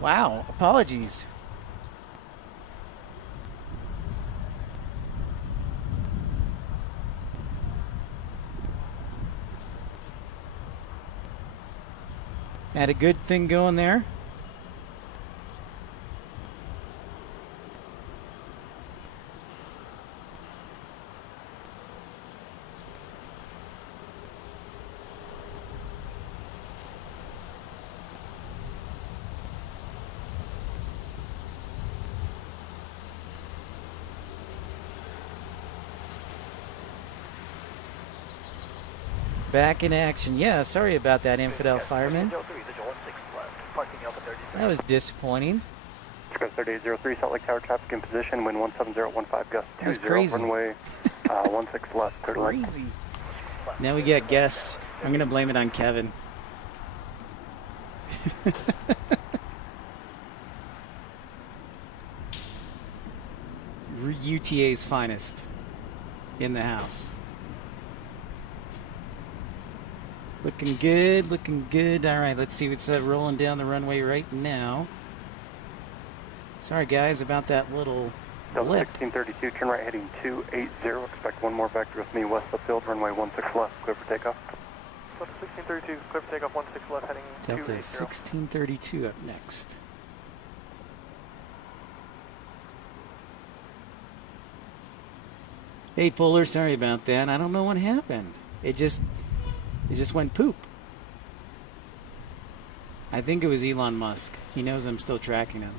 Wow, apologies. Had a good thing going there. Back in action. Yeah, sorry about that, Infidel Fireman. That was disappointing. Sky 3803, Salt Lake Tower traffic in position, wind 17015, gust 20, crazy. runway 16 left, clear to land. Crazy. Now we get guests. I'm going to blame it on Kevin. UTA's finest in the house. Looking good, looking good. All right, let's see what's rolling down the runway right now. Sorry, guys, about that little Delta blip. 1632, turn right heading 280. Expect one more vector with me west of field, runway 16 left, clear for takeoff. Delta 1632, clear for takeoff 16 left, heading Delta 280. 1632 up next. Hey, Polar, sorry about that. I don't know what happened. It just went poop. I think it was Elon Musk. He knows I'm still tracking him.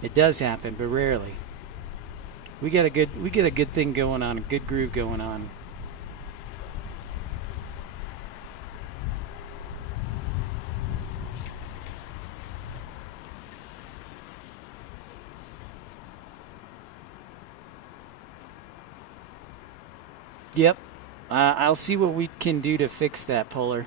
It does happen, but rarely. We get a good thing going on, a good groove going on. Yep. I'll see what we can do to fix that, Polar.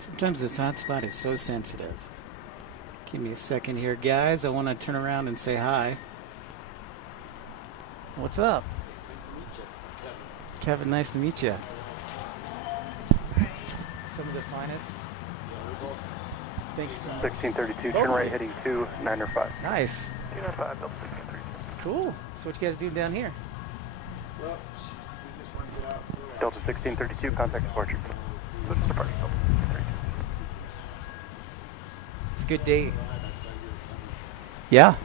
Sometimes this hotspot is so sensitive. Give me a second here, guys. I want to turn around and say hi. What's up? Nice to meet you. Kevin, nice to meet you. Some of the finest. Yeah, we both. Thanks so much. 1632, turn right heading 295. Nice. 295, Delta 1632. Cool. So what you guys doing down here? Well, we just wanted to get out for Delta 1632, contact departure. This is departing Delta 1632. It's a good day. Yeah.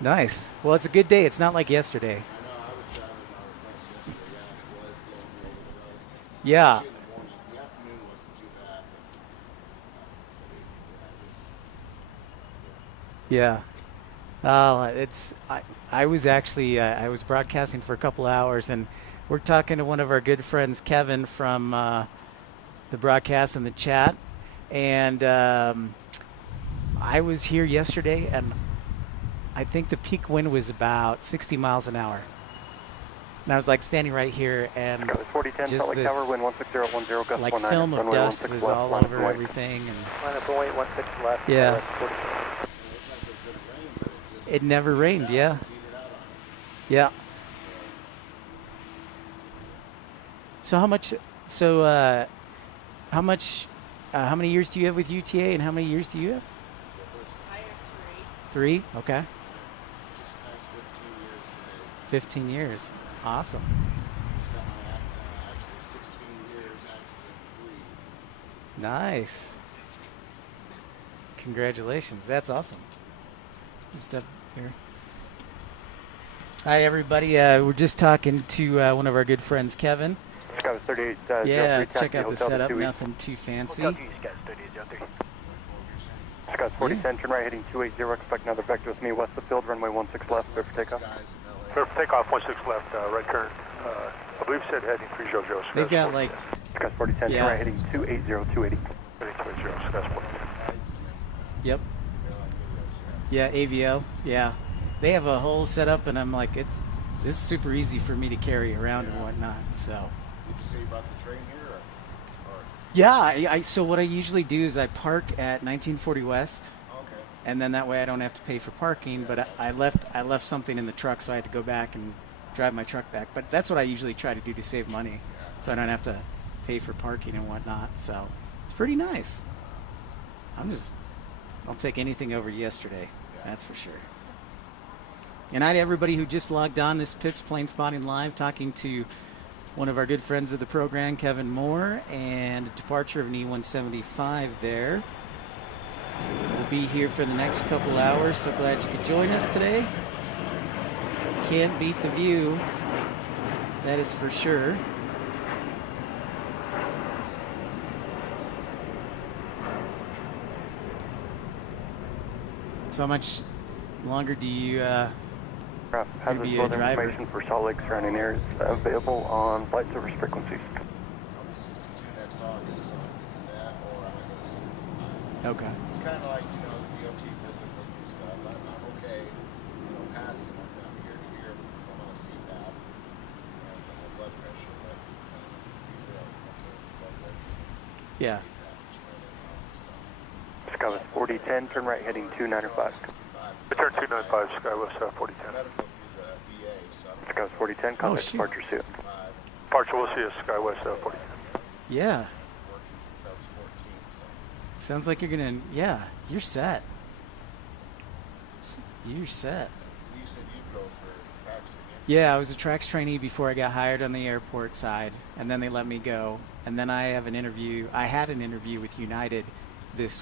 Nice. Well, it's a good day. It's not like yesterday. I know I was driving our bus yesterday. Yeah, it was blowing me over the road. Yeah. Especially in the morning. The afternoon wasn't too bad. Yeah. I was actually I was broadcasting for a couple hours, and we're talking to one of our good friends, Kevin, from the broadcast and the chat, and I was here yesterday, and I think the peak wind was about 60 miles an hour, and I was like standing right here, and Sky 4010, just Salt Lake Tower, this wind 1610, gust like 19, film of runway dust 16 was left, all line over right. everything, and Line up runway 16 left. Yeah. Left 47. It looked like it was going to rain, but it just it never rained. Yeah. petered out on us. Yeah. So how much? So how many years do you have with UTA, and how many years do you have? I have 3. Okay. Just past 15 years today. 15 years. Awesome. Just got my actually 16 years accident free. Nice. Congratulations. That's awesome. Just up here. Hi, everybody. We're just talking to one of our good friends, Kevin. Sky 38, Yeah, 03, check taxi, out the hotel setup. 2 East. Nothing too fancy. Hotel East, guys, 3803. Sky 4010, turn right heading 280. Expect another vector with me west of field, runway 16 left, clear for takeoff. Guys in LA. For takeoff, 16 left, right turn. I believe it said heading 30 Joe. They've got like, Sky 4010, Yeah. turn right heading 280, 280. Heading 280, Sky Sport. yep, yeah, AVL, yeah. They have a whole setup, and I'm like, this is super easy for me to carry around and whatnot. So, Did you say you brought the train here, or? yeah, so what I usually do is I park at 1940 West, Okay. and then that way I don't have to pay for parking. But I left something in the truck, so I had to go back and drive my truck back. But that's what I usually try to do to save money, so I don't have to pay for parking and whatnot. So it's pretty nice. I'll take anything over yesterday, that's for sure. And hi to everybody who just logged on. This pitch Planespotting Live, talking to one of our good friends of the program, Kevin Moore, and a departure of an E-175 there. We'll be here for the next couple hours, so glad you could join us today. Can't beat the view, that is for sure. So how much longer do you Has be this a weather driver? information for Salt Lake surrounding areas available on flight service frequencies. I'll be 62 next August, so I'm thinking that, or I might go to 65. Okay. It's kind of like, the DOT physicals and stuff. I'm okay, passing. I'm year to year because I'm on a CPAP and blood pressure, but usually I'm okay with blood pressure. Yeah. Skywest 4010, turn right heading 295. Return 295, Skywest 4010. Gotta go through the VA, so I don't Skywest 4010, contact shoot. departure soon. know. Departure, we'll see you, Skywest 4010. Yeah. Working since I was 14, so. Sounds like you're gonna. Yeah, you're set. You're set. You said you'd go for tracks again. Yeah, I was a tracks trainee before I got hired on the airport side, and then they let me go. And then I had an interview with United this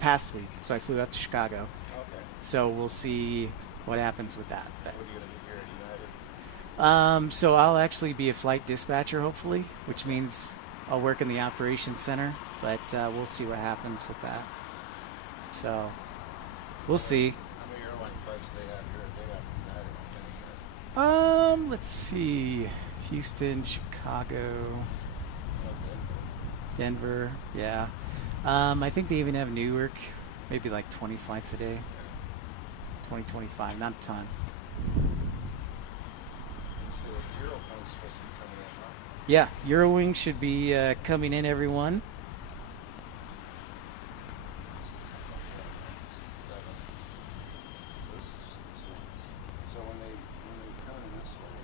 past week. So I flew up to Chicago. Okay. So we'll see what happens with that. But, What are you going to do here at United? so I'll actually be a flight dispatcher, hopefully, which means I'll work in the operations center. But we'll see what happens with that. So we'll see. How many airline flights do they have here a day after United? Let's see. Houston, Chicago, Denver, yeah. I think they even have Newark, maybe like 20 flights a day. 20, 25, not a ton. You said the Europlane's supposed to be coming in, huh? Yeah, Eurowing should be coming in, everyone. So when they come in this way,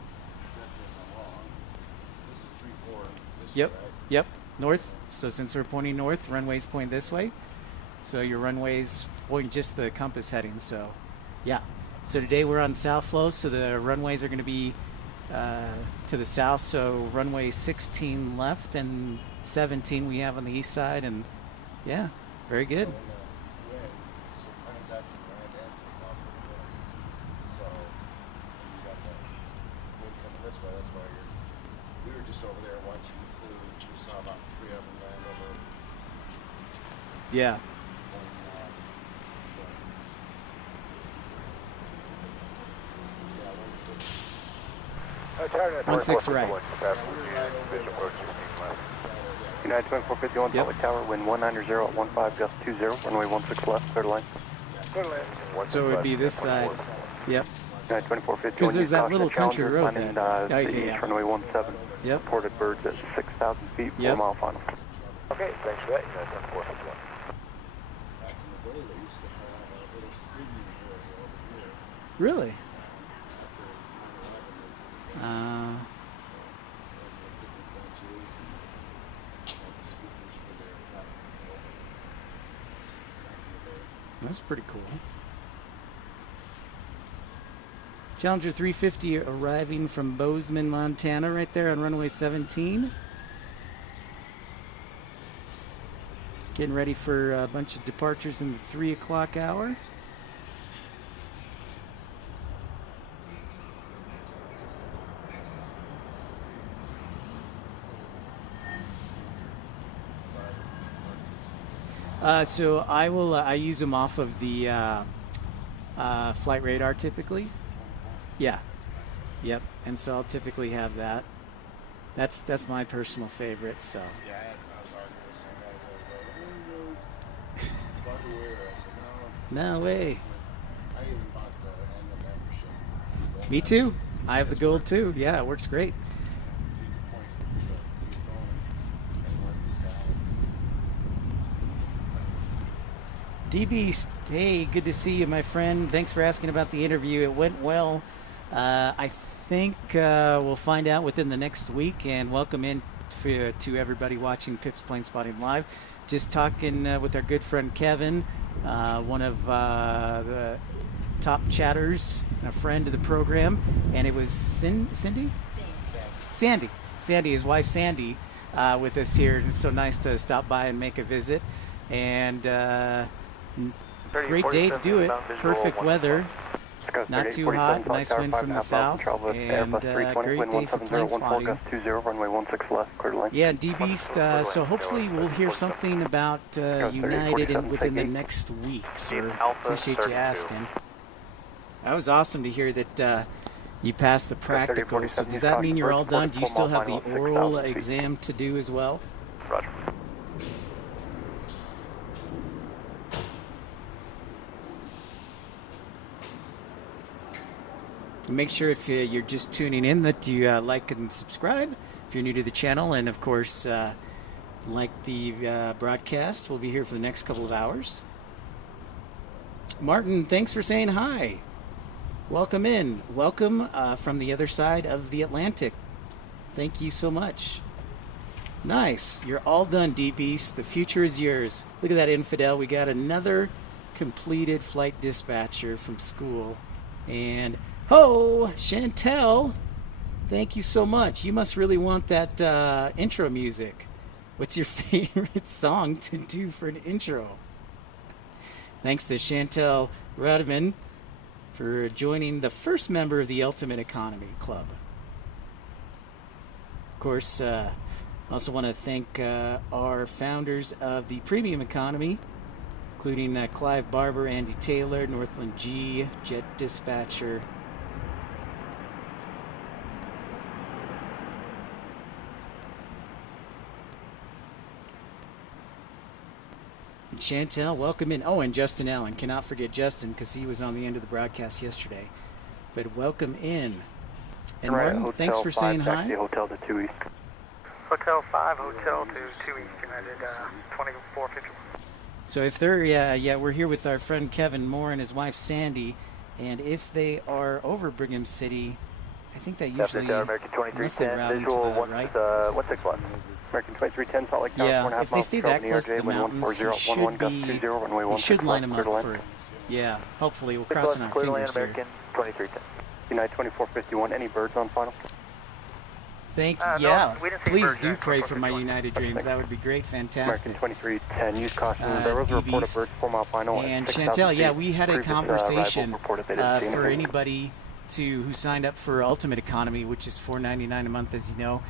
correct me if I'm wrong, this is 3-4 this Yep, way, right? yep, north. So since we're pointing north, runways point this way. So your runways point just the compass heading. So, yeah. So today we're on south flow, so the runways are going to be to the south. So runway 16 left and 17 we have on the east side, and yeah, very good. So in the wind, so planes actually land and take off in the wind. So when you got the wind coming this way, that's why we were just over there watching you flew. We saw about 3 of them land over. Yeah. Turn 16 right. United 2451, Yep. Salt Lake Tower, wind 190 at 15, gust 20, runway 16 left, clear to land. So it would be this side. Yep. United 2451, 'Cause there's that Caution little country Challenger, road landing, then. the Okay, east, yeah. runway 17. Yep. Reported birds at 6,000 feet, 4 Yep. mile final. Okay, thanks for that, United 2451. Back in the day, they used to have a little sleeping area over here. Really? After 9/11, they Uh, had different benches and had the speakers for their traffic control. Back in the day. that's pretty cool. Challenger 350 arriving from Bozeman, Montana, right there on runway 17. Getting ready for a bunch of departures in the 3 o'clock hour. So I will. I use them off of the flight radar typically. Yeah. Yep. And so I'll typically have that. That's my personal favorite. So. Yeah, I was arguing with some guy the other day. Bought the wear. I said, No way. I even bought the annual membership. Me too. I have the gold too. Yeah, it works great. You can point your phone anywhere in the sky. DB, hey, good to see you, my friend. Thanks for asking about the interview. It went well. I think we'll find out within the next week, and welcome in to everybody watching Pip's Planespotting Live. Just talking with our good friend Kevin, one of the top chatters, a friend of the program, and it was Cindy? Sandy, his wife Sandy, with us here. It's so nice to stop by and make a visit. And great day to do it. Perfect weather. Not too hot. Nice wind from the south. And great day for Planespotting. Yeah, D-Beast. So hopefully we'll hear something about United within the next week. So appreciate you asking. That was awesome to hear that you passed the practical. So does that mean you're all done? Do you still have the oral exam to do as well? Roger. Make sure if you're just tuning in that you like and subscribe if you're new to the channel, and of course like the broadcast. We'll be here for the next couple of hours. Martin, thanks for saying hi. Welcome in. Welcome from the other side of the Atlantic. Thank you so much. Nice. You're all done, D-Beast. The future is yours. Look at that infidel. We got another completed flight dispatcher from school. And ho, Chantel, thank you so much. You must really want that intro music. What's your favorite song to do for an intro? Thanks to Chantel Rudman for joining the first member of the Ultimate Economy Club. Of course, I also want to thank our founders of the Premium Economy, including Clive Barber, Andy Taylor, Northland G, Jet Dispatcher. And Chantel, welcome in. Oh, and Justin Allen. Cannot forget Justin because he was on the end of the broadcast yesterday. But welcome in. And Martin, thanks for saying hi. Hotel to 2 East. Hotel 5, Hotel to 2 East, United 2450. So if they're, we're here with our friend Kevin Moore and his wife Sandy, and if they are over Brigham City, I think that usually, American 2310, visual 161. American 2310, Salt Lake Tower, yeah, if they stay that close to the mountains, you should line them up for, yeah, hopefully we'll cross our fingers here. American 2310. United 2451, any birds on final? Thank you. Yeah, please do pray for my United dreams. That would be great. Fantastic. American 2310, use caution. There was a report of birds 4 mile final. And Chantel, yeah, we had a conversation for anybody who signed up for Ultimate Economy, which is $4.99 a month, as you know.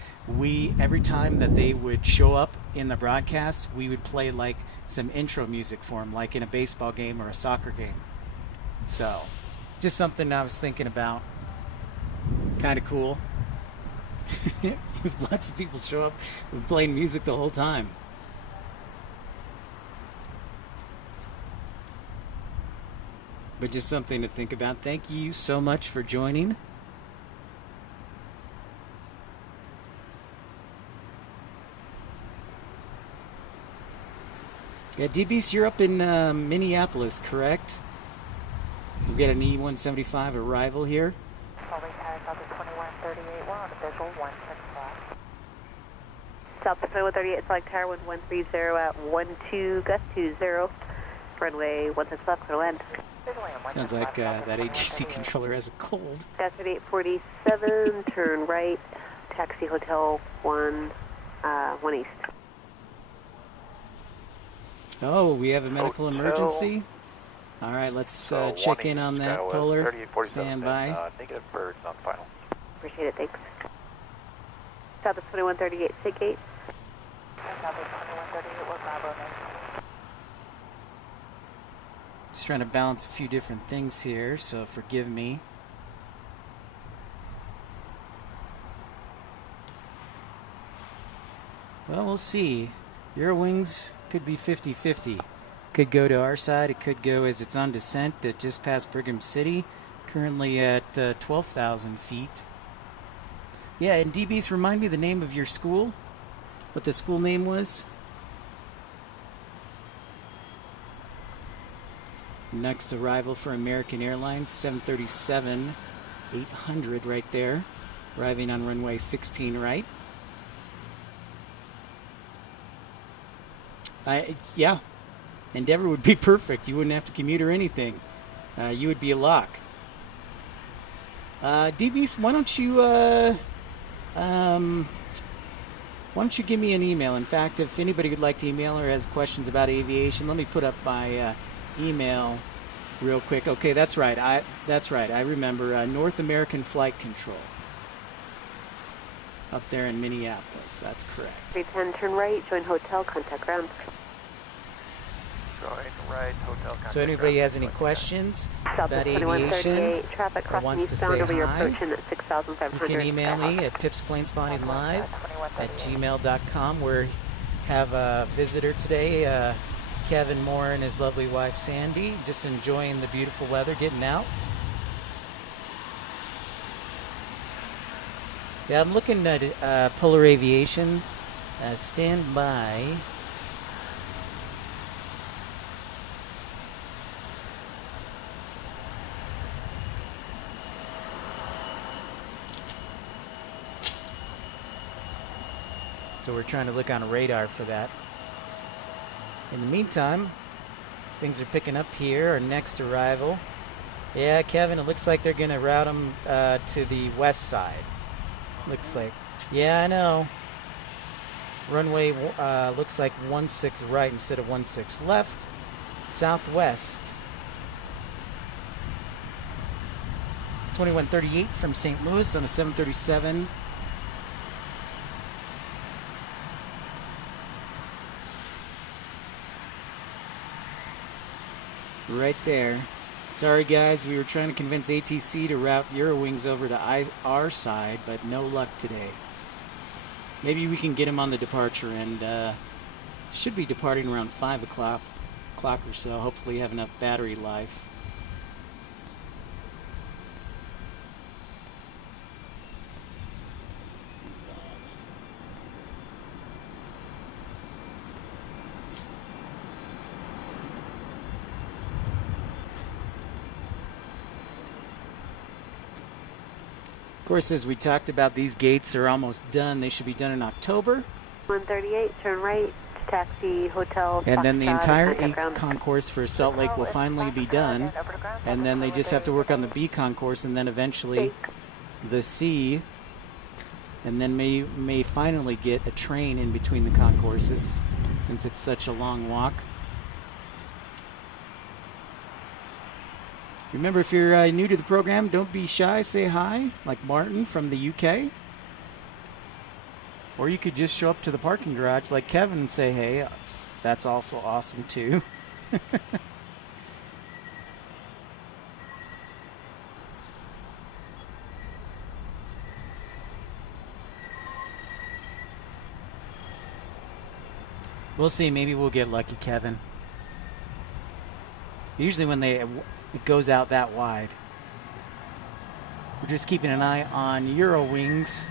Every time that they would show up in the broadcast, we would play like some intro music for them, like in a baseball game or a soccer game. So, just something I was thinking about. Kind of cool. If lots of people show up and playing music the whole time. But just something to think about. Thank you so much for joining. Yeah, DBs, you're up in Minneapolis, correct? So we got an E-175 arrival here. South 2138, select tower 1130 at 12, gust 20, runway 16 left, clear land. Sounds like that ATC controller has a cold. Gust 847, turn right, taxi hotel 1 East. Oh, we have a medical emergency? All right, let's check in on that, Polar. Stand by. Negative birds on final. Appreciate it, thanks. South 2138, SIG 8. Just trying to balance a few different things here, so forgive me. Well, we'll see. Eurowings could be 50-50. Could go to our side. It could go as it's on descent at just past Brigham City, currently at 12,000 feet. Yeah, and DBs, remind me the name of your school, what the school name was. Next arrival for American Airlines, 737-800 right there, arriving on runway 16 right. Yeah, Endeavor would be perfect. You wouldn't have to commute or anything. You would be a lock. DBs, why don't you give me an email? In fact, if anybody would like to email or has questions about aviation, let me put up my email real quick. Okay, that's right. I remember North American Flight Control up there in Minneapolis. That's correct. 310, turn right, join hotel, contact ground. Join right, hotel contact. So anybody has any questions about aviation traffic or wants to say hi, at 6,500. you can email me at pipsplanespottinglive@gmail.com. We have a visitor today, Kevin Moore and his lovely wife Sandy, just enjoying the beautiful weather, getting out. Yeah, I'm looking at Polar Aviation. Stand by. So we're trying to look on a radar for that. In the meantime, things are picking up here. Our next arrival. Yeah, Kevin, it looks like they're going to route them to the west side. Looks like. Yeah, I know. Runway looks like 16 right instead of 16 left. Southwest. 2138 from St. Louis on a 737. Right there. Sorry guys, we were trying to convince ATC to route Eurowings over to our side, but no luck today. Maybe we can get him on the departure and should be departing around 5 o'clock or so. Hopefully have enough battery life. Of course, as we talked about, these gates are almost done. They should be done in October. 138, turn right, taxi, hotel. And then the entire 8 concourse for Salt Lake will finally be done. And then they just have to work on the B concourse and then eventually the C. And then may finally get a train in between the concourses since it's such a long walk. Remember, if you're new to the program, don't be shy. Say hi, like Martin from the UK. Or you could just show up to the parking garage like Kevin and say, hey, that's also awesome too. We'll see. Maybe we'll get lucky, Kevin. Usually when it goes out that wide. We're just keeping an eye on Eurowings.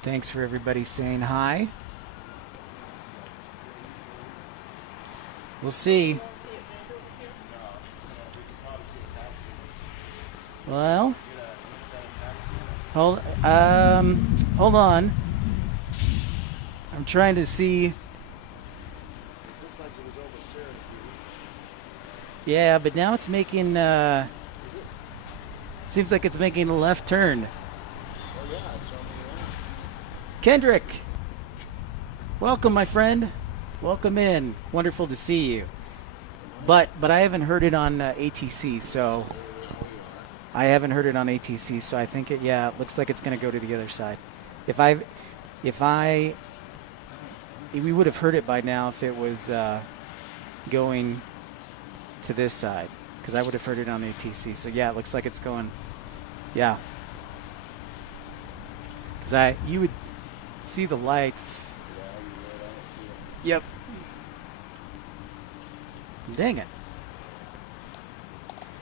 Thanks for everybody saying hi. We'll see. Well, hold on. I'm trying to see. Yeah, but now it's making. Seems like it's making a left turn. Kendrick, welcome, my friend. Welcome in. Wonderful to see you. But I haven't heard it on ATC, so I haven't heard it on ATC, so I think it looks like it's going to go to the other side. We would have heard it by now if it was going to this side, because I would have heard it on ATC. So yeah, it looks like it's going, yeah. Because you would see the lights. Yeah, you would. I don't see it. Yep. Dang it.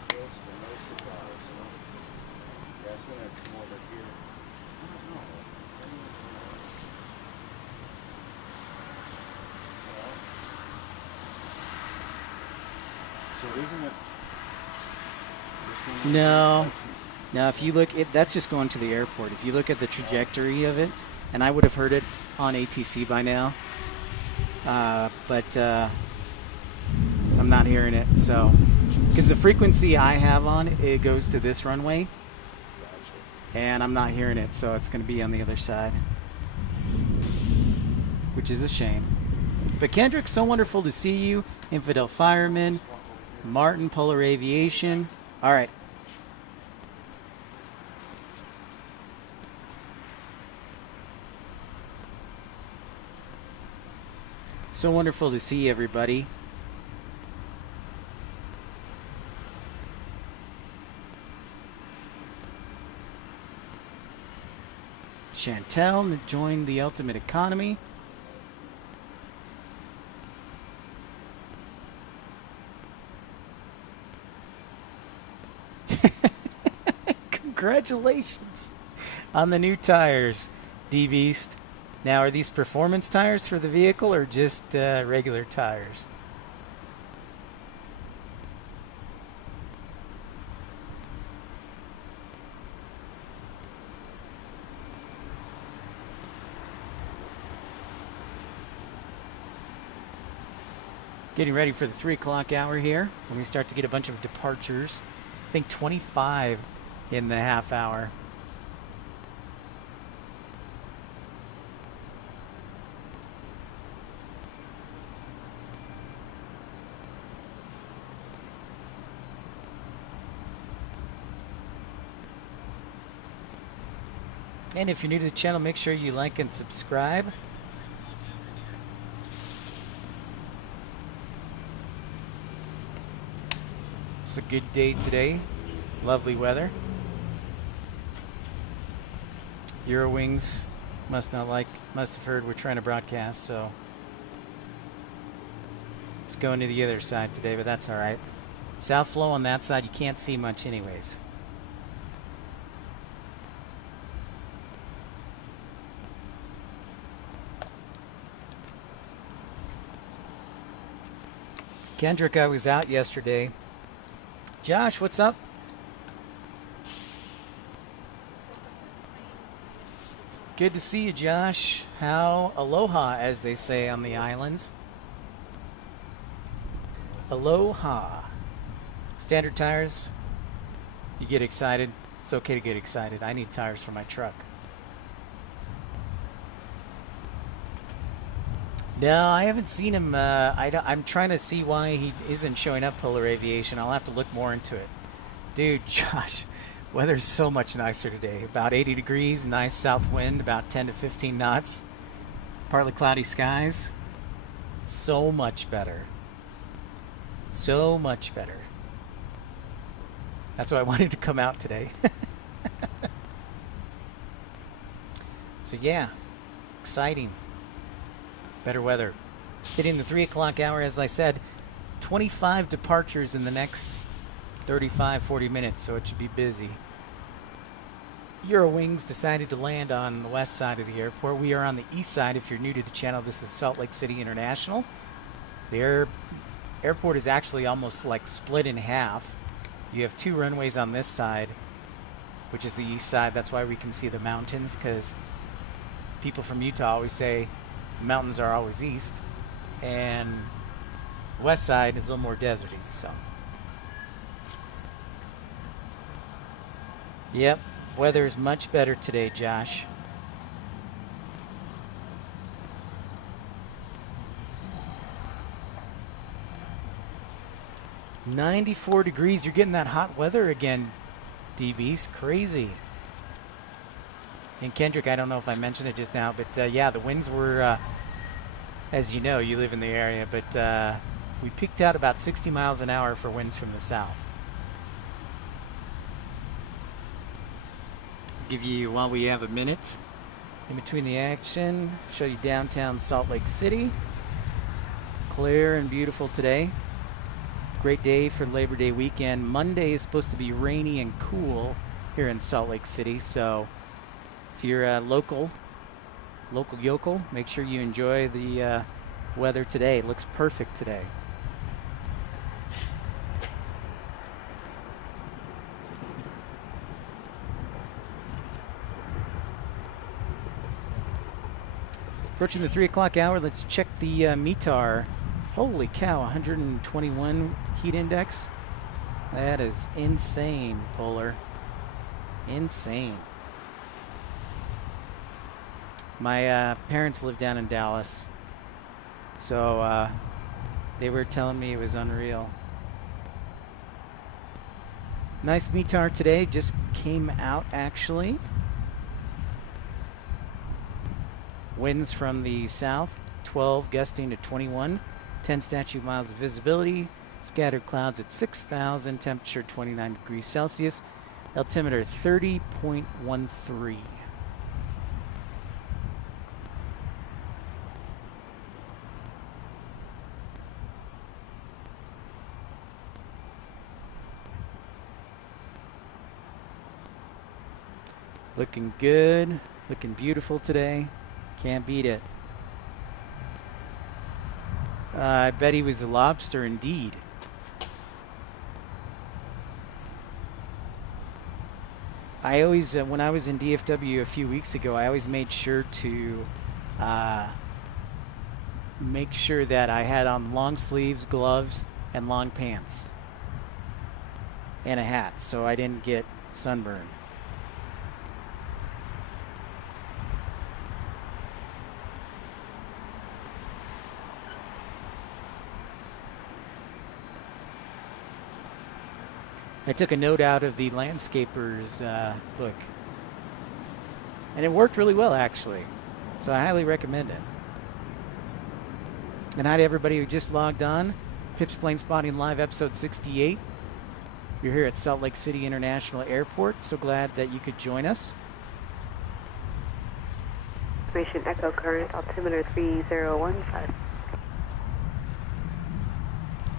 Close, but no cigars, so yeah, it's gonna come over here. I don't know. So isn't it this one? No. Now, if you look, that's just going to the airport. If you look at the trajectory of it, and I would have heard it on ATC by now, but I'm not hearing it. So, because the frequency I have on it goes to this runway, Gotcha. and I'm not hearing it, so it's going to be on the other side, which is a shame. But Kendrick, so wonderful to see you. Infidel Fireman, Martin, Polar Aviation. All right. So wonderful to see everybody. Chantel joined the Ultimate Economy. Congratulations on the new tires, D-Beast. Now, are these performance tires for the vehicle or just regular tires? Getting ready for the 3 o'clock hour here. When we start to get a bunch of departures. I think 25 in the half hour. And if you're new to the channel, make sure you like and subscribe. It's a good day today. Lovely weather. Eurowings must have heard we're trying to broadcast, so it's going to the other side today, but that's all right. South flow on that side, you can't see much anyways. Kendrick, I was out yesterday. Josh, what's up? Good to see you, Josh. How aloha, as they say on the islands. Aloha. Standard tires. You get excited. It's okay to get excited. I need tires for my truck. No, I haven't seen him. I'm trying to see why he isn't showing up, Polar Aviation. I'll have to look more into it. Dude, Josh, weather's so much nicer today. About 80 degrees, nice south wind, about 10 to 15 knots. Partly cloudy skies. So much better. So much better. That's why I wanted to come out today. So yeah, exciting. Better weather. Hitting the 3 o'clock hour, as I said, 25 departures in the next 35, 40 minutes, so it should be busy. Eurowings decided to land on the west side of the airport. We are on the east side. If you're new to the channel, this is Salt Lake City International. The airport is actually almost like split in half. You have 2 runways on this side, which is the east side. That's why we can see the mountains, because people from Utah always say mountains are always east, and west side is a little more deserty. So yep, weather is much better today, Josh. "94 degrees. You're getting that hot weather again, DBs. Crazy. And Kendrick, I don't know if I mentioned it just now, but yeah, the winds were, as you know, you live in the area, but we peaked out about 60 miles an hour for winds from the south. Give you, while we have a minute in between the action, show you downtown Salt Lake City. Clear and beautiful today. Great day for Labor Day weekend. Monday is supposed to be rainy and cool here in Salt Lake City, so if you're a local yokel, make sure you enjoy the weather today. It looks perfect today. Approaching the 3 o'clock hour, let's check the METAR. Holy cow, 121 heat index. That is insane, Polar. Insane. My parents live down in Dallas, so they were telling me it was unreal. Nice METAR today, just came out actually. Winds from the south, 12 gusting to 21, 10 statute miles of visibility, scattered clouds at 6,000, temperature 29 degrees Celsius, altimeter 30.13. Looking good, looking beautiful today. Can't beat it. I bet he was a lobster indeed. I always, when I was in DFW a few weeks ago, I always made sure to make sure that I had on long sleeves, gloves, and long pants. And a hat, so I didn't get sunburn. I took a note out of the landscaper's book, and it worked really well actually, so I highly recommend it. And hi to everybody who just logged on. Pip's Planespotting Live episode 68. We're here at Salt Lake City International Airport, so glad that you could join us. Information Echo current altimeter 3015.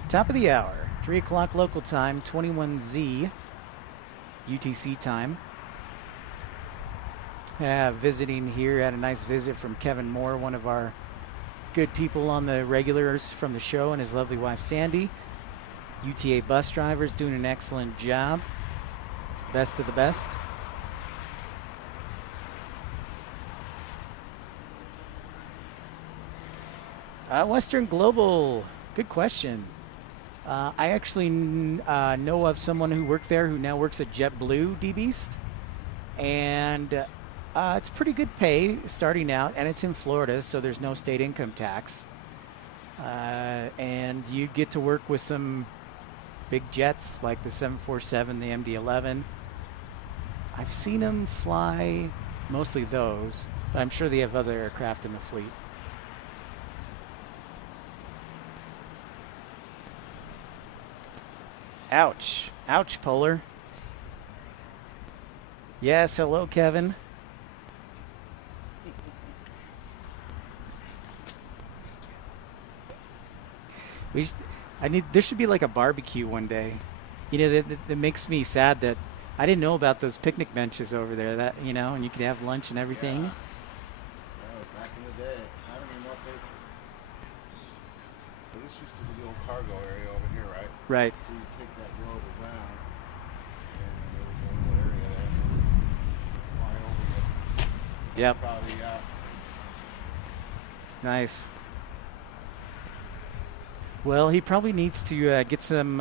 Top of the hour. 3 o'clock local time, 21Z UTC time. Visiting here, had a nice visit from Kevin Moore, one of our good people on the regulars from the show, and his lovely wife Sandy. UTA bus drivers doing an excellent job. Best of the best. Western Global, good question. I actually know of someone who worked there who now works at JetBlue, D-Beast. And it's pretty good pay starting out, and it's in Florida, so there's no state income tax. And you get to work with some big jets like the 747, the MD-11. I've seen them fly, mostly those, but I'm sure they have other aircraft in the fleet. Ouch. Ouch, Polar. Yes, hello, Kevin. There should be like a barbecue one day. You know, that makes me sad that I didn't know about those picnic benches over there, that, you know, and you could have lunch and everything. Yeah. Back in the day. I don't even know if they... Well, this used to be the old cargo area over here, right? Right. So you take that road around, and there was a little area there. Fly over it. Yep. Probably, Nice. Well, he probably needs to get some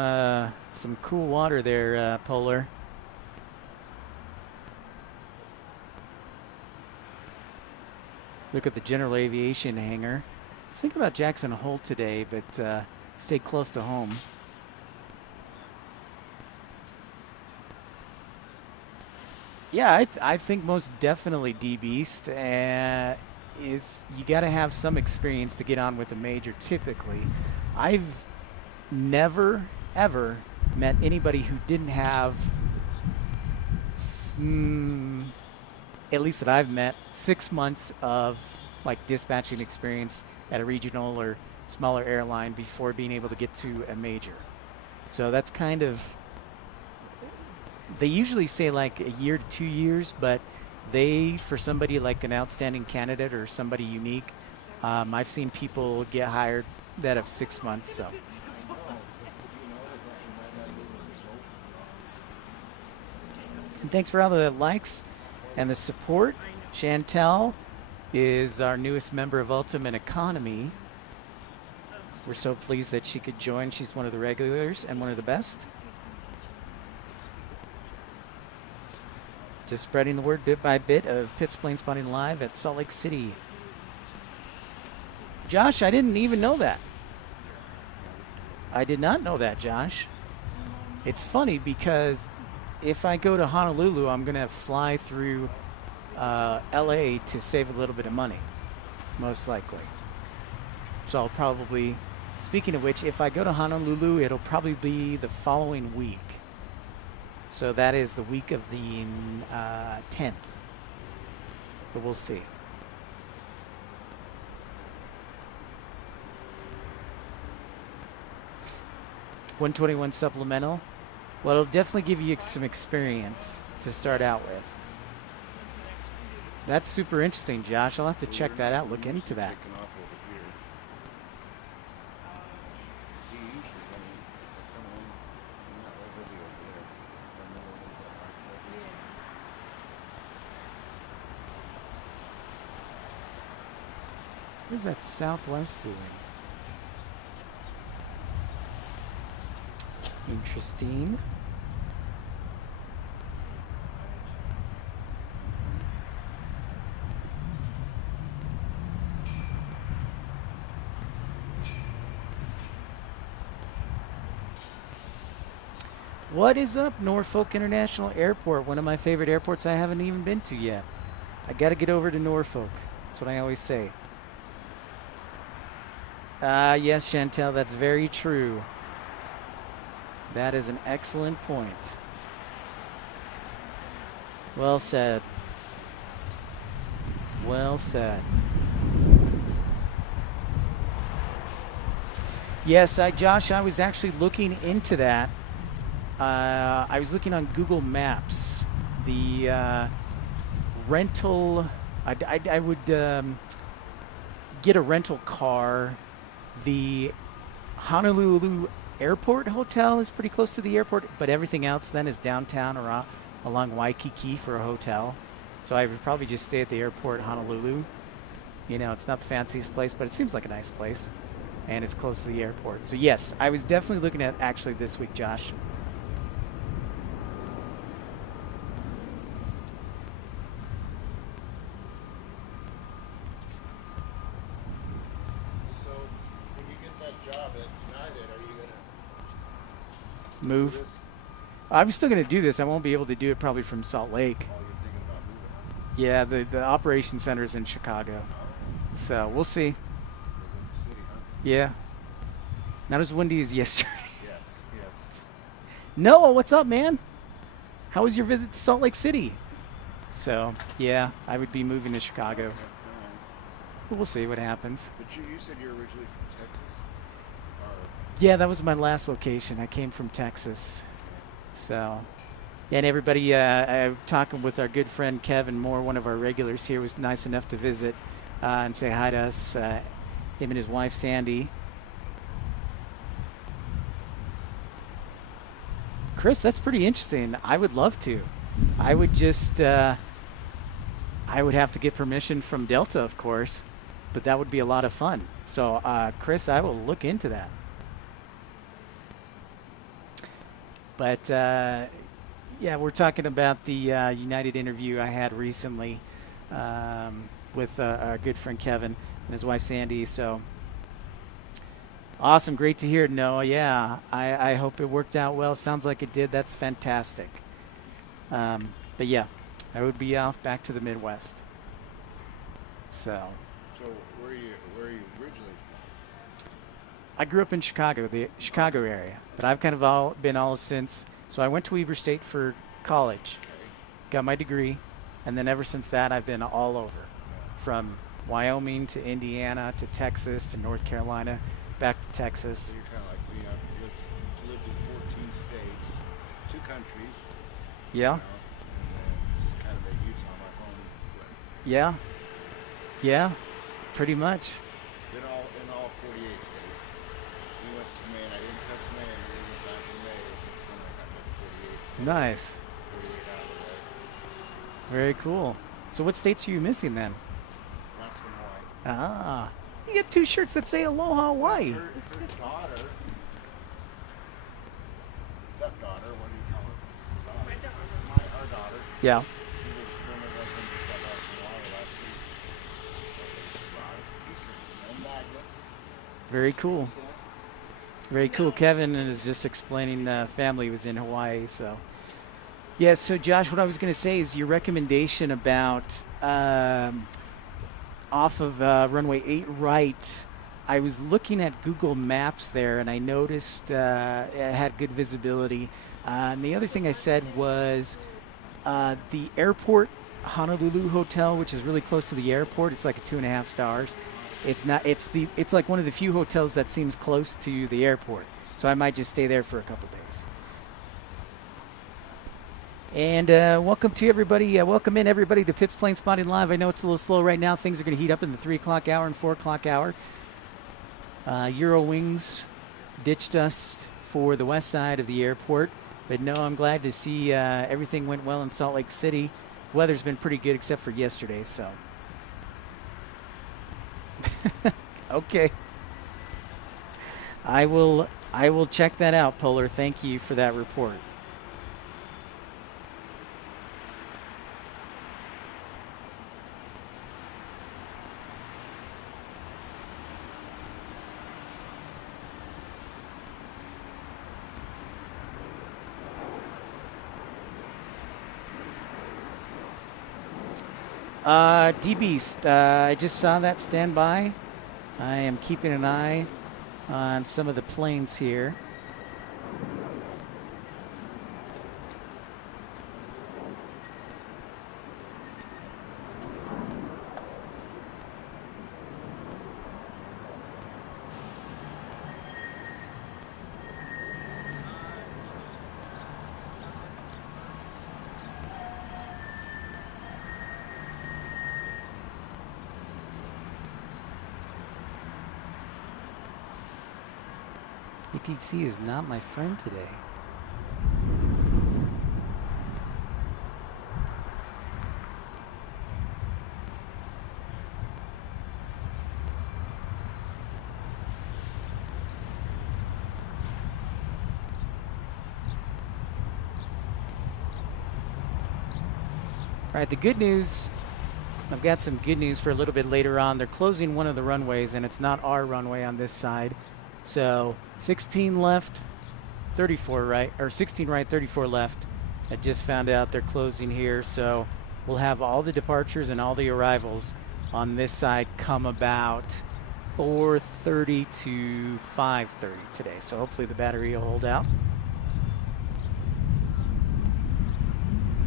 cool water there, Polar. Look at the general aviation hangar. I was thinking about Jackson Hole today, but stay close to home. Yeah, I think most definitely D Beast is you got to have some experience to get on with a major. Typically, I've never ever met anybody who didn't have, at least that I've met, 6 months of like dispatching experience at a regional or smaller airline before being able to get to a major. So that's kind of, they usually say like a year to 2 years, but for somebody like an outstanding candidate or somebody unique, I've seen people get hired that have 6 months. So. And thanks for all the likes and the support. Chantel is our newest member of Ultimate Economy. We're so pleased that she could join. She's one of the regulars and one of the best. Just spreading the word bit by bit of Pip's Planespotting Live at Salt Lake City. Josh, I didn't even know that. I did not know that, Josh. It's funny because if I go to Honolulu, I'm going to fly through LA to save a little bit of money, most likely. So I'll probably, speaking of which, if I go to Honolulu, it'll probably be the following week. So that is the week of the 10th. But we'll see. $121 supplemental. Well, it'll definitely give you some experience to start out with. That's super interesting, Josh. I'll have to check that out, look into that. What is that Southwest doing? Interesting. What is up, Norfolk International Airport? One of my favorite airports I haven't even been to yet. I got to get over to Norfolk. That's what I always say. Yes, Chantel, that's very true. That is an excellent point. Well said. Well said. Yes, Josh, I was actually looking into that. I was looking on Google Maps. The rental, I would get a rental car. The Honolulu Airport Hotel is pretty close to the airport, but everything else then is downtown or along Waikiki for a hotel. So I would probably just stay at the airport, Honolulu. You know, it's not the fanciest place, but it seems like a nice place. And it's close to the airport. So yes, I was definitely looking at actually this week, Josh. Move. I'm still going to do this. I won't be able to do it probably from Salt Lake. Oh, you're thinking about moving? Yeah, the operations center is in Chicago. So we'll see. City, huh? Yeah. Not as windy as yesterday. Yeah. Noah, what's up, man? How was your visit to Salt Lake City? So, yeah, I would be moving to Chicago. But we'll see what happens. But you said you're originally from Texas? Yeah, that was my last location. I came from Texas. So, yeah, and everybody, talking with our good friend Kevin Moore, one of our regulars here, was nice enough to visit and say hi to us, him and his wife, Sandy. Chris, that's pretty interesting. I would love to. I would just, I would have to get permission from Delta, of course, but that would be a lot of fun. So, Chris, I will look into that. But, yeah, we're talking about the United interview I had recently with our good friend Kevin and his wife Sandy. So awesome. Great to hear, Noah. Yeah, I hope it worked out well. Sounds like it did. That's fantastic. But, yeah, I would be off back to the Midwest. So where are you originally from? I grew up in Chicago, the Chicago area, but I've kind of been all since. So I went to Weber State for college, got my degree, and then ever since that I've been all over, from Wyoming to Indiana to Texas to North Carolina, back to Texas. So you're kind of like me. I've lived in 14 states, 2 countries. Yeah. And then just kind of made Utah my home. Yeah. Yeah. Pretty much. Been in all 48 states. We went to Maine. I didn't touch Maine. We went back to Maine. That's when I got my 48. Nice. 48 out of the way. Very cool. So what states are you missing then? Alaska and Hawaii. Ah. You get 2 shirts that say Aloha Hawaii. Her daughter, stepdaughter, what do you call her? Our daughter. Yeah. She was swimming like when just got back from Hawaii last week. So they brought us t-shirts and magnets. Very cool. Very cool. Kevin is just explaining family was in Hawaii, so. Yeah, so Josh, what I was going to say is your recommendation about off of runway 8 right, I was looking at Google Maps there, and I noticed it had good visibility. And the other thing I said was the airport Honolulu hotel, which is really close to the airport. It's like a 2.5 stars. It's not. It's like one of the few hotels that seems close to the airport. So I might just stay there for a couple days. And welcome to everybody. Welcome in everybody to Pip's Planespotting Live. I know it's a little slow right now. Things are going to heat up in the 3 o'clock hour and 4 o'clock hour. Eurowings ditched us for the west side of the airport. But no, I'm glad to see everything went well in Salt Lake City. Weather's been pretty good except for yesterday, so. Okay. I will check that out, Polar. Thank you for that report. D-Beast, I just saw that. Stand by. I am keeping an eye on some of the planes here. ATC is not my friend today. All right, the good news, I've got some good news for a little bit later on. They're closing one of the runways, and it's not our runway on this side. So 16 left, 34 right, or 16 right, 34 left. I just found out they're closing here, so we'll have all the departures and all the arrivals on this side come about 4:30 to 5:30 today. So hopefully the battery will hold out.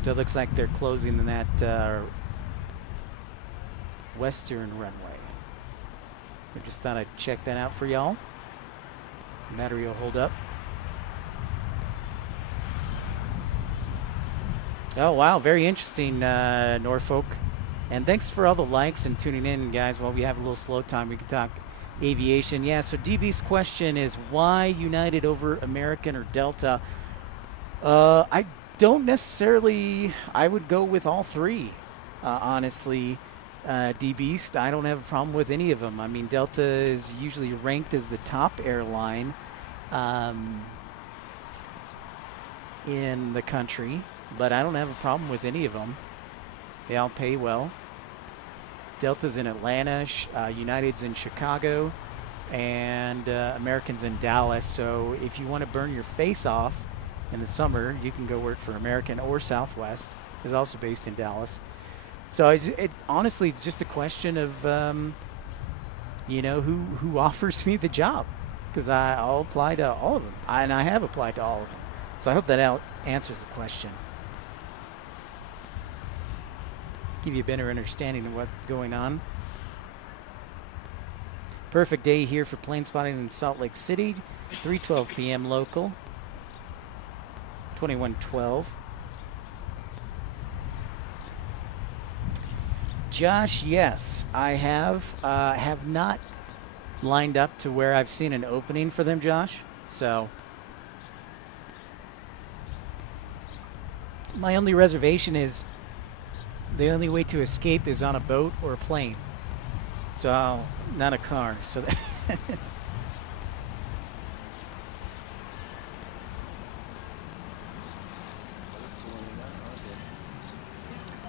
So it looks like they're closing that western runway. I just thought I'd check that out for y'all. Battery will hold up. Oh, wow. Very interesting, Norfolk. And thanks for all the likes and tuning in, guys. While we have a little slow time, we can talk aviation. Yeah, so DB's question is, why United over American or Delta? I don't necessarily, I would go with all three, honestly. D-Beast, I don't have a problem with any of them. I mean, Delta is usually ranked as the top airline in the country, but I don't have a problem with any of them. They all pay well. Delta's in Atlanta, United's in Chicago, and American's in Dallas. So if you want to burn your face off in the summer, you can go work for American or Southwest. is also based in Dallas. So honestly, it's just a question of, you know, who offers me the job, because I'll apply to all of them, and I have applied to all of them. So I hope that answers the question. Give you a better understanding of what's going on. Perfect day here for plane spotting in Salt Lake City. 3:12 p.m. local. 2112. Josh, yes, I have not lined up to where I've seen an opening for them, Josh. So my only reservation is the only way to escape is on a boat or a plane. So not a car. So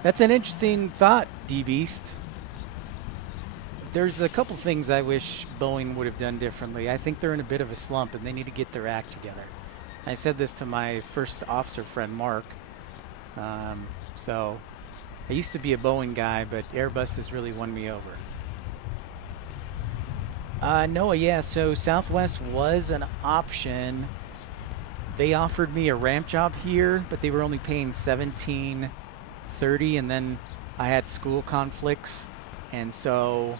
that's an interesting thought, D-Beast. There's a couple things I wish Boeing would have done differently. I think they're in a bit of a slump and they need to get their act together. I said this to my first officer friend, Mark. So I used to be a Boeing guy, but Airbus has really won me over. Noah, yeah, so Southwest was an option. They offered me a ramp job here, but they were only paying $17.30, and then I had school conflicts, and so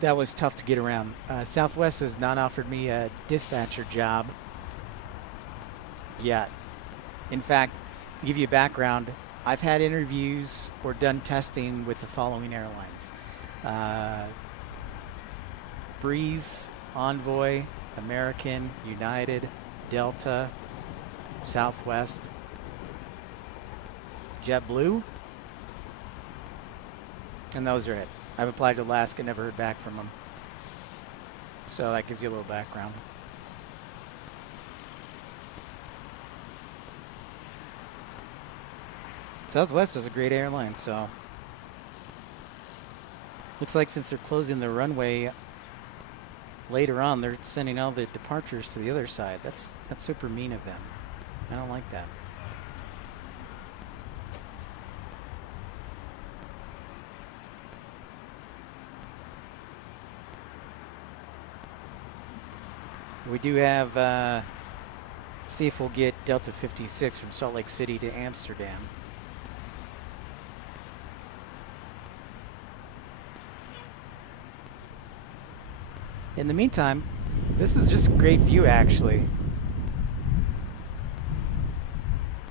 that was tough to get around. Southwest has not offered me a dispatcher job yet. In fact, to give you a background, I've had interviews or done testing with the following airlines: Breeze, Envoy, American, United, Delta, Southwest, JetBlue, and those are it. I've applied to Alaska, never heard back from them. So that gives you a little background. Southwest is a great airline, so looks like since they're closing the runway later on, they're sending all the departures to the other side. That's super mean of them. I don't like that. We do have, see if we'll get Delta 56 from Salt Lake City to Amsterdam. In the meantime, this is just a great view, actually.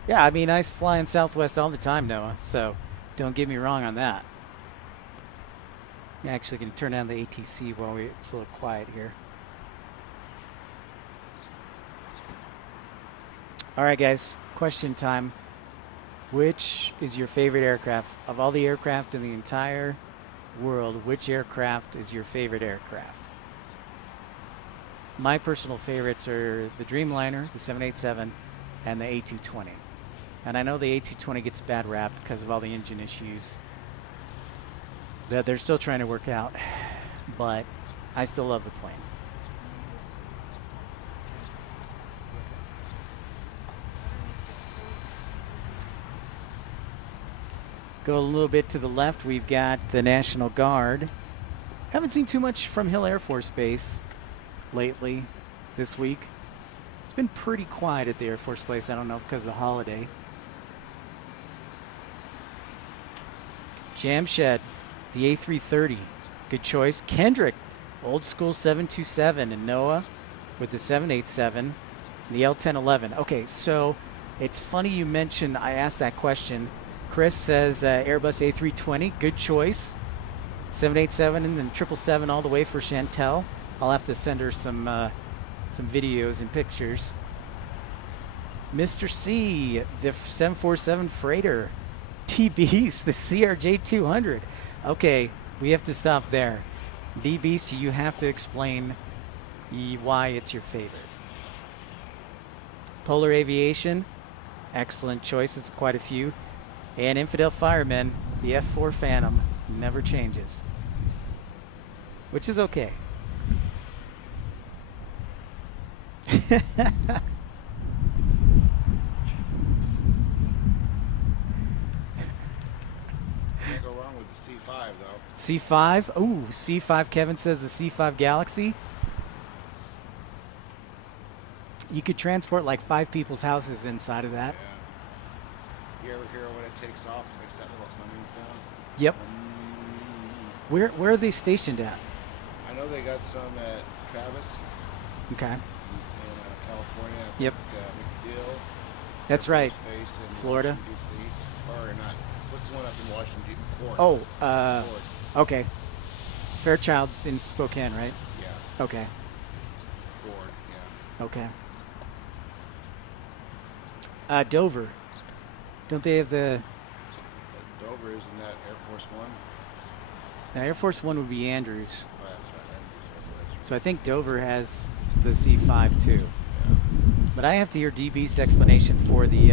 Yeah, I mean, I fly in Southwest all the time, Noah, so don't get me wrong on that. I'm actually going to turn down the ATC while it's a little quiet here. All right, guys, question time. Which is your favorite aircraft? Of all the aircraft in the entire world, which aircraft is your favorite aircraft? My personal favorites are the Dreamliner, the 787, and the A220. And I know the A220 gets a bad rap because of all the engine issues that they're still trying to work out, but I still love the plane. Go a little bit to the left, we've got the National Guard. Haven't seen too much from Hill Air Force Base lately this week. It's been pretty quiet at the Air Force Base. I don't know if because of the holiday. Jamshed, the A330, good choice. Kendrick, old school 727, and Noah with the 787, the L1011. Okay, so it's funny you mentioned, I asked that question. Chris says Airbus A320, good choice. 787 and then 777 all the way for Chantel. I'll have to send her some videos and pictures. Mr. C, the 747 freighter. D-Beast, the CRJ200. Okay, we have to stop there. D-Beast, you have to explain why it's your favorite. Polar Aviation, excellent choice. It's quite a few. And Infidel Firemen, the F4 Phantom, never changes, which is okay. though. C5. Ooh, C5. Kevin says the C5 Galaxy. You could transport like 5 people's houses inside of that. Yeah. You ever hear when it takes off and makes that little humming sound? Yep. Where are they stationed at? I know they got some at Travis Okay. in California. I Yep. think, McDill. That's right. Space in Florida. Washington, D.C. Or not. What's the one up in Washington, D.C.? Ford. Oh, Ford. okay. Fairchild's in Spokane, right? Yeah. Okay. Ford, yeah. Okay. Dover. Don't they have the... Dover, isn't that Air Force One? Now, Air Force One would be Andrews. Oh, that's right. So I think Dover has the C5 too. Yeah. But I have to hear DB's explanation for the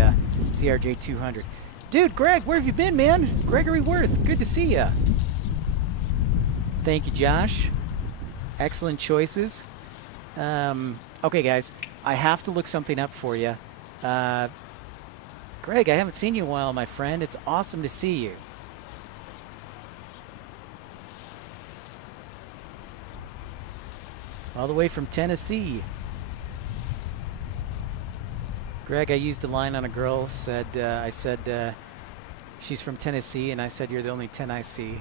CRJ 200. Dude, Greg, where have you been, man? Gregory Worth, good to see you. Thank you, Josh. Excellent choices. Okay, guys, I have to look something up for you. Greg, I haven't seen you in a while, my friend. It's awesome to see you. All the way from Tennessee. Greg, I used a line on a girl. I said, she's from Tennessee, and I said, you're the only 10 I see.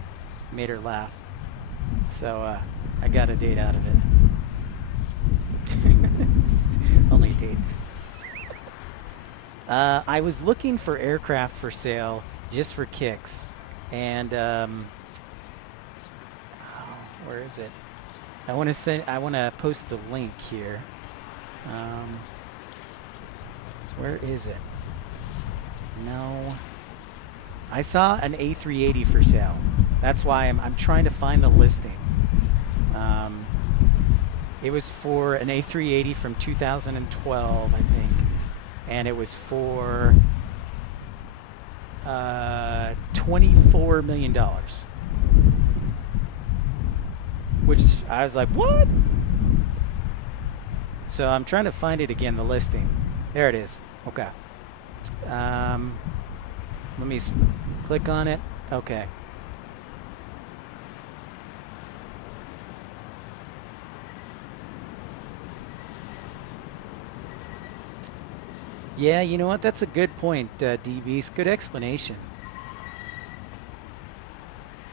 Made her laugh. So I got a date out of it. It's only a date. I was looking for aircraft for sale just for kicks. And where is it? I want to post the link here. Where is it? No. I saw an A380 for sale. That's why I'm trying to find the listing. It was for an A380 from 2012, I think. And it was for $24 million. Which I was like, what? So I'm trying to find it again, the listing. There it is. Okay. Let me click on it. Okay. Yeah, you know what? That's a good point, DB's. Good explanation.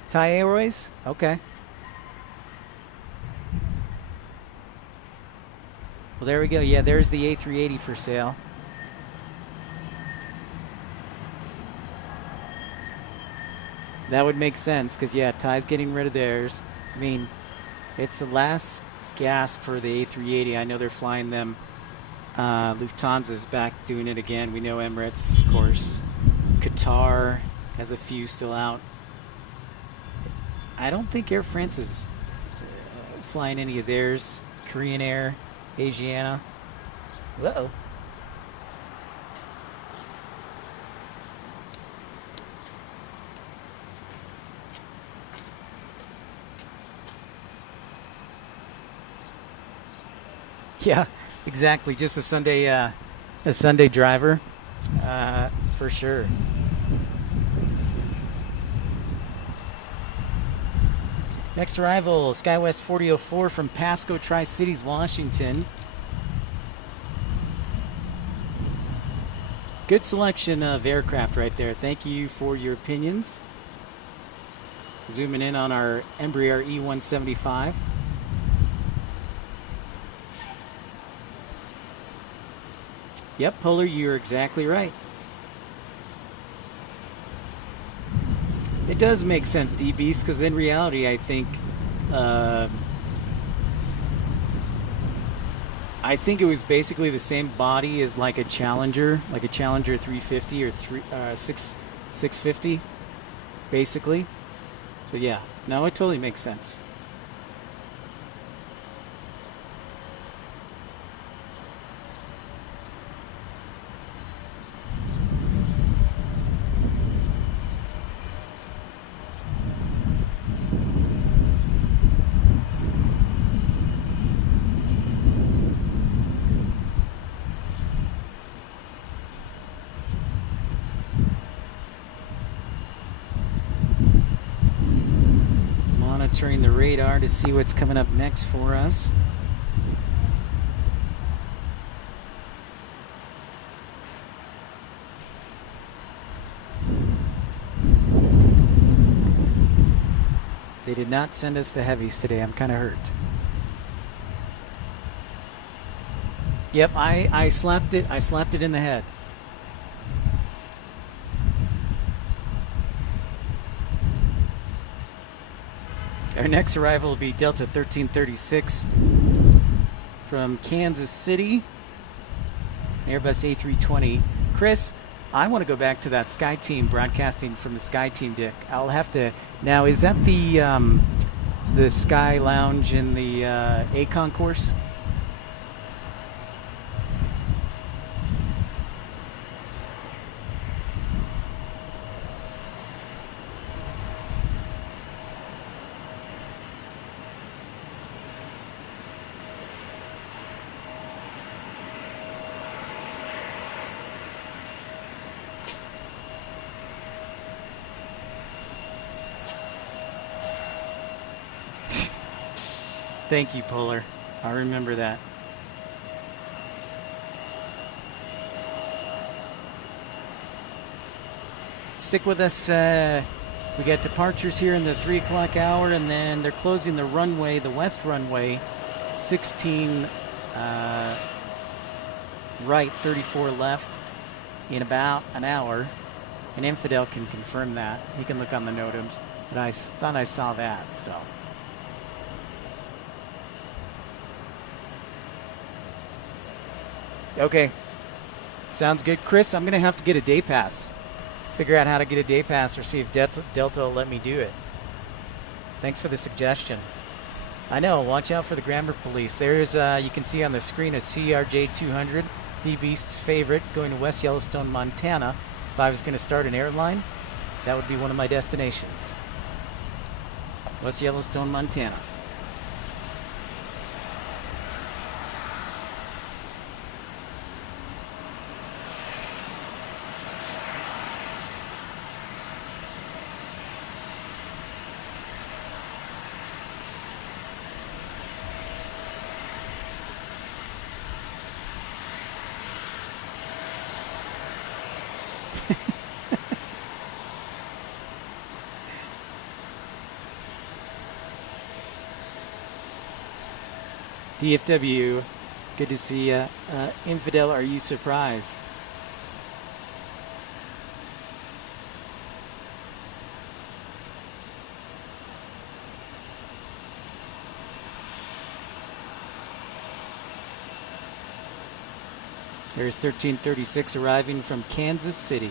Thai Airways? Okay. Well, there we go. Yeah, there's the A380 for sale. That would make sense because, yeah, Thai's getting rid of theirs. I mean, it's the last gasp for the A380. I know they're flying them. Lufthansa's back doing it again. We know Emirates, of course. Qatar has a few still out. I don't think Air France is flying any of theirs. Korean Air, Asiana. Uh-oh. Yeah, exactly. Just a Sunday driver, for sure. Next arrival, SkyWest 4004 from Pasco, Tri-Cities, Washington. Good selection of aircraft right there. Thank you for your opinions. Zooming in on our Embraer E175. Yep, Polar, you're exactly right. It does make sense, DBs, because in reality, I think it was basically the same body as like a Challenger 350 or 650, basically. So yeah, no, it totally makes sense. monitoring the radar to see what's coming up next for us. They did not send us the heavies today. I'm kind of hurt. Yep, I slapped it. I slapped it in the head. Our next arrival will be Delta 1336 from Kansas City, Airbus A320. Chris, I want to go back to that Sky Team broadcasting from the Sky Team deck. I'll have to now. Is that the Sky Lounge in the A concourse? Thank you, Polar. I'll remember that. Stick with us. We got departures here in the 3 o'clock hour, and then they're closing the runway, the west runway, 16 right, 34 left, in about an hour. And Infidel can confirm that. He can look on the NOTAMs, but I thought I saw that, so. Okay, sounds good. Chris, I'm going to have to get a day pass. Figure out how to get a day pass or see if Delta will let me do it. Thanks for the suggestion. I know, watch out for the grammar police. There's, you can see on the screen, a CRJ 200, D-Beast's favorite, going to West Yellowstone, Montana. If I was going to start an airline, that would be one of my destinations. West Yellowstone, Montana. DFW, good to see you. Infidel, are you surprised? There's 1336 arriving from Kansas City.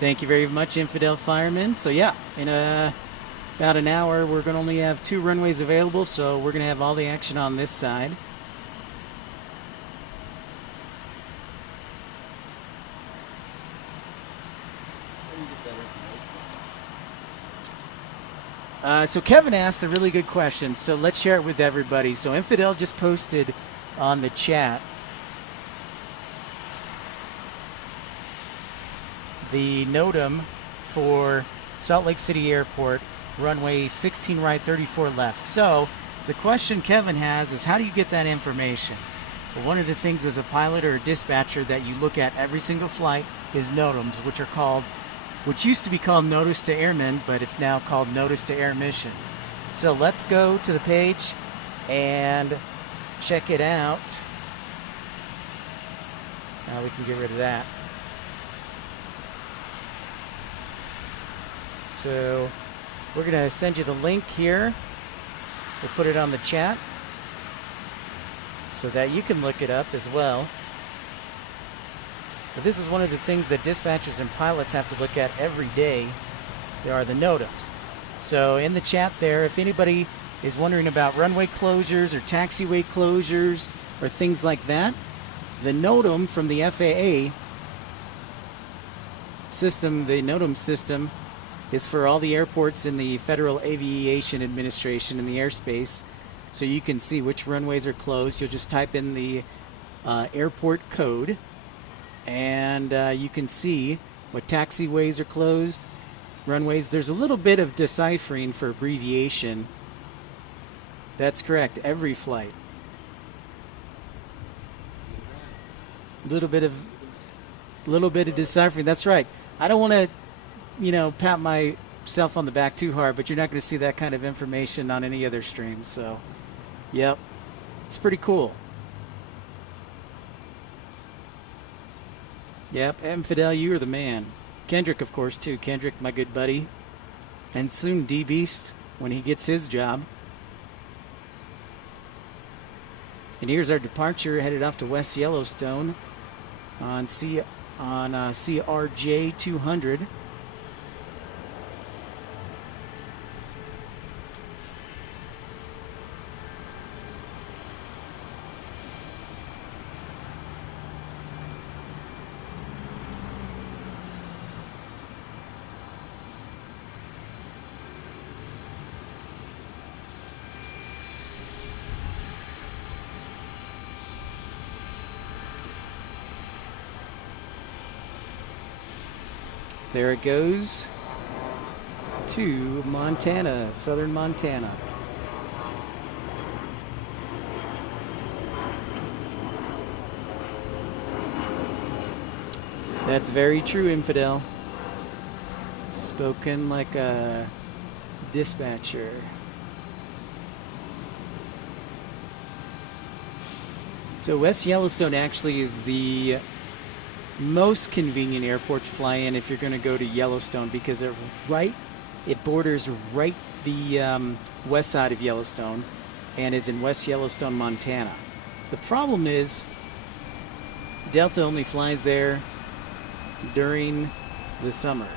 Thank you very much, Infidel Fireman. So yeah, in about an hour, we're going to only have 2 runways available, so we're going to have all the action on this side. So Kevin asked a really good question, so let's share it with everybody. So Infidel just posted on the chat the NOTAM for Salt Lake City Airport, runway 16 right, 34 left. So the question Kevin has is, how do you get that information? Well, one of the things as a pilot or a dispatcher that you look at every single flight is NOTAMs, which used to be called Notice to Airmen, but it's now called Notice to Air Missions. So let's go to the page and check it out. Now we can get rid of that. So we're going to send you the link here. We'll put it on the chat so that you can look it up as well. But this is one of the things that dispatchers and pilots have to look at every day. There are the NOTAMs. So in the chat there, if anybody is wondering about runway closures or taxiway closures or things like that, The NOTAM from the FAA system, the NOTAM system, is for all the airports in the Federal Aviation Administration in the airspace. So you can see which runways are closed. You'll just type in the airport code, and you can see what taxiways are closed, runways. There's a little bit of deciphering for abbreviation. That's correct, every flight. Little bit of deciphering. That's right. I don't want to, pat myself on the back too hard, but you're not going to see that kind of information on any other stream. So, yep, it's pretty cool. Yep, Fidel, you are the man. Kendrick, of course, too. Kendrick, my good buddy, and soon D-Beast when he gets his job. And here's our departure, headed off to West Yellowstone on CRJ 200. There it goes to Montana, southern Montana. That's very true, Infidel. Spoken like a dispatcher. So West Yellowstone actually is the most convenient airport to fly in if you're going to go to Yellowstone, because it borders right the west side of Yellowstone and is in West Yellowstone, Montana. The problem is Delta only flies there during the summer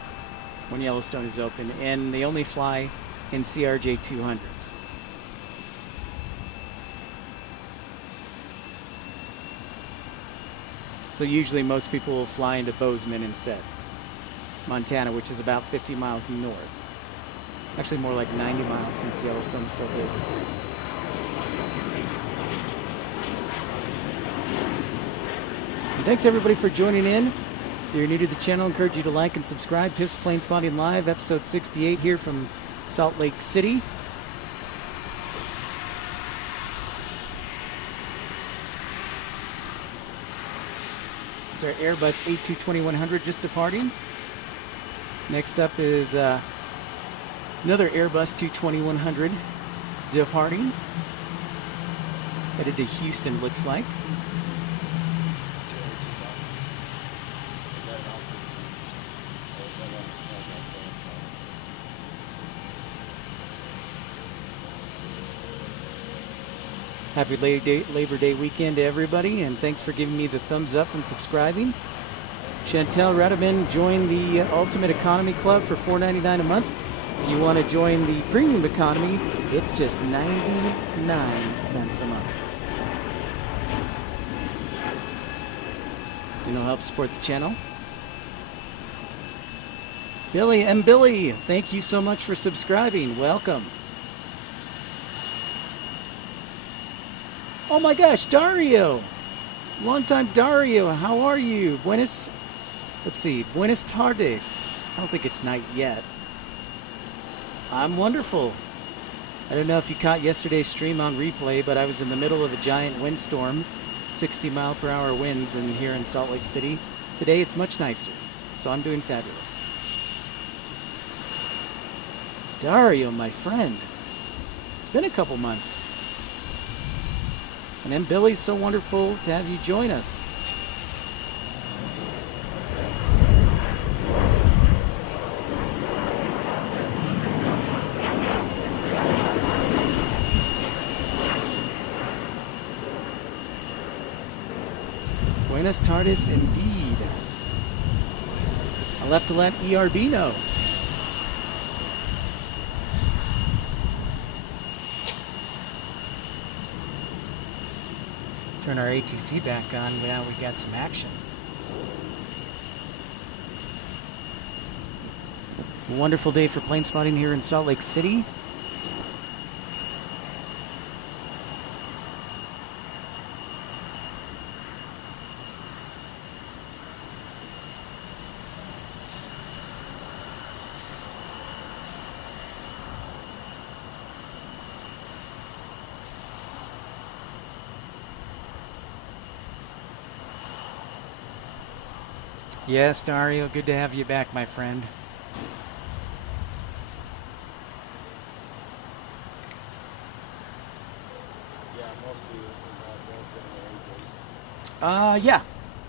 when Yellowstone is open, and they only fly in CRJ 200s. So usually most people will fly into Bozeman instead, Montana, which is about 50 miles north. Actually more like 90 miles since Yellowstone is so big. And thanks everybody for joining in. If you're new to the channel, I encourage you to like and subscribe. Pip's Planespotting Live, episode 68 here from Salt Lake City. Our Airbus A220-100 just departing. Next up is another Airbus 220-100 departing. Headed to Houston, looks like. Happy Labor Day weekend to everybody, and thanks for giving me the thumbs up and subscribing. Chantel Radaman joined the Ultimate Economy Club for $4.99 a month. If you want to join the Premium Economy, it's just 99 cents a month. And it'll help support the channel. Billy, thank you so much for subscribing. Welcome. Oh my gosh, Dario! Long time Dario, how are you? Buenas tardes. I don't think it's night yet. I'm wonderful. I don't know if you caught yesterday's stream on replay, but I was in the middle of a giant windstorm, 60-mile-per-hour winds here in Salt Lake City. Today it's much nicer, so I'm doing fabulous. Dario, my friend. It's been a couple months. And then Billy, so wonderful to have you join us. Buenas tardes indeed. I left to let ERB know. Turn our ATC back on. Now we got some action. A wonderful day for plane spotting here in Salt Lake City. Yes, Dario, good to have you back, my friend.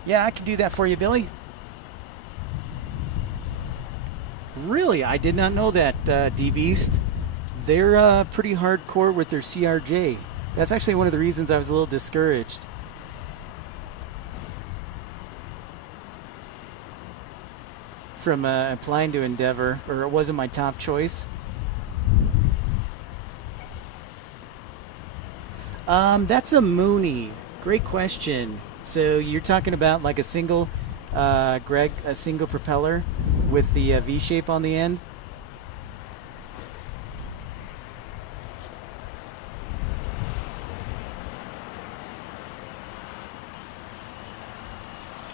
Yeah, I can do that for you, Billy. Really, I did not know that, D-Beast. They're pretty hardcore with their CRJ. That's actually one of the reasons I was a little discouraged. From applying to Endeavor, or it wasn't my top choice. That's a Mooney. Great question. So you're talking about like a single, Greg, a single propeller with the V shape on the end?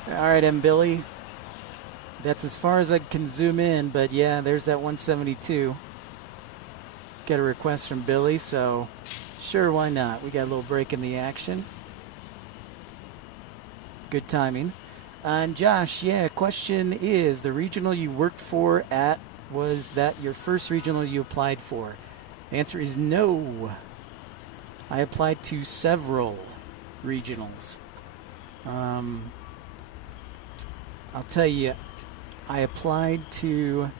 All right, M. Billy. That's as far as I can zoom in, but yeah, there's that 172. Got a request from Billy, so sure, why not? We got a little break in the action. Good timing. And Josh, yeah, question is, the regional you worked for at, was that your first regional you applied for? The answer is no. I applied to several regionals. I'll tell you, I applied to...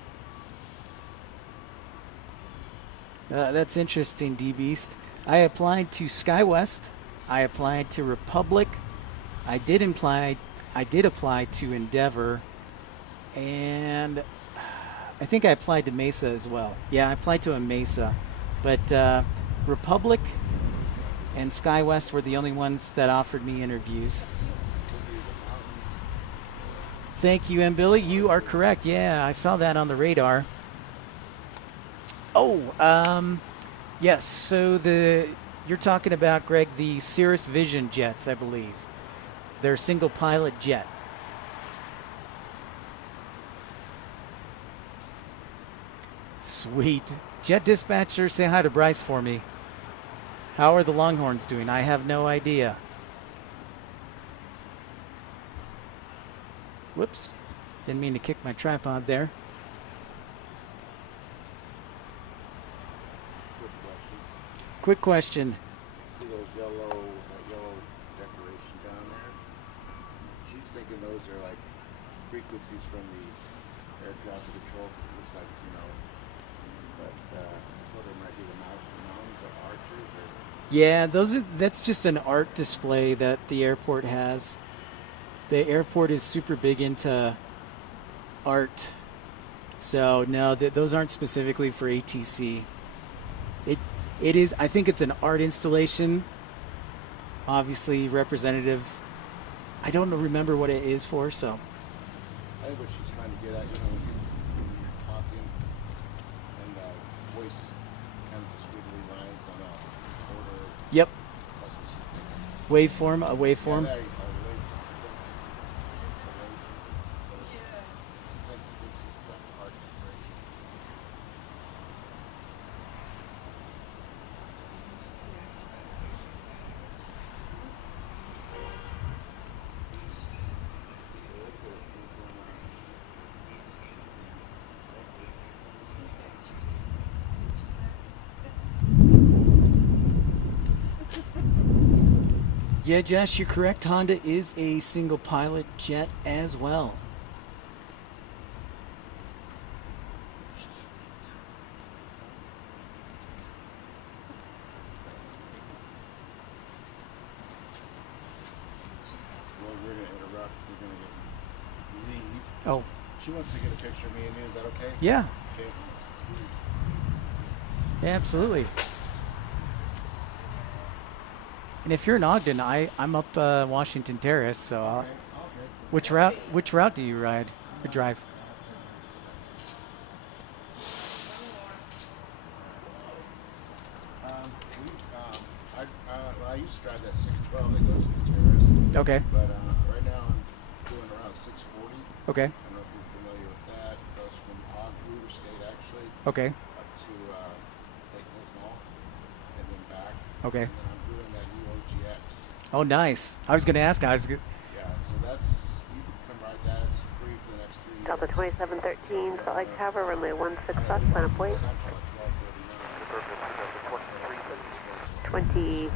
that's interesting, D-Beast. I applied to SkyWest. I applied to Republic. I did apply to Endeavor. And I think I applied to Mesa as well. Yeah, I applied to a Mesa. But Republic and SkyWest were the only ones that offered me interviews. Thank you, M. Billy. You are correct. Yeah, I saw that on the radar. Oh, yes. So you're talking about, Greg, the Cirrus Vision jets, I believe. They're single pilot jet. Sweet. Jet dispatcher, say hi to Bryce for me. How are the Longhorns doing? I have no idea. Whoops. Didn't mean to kick my tripod there. Quick question. See those yellow decoration down there? She's thinking those are like frequencies from the air traffic control. It looks like, but what there might be the mountains or archers or... Yeah, that's just an art display that the airport has. The airport is super big into art. So no, those aren't specifically for ATC. It is, I think it's an art installation, obviously representative. I don't remember what it is for, so. I think what she's trying to get at, when you're talking and voice kind of squiggly lines on a order. Yep. That's what she's thinking. Waveform, a waveform. Yeah, Yeah, Josh, you're correct. Honda is a single pilot jet as well. Well, we're going to interrupt. We're going to leave. Oh. She wants to get a picture of me and you. Is that okay? Yeah. Okay. Yeah, absolutely. And if you're in Ogden, I'm up Washington Terrace, so I'll, Okay. which route do you ride or drive? I used to drive that 612 that goes to the terrace. Okay. But right now I'm doing around 640. Okay. I don't know if you're familiar with that. It goes from Weaver State actually Okay. up to Lake Hills Mall and then back. Okay. And then I'm doing that new OGX. Oh, nice. I was going to ask. Yeah, so that's, you can come ride that. It's free for the next 3 years. Delta 2713, Salt Lake Tower, runway 16 left, final point. Central at 12:39. 23,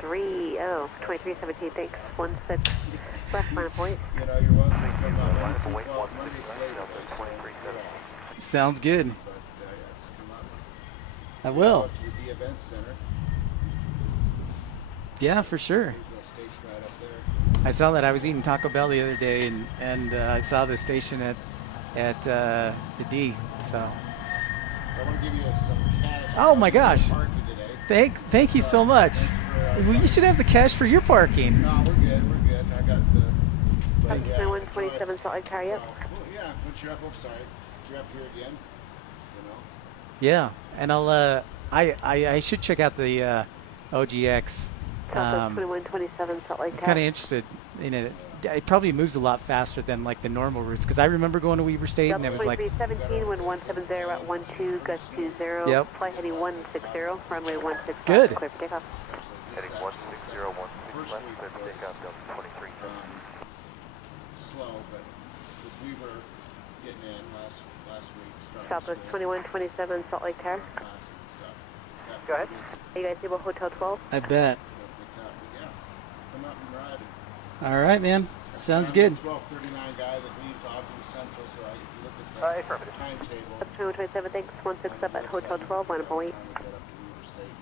2317, thanks. 16 left, final point. You know, you're welcome to come out. Monday's later, so you're off. Sounds good. But yeah, just come out. I will. Go to the event center. Yeah, for sure. There's a station right up there. I saw that. I was eating Taco Bell the other day, and I saw the station at the D. So. I want to give you some cash. Oh my gosh! Parking today. Thank you so much. Well, you should have the cash for your parking. No, we're good. We're good. I got the. But, Delta 2127, Salt Lake Tower, yep. Well, yeah, once you're up, I'm sorry. You're up here again. You know. Yeah, and I'll I should check out the OGX. Delta 2127, Salt Lake Tower. Kind of interested in it. It probably moves a lot faster than like the normal routes because I remember going to Weber State and it was like 2317, wind 170 at 12, gust 20. Yep. Flight heading 160, runway 16 Good. left, clear for takeoff. Heading 160, 16 left, clear for takeoff, Delta 23. Slow, but with Weber getting in last week, starting Southwest school, 2127, Salt Lake Tower. classes and stuff. That Go ahead. Are you guys able Hotel 12? I bet. Yeah, come out and ride. All right, man. Sounds I'm good. the 12:39 guy that leaves Ogden Central, so if you look at Affirmative. the timetable. Delta 2127, thanks. 16 up at Hotel 12, line up and wait. Time to get up to Weber State.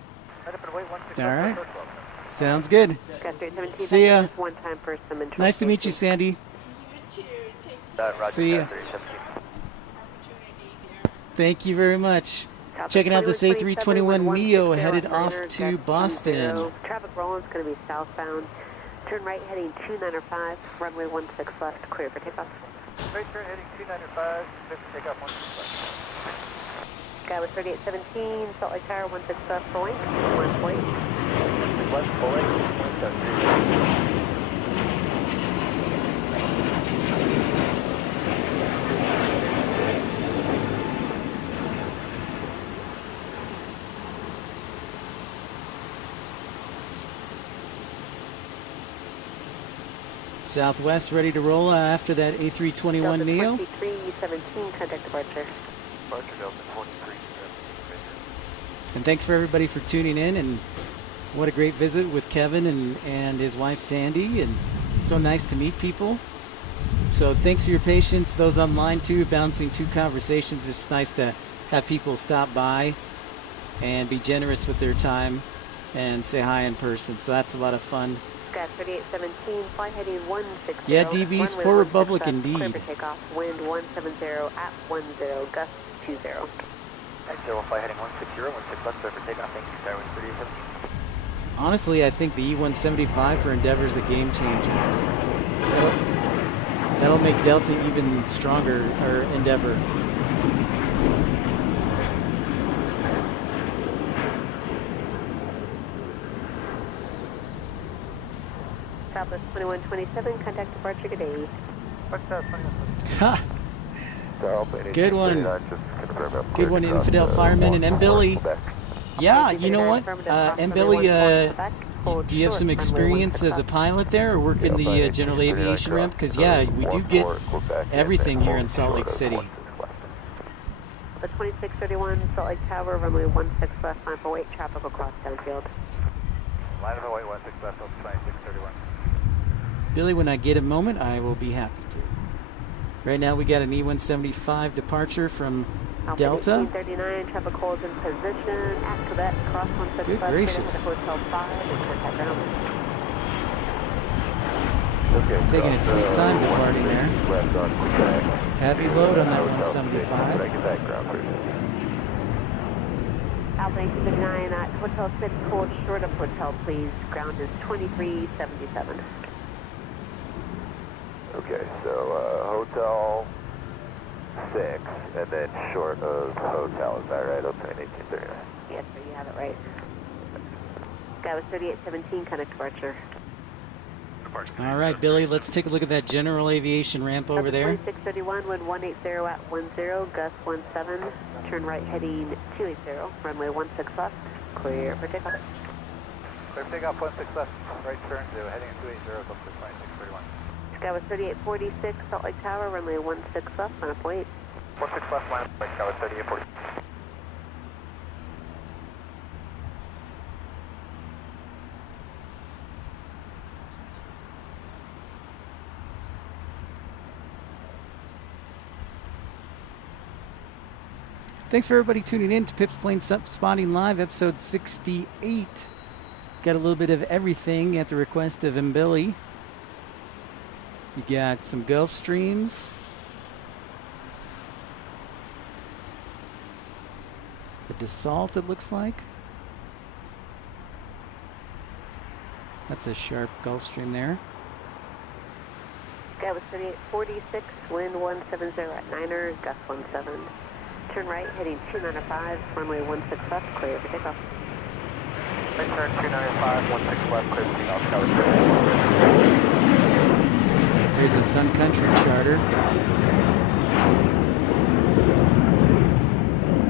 Head up and wait, 16 All right. left, 12. Sounds good. Gust 317, See ya. just one time for some intro. Nice to meet you, Sandy. Roger, See ya. 317. Thank you very much. Checking out this A321 Neo headed off to Boston. Traffic rolling is going to be southbound. Turn right heading 295, runway 16 left, clear for takeoff. Straight turn heading 295, clear for takeoff, 16 left. Guy with 3817, Salt Lake Tower, 16 left, full length, 1 point. Left, full length, 173. Southwest ready to roll after that A321 Delta Neo. 2317, contact departure. Departure, Delta 23. And thanks for everybody for tuning in. And what a great visit with Kevin and his wife Sandy. And so nice to meet people. So thanks for your patience. Those online too, bouncing 2 conversations. It's nice to have people stop by and be generous with their time and say hi in person. So that's a lot of fun. Got 3817, flight heading 160. Yeah, DB, runway Sport Republic 16 indeed. Clear for takeoff, wind 170 at 10, gust 20. X0, flight heading 160, 16 left, clear for takeoff, thank you, Skyway 3817. Honestly, I think the E175 for Endeavor is a game changer. That'll make Delta even stronger, or Endeavor. Southwest 2127, contact departure, good day. Ha! Good one. Good one, Infidel Fireman and M. Billy. Yeah, you know what? M. Billy, do you have some experience as a pilot there or work in the general aviation ramp? Because, yeah, we do get everything here in Salt Lake City. The 2631, Salt Lake Tower, runway 16 left, line for wait, traffic will cross downfield. Line of wait, 16 left, Delta 2631. Billy, when I get a moment, I will be happy to. Right now, we got an E175 departure from Delta. 1839, traffic holds in position at Quebec, cross 16 Good left, gracious. Hotel 5, and contact ground. Taking its sweet time departing there. Heavy load on that 175. Alpha 1859 at Hotel 6, hold short of hotel, please. Ground is 2377. Okay, so Hotel 6, and then short of hotel, is that right? Open 1839. Yes, sir, you have it right. Sky was 3817, connect departure. All right, Billy, let's take a look at that general aviation ramp over there. 2631, wind 180 at 10, gust 17, turn right heading 280, runway 16 left, clear for takeoff. Clear for takeoff, 16 left, right turn to heading 280, up to 2631. Sky was 3846, Salt Lake Tower, runway 16 left, line up 8. 16 left, line up, Sky was 3846. Thanks for everybody tuning in to Pip's Planespotting Live, episode 68. Got a little bit of everything at the request of Billy. You got some Gulf Streams. The Dassault, it looks like. That's a sharp Gulf Stream there. Sky was 3846, wind 170 at 9er, gust 17. Turn right, heading 295, runway 16 left, clear for takeoff. Right turn 295, 16 left, clear for takeoff, Sky was 3846. There's a Sun Country charter.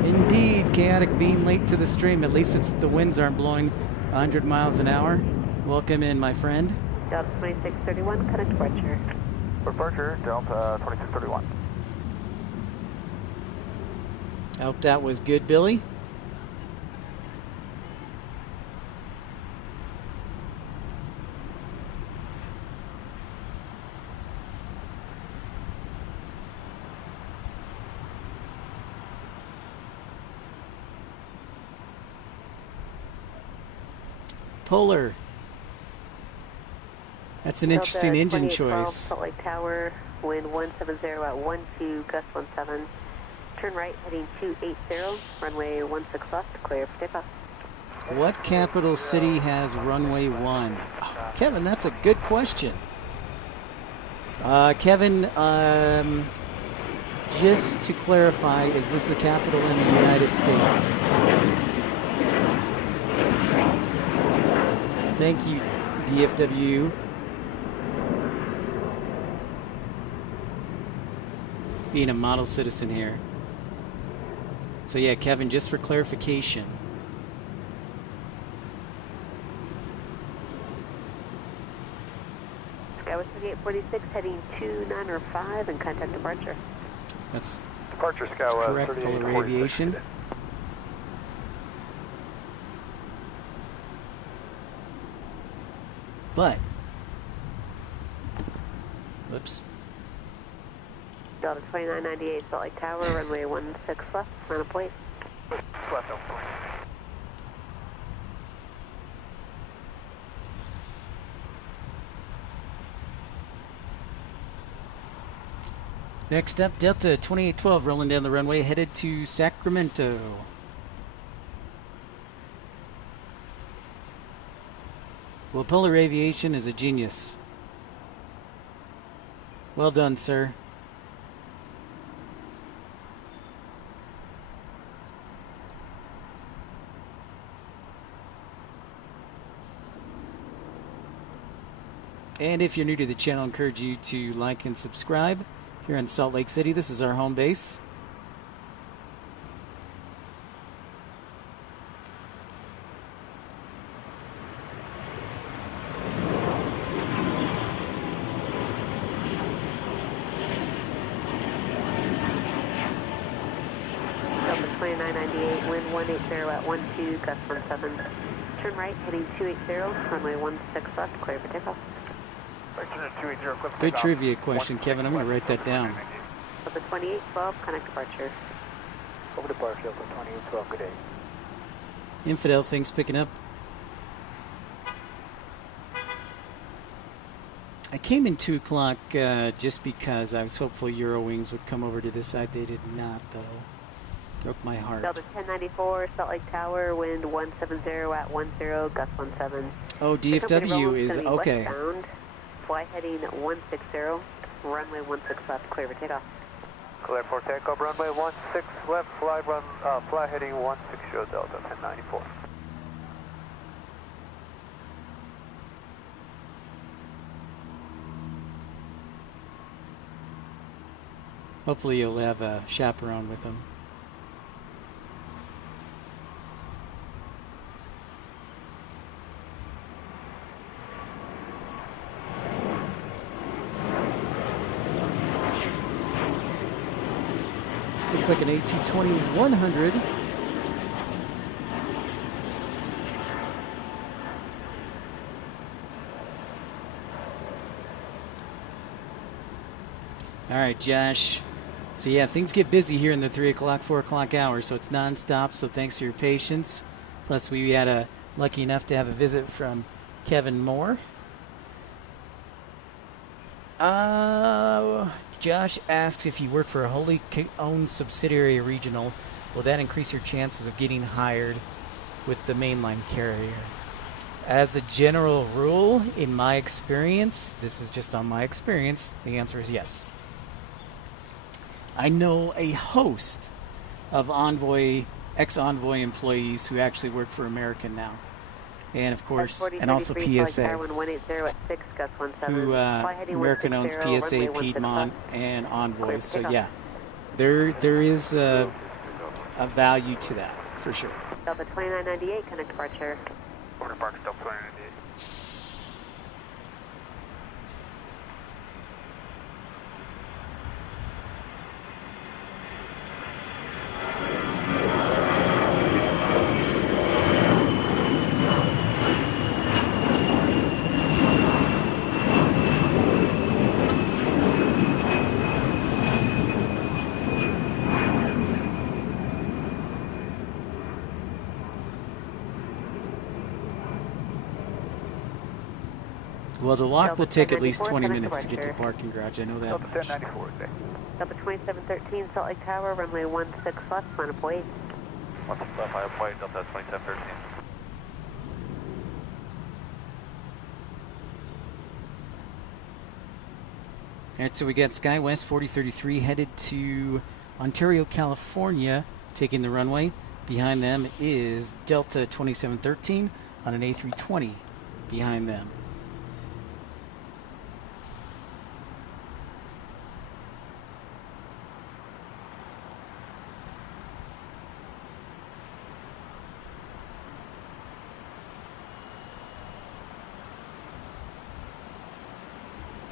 Indeed, chaotic being late to the stream. At least the winds aren't blowing 100 miles an hour. Welcome in, my friend. Delta 2631, connect departure. Departure, Delta 2631. I hope that was good, Billy. Polar. That's an interesting engine choice. Salt Lake Tower, wind 170 at 12, gust 17. Turn right, heading 280, runway 16 left, clear for takeoff. What capital city has runway 1? Oh, Kevin, that's a good question. Kevin, just to clarify, is this the capital in the United States? Thank you, DFW. Being a model citizen here. So yeah, Kevin, just for clarification. Sky was 3846, heading 2905, and contact departure. That's Departure, Sky was correct, Polar 3846. Aviation. But, whoops. Delta 2998, Salt Lake Tower, runway 16 left, line up 8. Left, Delta. Next up, Delta 2812 rolling down the runway, headed to Sacramento. Well, Polar Aviation is a genius. Well done, sir. And if you're new to the channel, I encourage you to like and subscribe. Here in Salt Lake City, this is our home base. Delta 2998, wind 180 at 12, gust 17. Turn right, heading 280, runway 16 left, clear for takeoff. Right turn 280, clear for Good takeoff. trivia question, Kevin. I'm going to write that down. Delta 2812, connect departure. Over departure, Delta 2812, good day. Infidel things picking up. I came in 2 o'clock just because I was hopeful Eurowings would come over to this side. They did not, though. Broke my heart. Delta 1094, Salt Lake Tower, wind 170 at 10, gust 17. Oh, DFW is okay. Westbound, fly heading 160, runway 16 left, clear for takeoff. Clear for takeoff, runway 16 left, fly heading 160 Delta 1094. Hopefully you'll have a chaperone with him. Looks like an A220-100. All right, Josh. So yeah, things get busy here in the 3 o'clock, 4 o'clock hour, so it's nonstop, so thanks for your patience. Plus, we had lucky enough to have a visit from Kevin Moore. Josh asks if you work for a wholly owned subsidiary regional, will that increase your chances of getting hired with the mainline carrier? As a general rule, in my experience, this is just on my experience, the answer is yes. I know a host of Envoy, ex-Envoy employees who actually work for American now. And of course, and also PSA, who American owns PSA, Piedmont, and Envoy. So yeah, there is a value to that, for sure. Delta 2998, connect departure. Border Park, Delta 2998. Well, the walk will take at least 20 minutes to get to the parking garage. I know that Delta much. 1094, okay. Delta 2713, Salt Lake Tower, runway 16 left, line up weight. 16 left, high up weight, Delta 2713. All right, so we got SkyWest 4033 headed to Ontario, California, taking the runway. Behind them is Delta 2713 on an A320 behind them.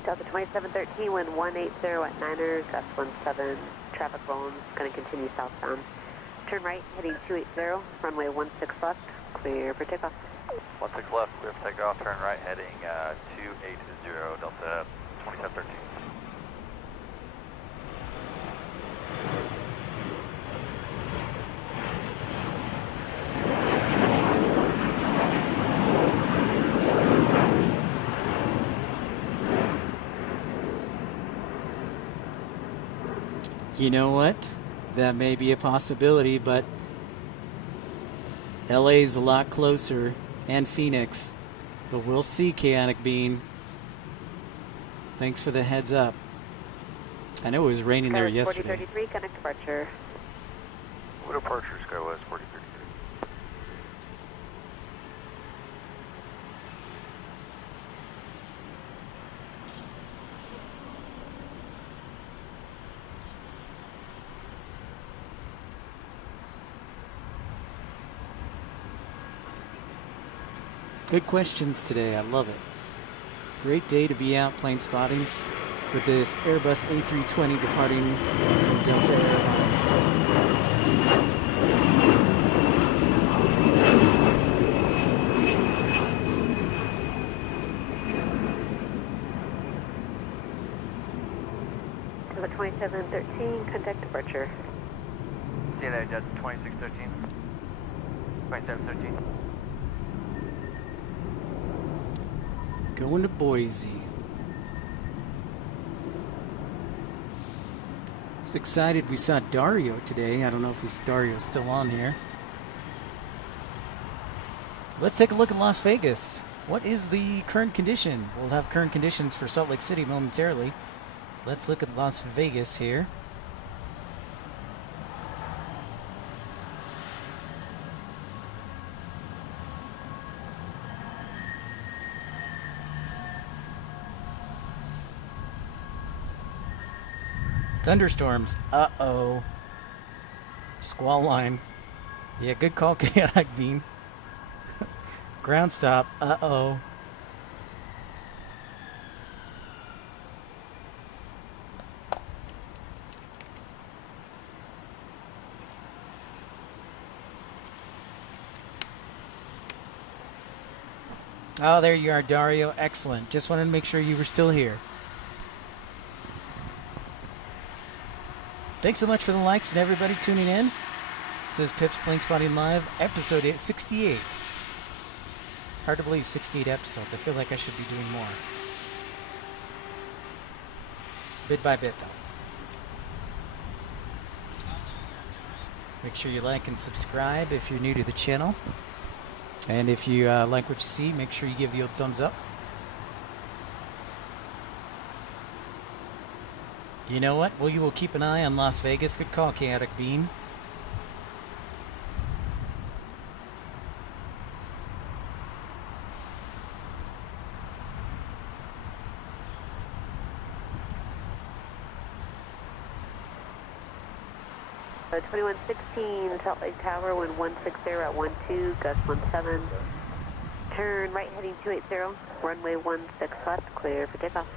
Delta 2713, wind 180 at 9er, gust 17, traffic volume going to continue southbound. Turn right, heading 280, runway 16 left, clear for takeoff. 16 left, clear for takeoff, turn right, heading 280, Delta 2713. You know what? That may be a possibility, but LA's a lot closer, and Phoenix. But we'll see, Chaotic Bean. Thanks for the heads up. I know it was raining there yesterday. 4033, connect departure. What departure, SkyWest 4033? Good questions today. I love it. Great day to be out plane spotting with this Airbus A320 departing from Delta Airlines. To the 2713, contact departure. See you there, Delta 2613. 2713. Going to Boise. was excited we saw Dario today. I don't know if Dario's still on here. Let's take a look at Las Vegas. What is the current condition? We'll have current conditions for Salt Lake City momentarily. Let's look at Las Vegas here. Thunderstorms. Uh-oh. Squall line. Yeah, good call, Chaotic Bean. Ground stop. Uh-oh. Oh, there you are, Dario. Excellent. Just wanted to make sure you were still here. Thanks so much for the likes and everybody tuning in. This is Pip's Planespotting Live, episode 68. Hard to believe 68 episodes. I feel like I should be doing more. Bit by bit, though. Make sure you like and subscribe if you're new to the channel. And if you like what you see, make sure you give the old thumbs up. You know what? Well, you will keep an eye on Las Vegas. Good call, Chaotic Bean. So 2116 Salt Lake Tower, wind 160 at 12, gust 17. Turn right heading 280, runway 16 left, clear for takeoff.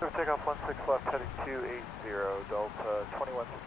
Takeoff 16 left, heading 280, Delta 2116.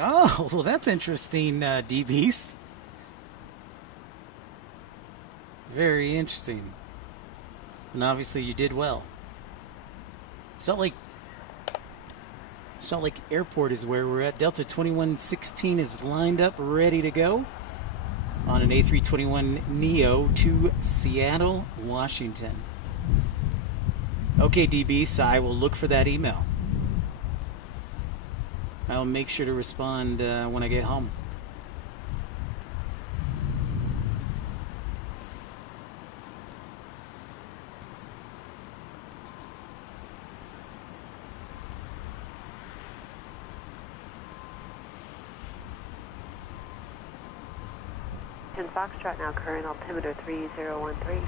Oh, well, that's interesting, D-Beast. Very interesting. And obviously you did well. Salt Lake Airport is where we're at. Delta 2116 is lined up, ready to go on an A321neo to Seattle, Washington. Okay, D-Beast, I will look for that email. I'll make sure to respond when I get home. Foxtrot now, current altimeter 3013.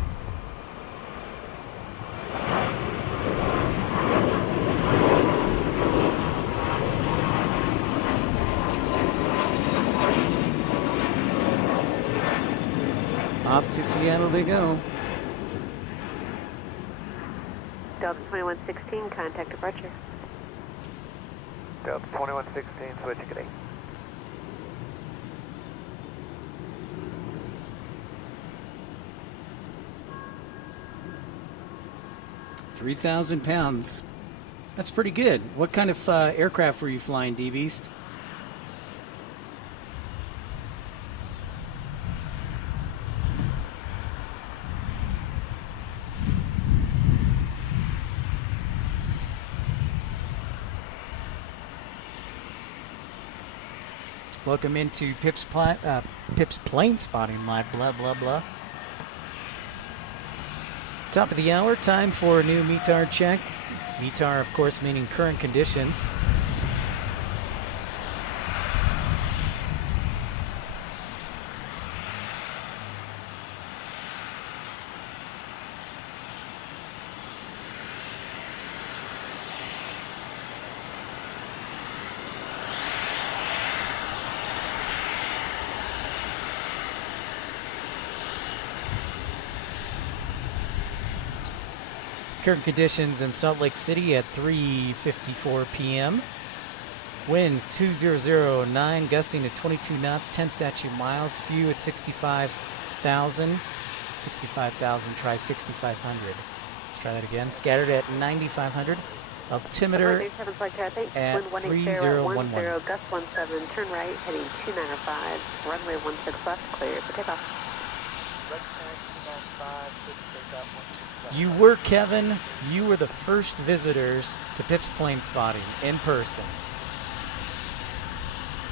Off to Seattle they go. Delta 2116, contact departure. Delta 2116, switch at 8. £3,000. That's pretty good. What kind of aircraft were you flying, D-Beast? Welcome into Pip's Planespotting Live, blah, blah, blah. Top of the hour, time for a new METAR check. METAR, of course, meaning current conditions. Current conditions in Salt Lake City at 3:54 p.m. Winds 2009, gusting to 22 knots, 10 statute miles. Few at 65,000. 65,000, try 6,500. Let's try that again. Scattered at 9,500. Altimeter at 3011. Gust 17, turn right, heading 295, runway 16 left, clear for takeoff. You were, Kevin, you were the first visitors to Pip's Planespotting in person.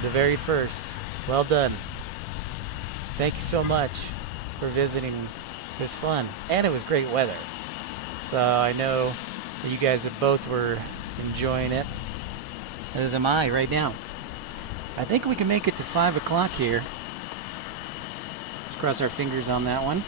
The very first. Well done. Thank you so much for visiting. It was fun, and it was great weather. So I know that you guys both were enjoying it, as am I right now. I think we can make it to 5 o'clock here. Let's cross our fingers on that one.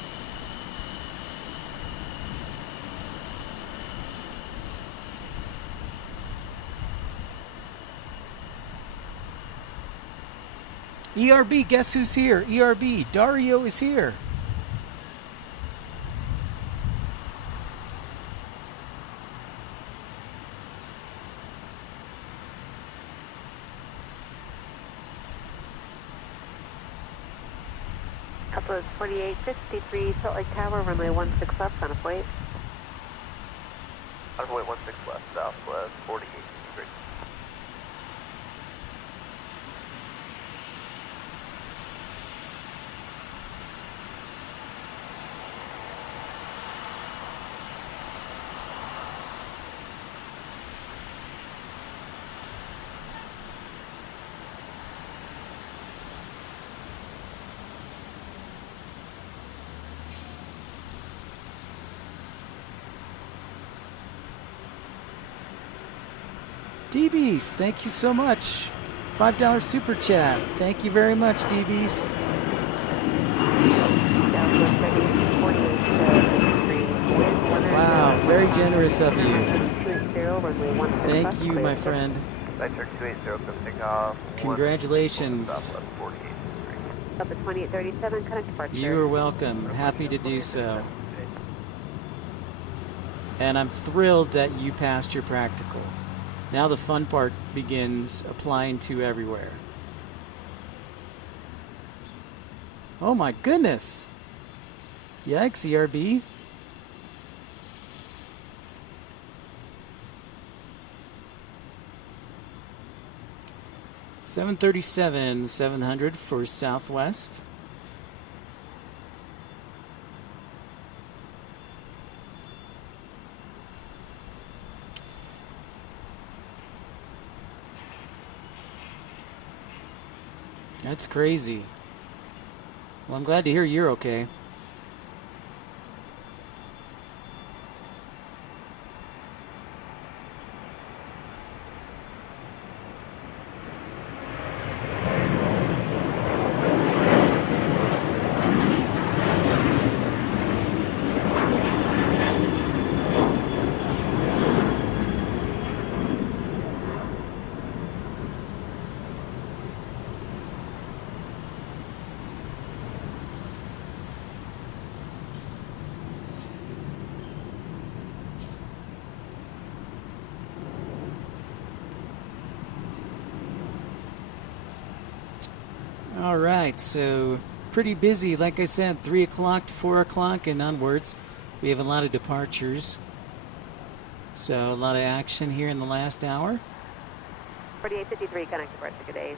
ERB, guess who's here? ERB, Dario is here. Upload 4853, Salt Lake Tower, runway 16 left, on a wait. Runway 16 left, southwest, 4853. D-Beast, thank you so much. $5 super chat. Thank you very much, D-Beast. Wow, very generous of you. Thank you, my friend. Vector 280, come take off. Congratulations. Southwest 4853. Up at 2837, connect departure. You are welcome. Happy to do so. And I'm thrilled that you passed your practical. Now the fun part begins, applying to everywhere. Oh my goodness. Yikes, ERB. $737, 700 for Southwest. That's crazy. Well, I'm glad to hear you're okay. All right, so pretty busy. Like I said, 3 o'clock to 4 o'clock and onwards. We have a lot of departures. So a lot of action here in the last hour. 4853, connect departure, good day.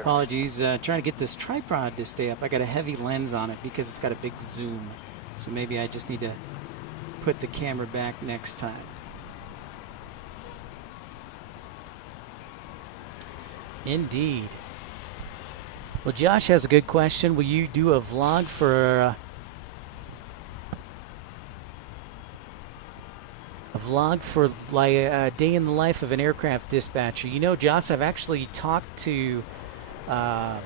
Apologies, trying to get this tripod to stay up. I got a heavy lens on it because it's got a big zoom. So maybe I just need to put the camera back next time. Indeed. Well, Josh has a good question. Will you do a vlog for like a day in the life of an aircraft dispatcher? You know, Josh, I've actually talked to. I'm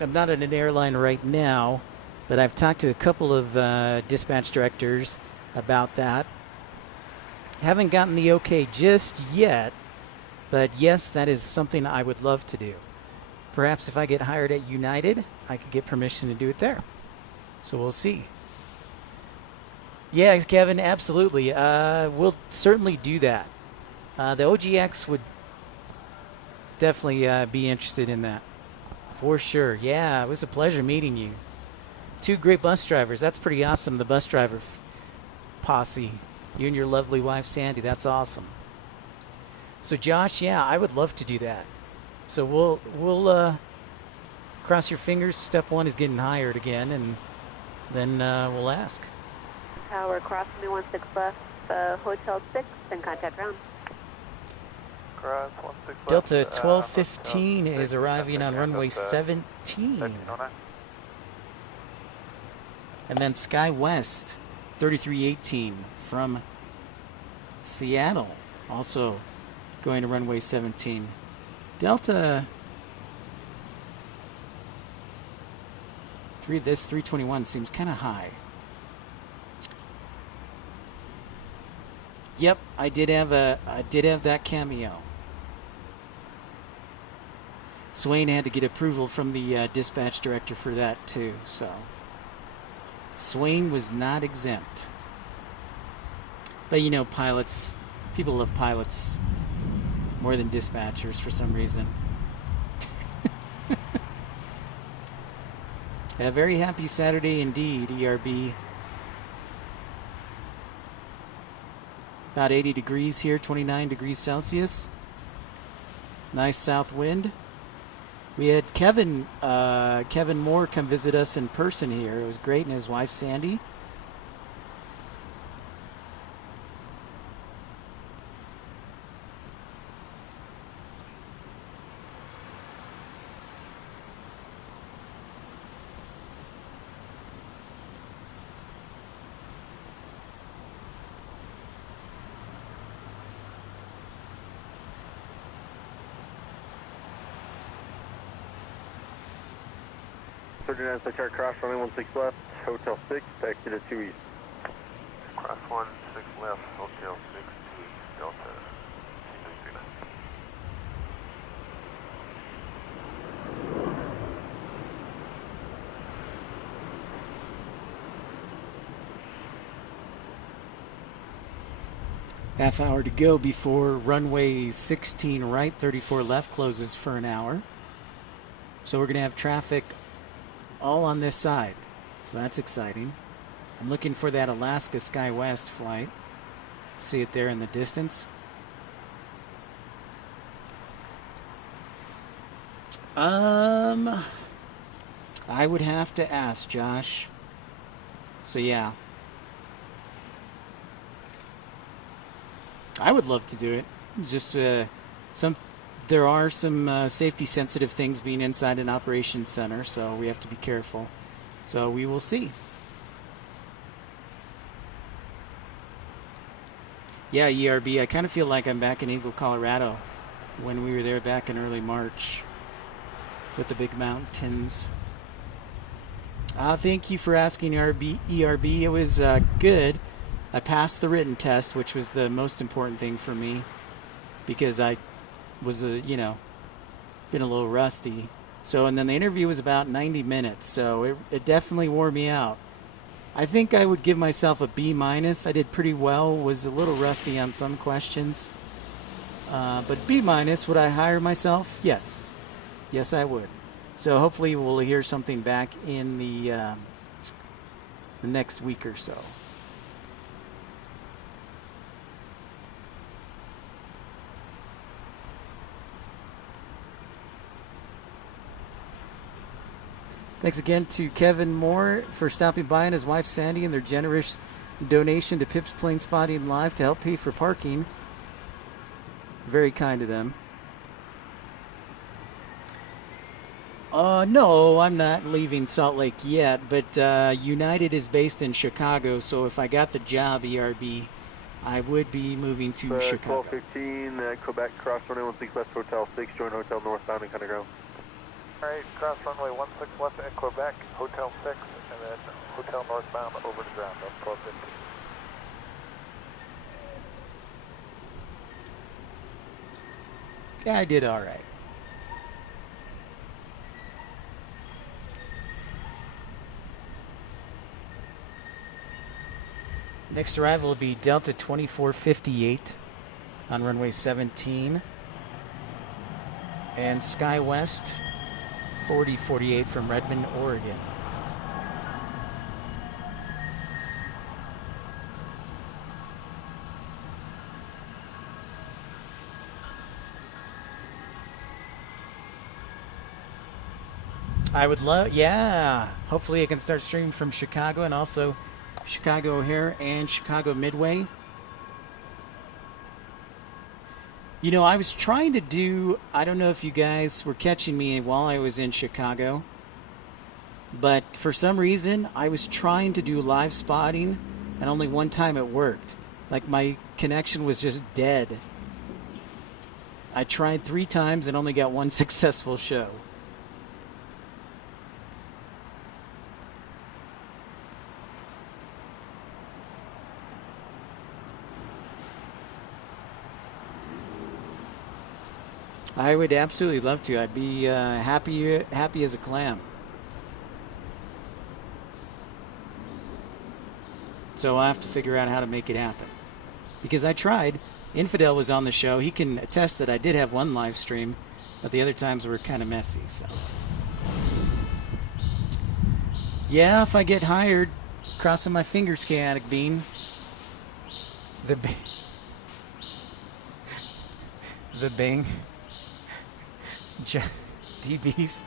not at an airline right now, but I've talked to a couple of dispatch directors about that. Haven't gotten the okay just yet, but yes, that is something I would love to do. Perhaps if I get hired at United, I could get permission to do it there. So we'll see. Yeah, Kevin, absolutely. We'll certainly do that. The OGX would definitely be interested in that. For sure. Yeah, it was a pleasure meeting you. 2 great bus drivers. That's pretty awesome, the bus driver posse. You and your lovely wife, Sandy. That's awesome. So, Josh, yeah, I would love to do that. So we'll cross your fingers. Step 1 is getting hired again, and then we'll ask. Tower cross me 16 left, Hotel 6, and contact ground. Cross 16 left. Delta Hotel 1215 is 6, arriving on runway 17. 17. 1309. And then Sky West 3318 from Seattle, also going to runway 17. Delta 321 seems kind of high. Yep, I did have that cameo. Swain had to get approval from the dispatch director for that too, so Swain was not exempt. But you know, pilots, people love pilots more than dispatchers for some reason. A very happy Saturday indeed, ERB. About 80 degrees here, 29 degrees Celsius. Nice south wind. We had Kevin Moore come visit us in person here. It was great, and his wife Sandy. Chart cross runway 16 left, Hotel 6, taxi to 2 east. Cross 16 left, Hotel 6, 2 east, Delta 339. Half hour to go before runway 16 right, 34 left closes for an hour. So we're going to have traffic all on this side. So that's exciting. I'm looking for that Alaska Sky West flight. See it there in the distance. I would have to ask Josh. So yeah. I would love to do it. Just there are some safety sensitive things being inside an operations center, so we have to be careful. So we will see. Yeah, ERB, I kind of feel like I'm back in Eagle, Colorado when we were there back in early March with the big mountains. Thank you for asking, ERB. It was good. I passed the written test, which was the most important thing for me because I was, been a little rusty. So, and then the interview was about 90 minutes, so it definitely wore me out. I think I would give myself a B-. I did pretty well, was a little rusty on some questions. But B-, would I hire myself? Yes. Yes, I would. So hopefully we'll hear something back in the next week or so. Thanks again to Kevin Moore for stopping by and his wife Sandy and their generous donation to Pip's Planespotting Live to help pay for parking. Very kind of them. No, I'm not leaving Salt Lake yet, but United is based in Chicago, so if I got the job, ERB, I would be moving to Chicago. 1215, Quebec, cross runway 16 left, Hotel 6, join Hotel northbound and kind of ground. Alright, cross runway 16 left at Quebec, Hotel 6, and then Hotel northbound over the ground on 1215. Yeah, I did all right. Next arrival will be Delta 2458 on runway 17. And SkyWest 4048 from Redmond, Oregon. I would love, yeah. Hopefully I can start streaming from Chicago and also Chicago O'Hare and Chicago Midway. You know, I was trying to do, I don't know if you guys were catching me while I was in Chicago, but for some reason I was trying to do live spotting and only one time it worked. Like my connection was just dead. I tried 3 times and only got 1 successful show. I would absolutely love to. I'd be happy as a clam. So I'll have to figure out how to make it happen. Because I tried. Infidel was on the show. He can attest that I did have 1 live stream, but the other times were kind of messy. So, yeah, if I get hired, crossing my fingers, Chaotic Bean. The Bing. DBs.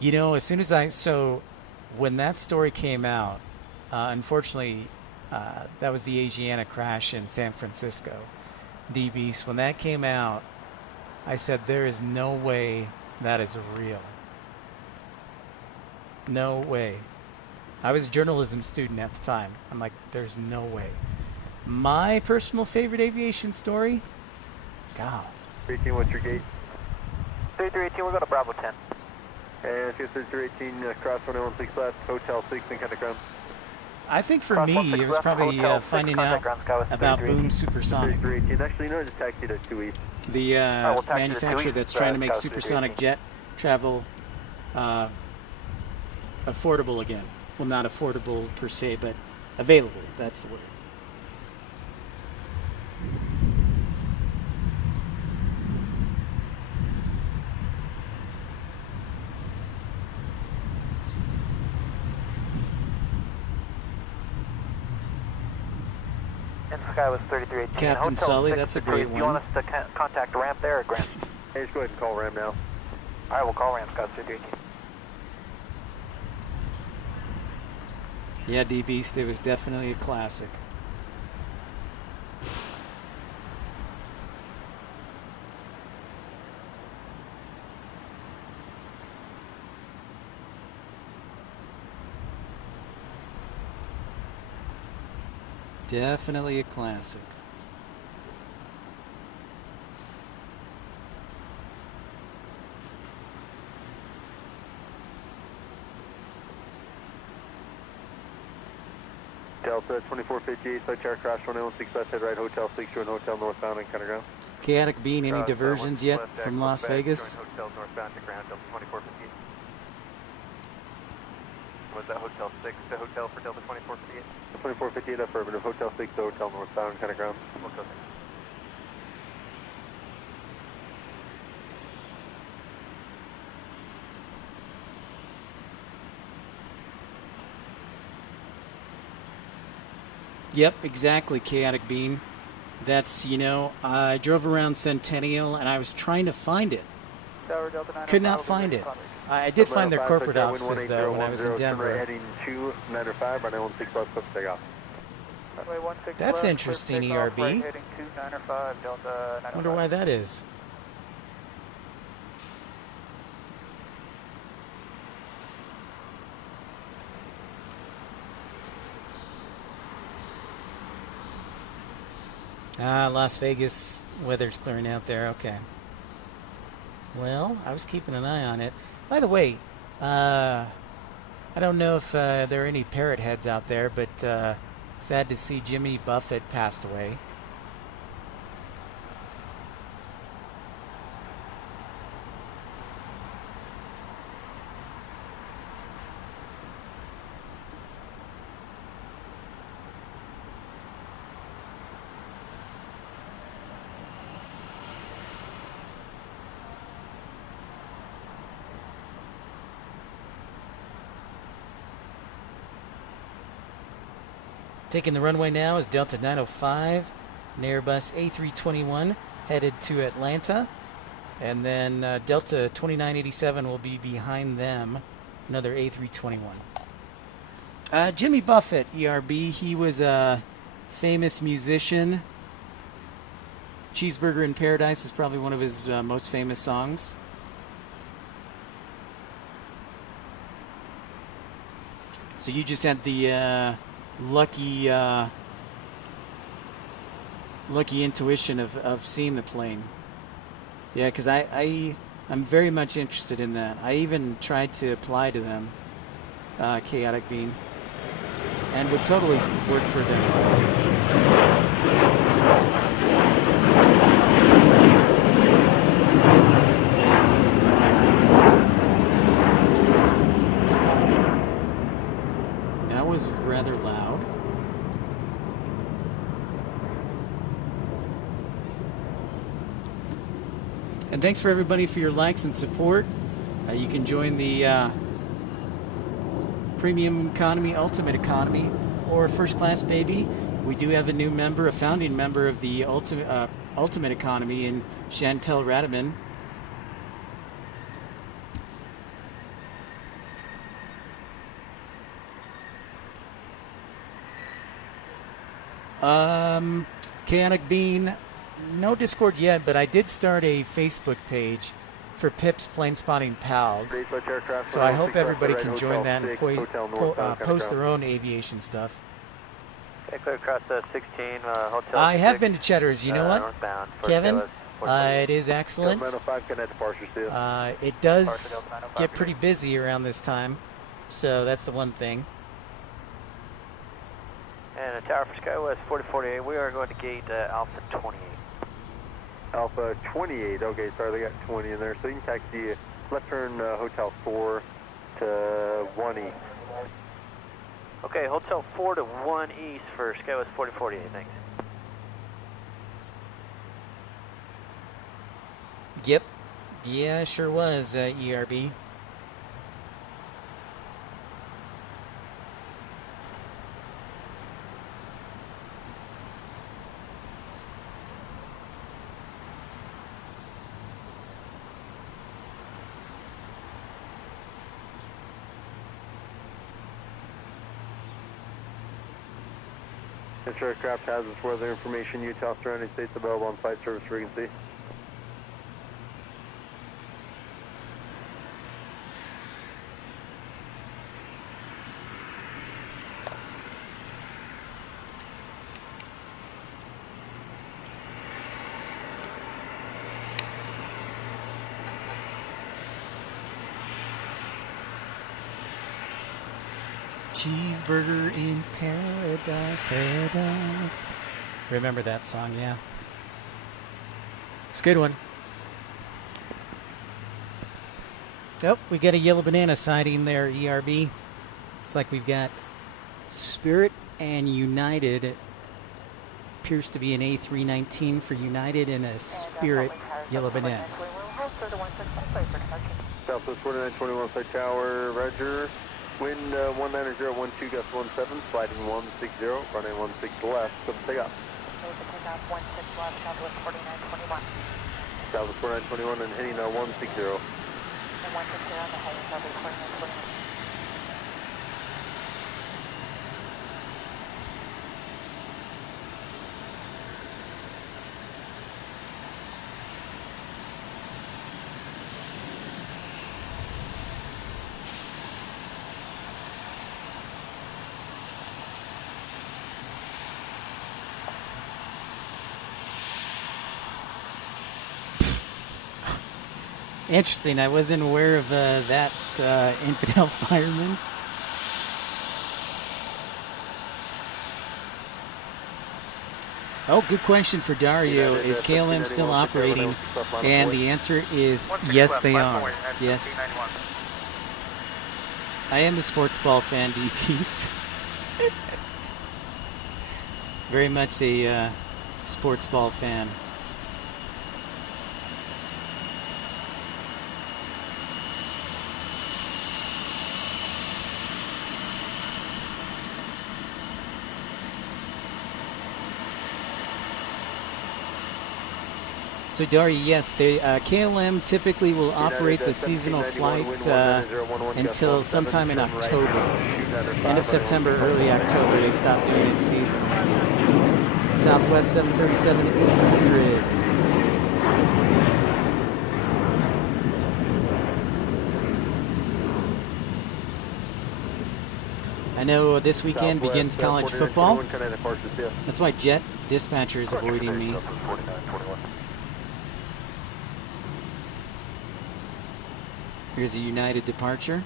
You know, as soon as so when that story came out, unfortunately, that was the Asiana crash in San Francisco. DBs, when that came out, I said, there is no way that is real. No way. I was a journalism student at the time. I'm like, there's no way. My personal favorite aviation story? God. 18, what's your gate? 3318, we're going to Bravo 10. And if you're 3318, cross 116 left, Hotel 6 and kind of ground. I think for me, it was probably finding out about Boom Supersonic. 3318, actually, no, just taxi to 2 East. The manufacturer that's trying to make supersonic jet travel affordable again. Well, not affordable per se, but available. That's the word. And Sky was 3318. Captain Hotel Sully, 6 that's a to great cruise. Do you want one. us to contact ramp there or ground? Hey, just go ahead and call Ram now. Alright, we'll call ramp, Sky 3318. Yeah, D-Beast, it was definitely a classic. Definitely a classic. Delta 2458, side chart crash 116 left, head right, Hotel 6, showing Hotel northbound and kind of ground. Chaotic Bean, any diversions yet from Las Vegas? Hotel northbound to ground, Delta 2458. Was that Hotel 6 to Hotel for Delta 2458? 2458 affirmative, Hotel 6 to Hotel northbound and kind of ground. Hotel 6. Yep, exactly, Chaotic Bean. That's, you know, I drove around Centennial and I was trying to find it. Could not find it. I did find their corporate offices, though, when I was in Denver. Heading 295, runway 16 left, close to takeoff. That's interesting, ERB. Wonder why that is. Las Vegas weather's clearing out there. Okay. Well, I was keeping an eye on it. By the way, I don't know if there are any parrot heads out there, but sad to see Jimmy Buffett passed away. Taking the runway now is Delta 905, an Airbus A321 headed to Atlanta. And then Delta 2987 will be behind them, another A321. Jimmy Buffett, ERB, he was a famous musician. Cheeseburger in Paradise is probably one of his most famous songs. So you just had the lucky intuition of seeing the plane. Yeah, because I'm very much interested in that. I even tried to apply to them, Chaotic Bean, and would totally work for them still. That was rather loud. And thanks for everybody for your likes and support. You can join the Premium Economy, Ultimate Economy, or First Class Baby. We do have a new member, a founding member of the Ultimate Economy, in Chantel Radaman. Chaotic Bean, no Discord yet, but I did start a Facebook page for Pip's Planespotting Pals. So I hope everybody can join that and post their own aviation stuff. Okay, clear across 16, Hotel I have 6, been to Cheddar's. You know what, northbound, Kevin? Forest It is excellent. It does get pretty busy around this time, so that's the one thing. And a tower for SkyWest 4048, we are going to gate Alpha 28. Alpha 28, okay, sorry, they got 20 in there, so you can taxi left turn Hotel 4 to 1 east. Okay, Hotel 4 to 1 east for SkyWest 4048, thanks. Yep. Yeah, sure was, ERB. This aircraft has its weather information, Utah surrounding states available on flight service frequency. Cheeseburger in Paradise, Paradise. Remember that song, yeah. It's a good one. Oh, we got a yellow banana sighting there, ERB. Looks like we've got Spirit and United. It appears to be an A319 for United and a Spirit yellow banana. Southwest 4921 Flight Tower, Roger. Wind 19012, gust 17, sliding 160, running 16 left, so takeoff. Takeoff 16 left, Southwest 4921. Southwest 4921 and heading 160. And 160 on the heading, Southwest 4921. Interesting. I wasn't aware of that infidel fireman. Oh, good question for Dario. Is KLM still operating? And the answer is yes, they are. Yes. I am a sports ball fan, Deep East. Very much a sports ball fan. So Daria, yes, the KLM typically will operate the seasonal flight until sometime in October. End of September, early October, they stop doing it seasonally. Southwest 737-800. I know this weekend begins college football. That's why Jet Dispatcher is avoiding me. Here's a United departure.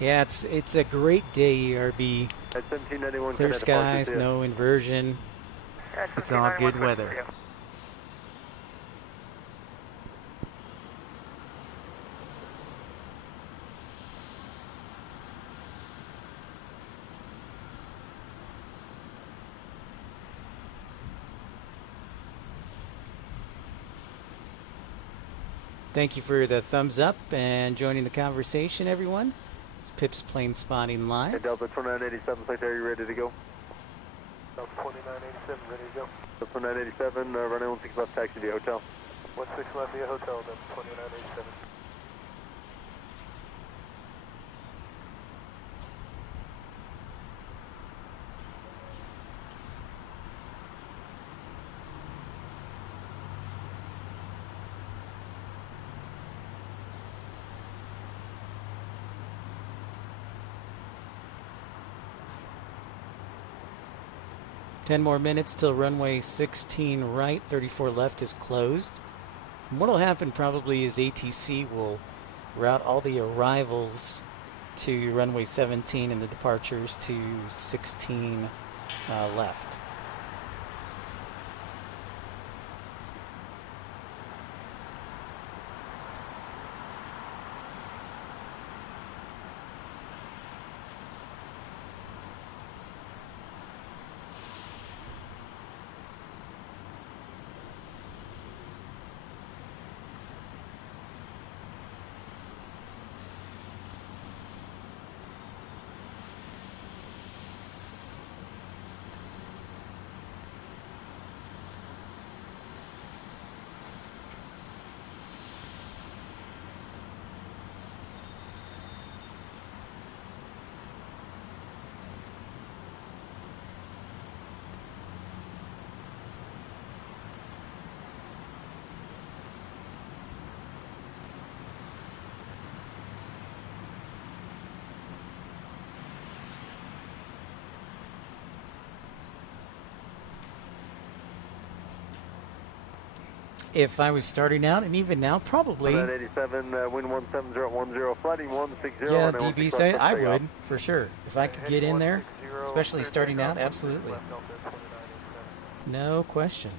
Yeah, it's a great day, ERB. Clear skies, no inversion. It's all good weather. Thank you for the thumbs up and joining the conversation, everyone. It's Pip's Planespotting Live. Hey, Delta 2987, Flight are you ready to go? Delta 2987, ready to go. Delta 2987, runway 16 left, taxi via hotel. 16 left via hotel, Delta 2987. Ten more minutes till runway 16 right, 34 left is closed. And what will happen probably is ATC will route all the arrivals to runway 17 and the departures to 16 left. If I was starting out, and even now, probably. 987, wind 17010, flighting 160. Yeah, DB say I would, for sure. If I could get in there, especially starting out, absolutely. No question.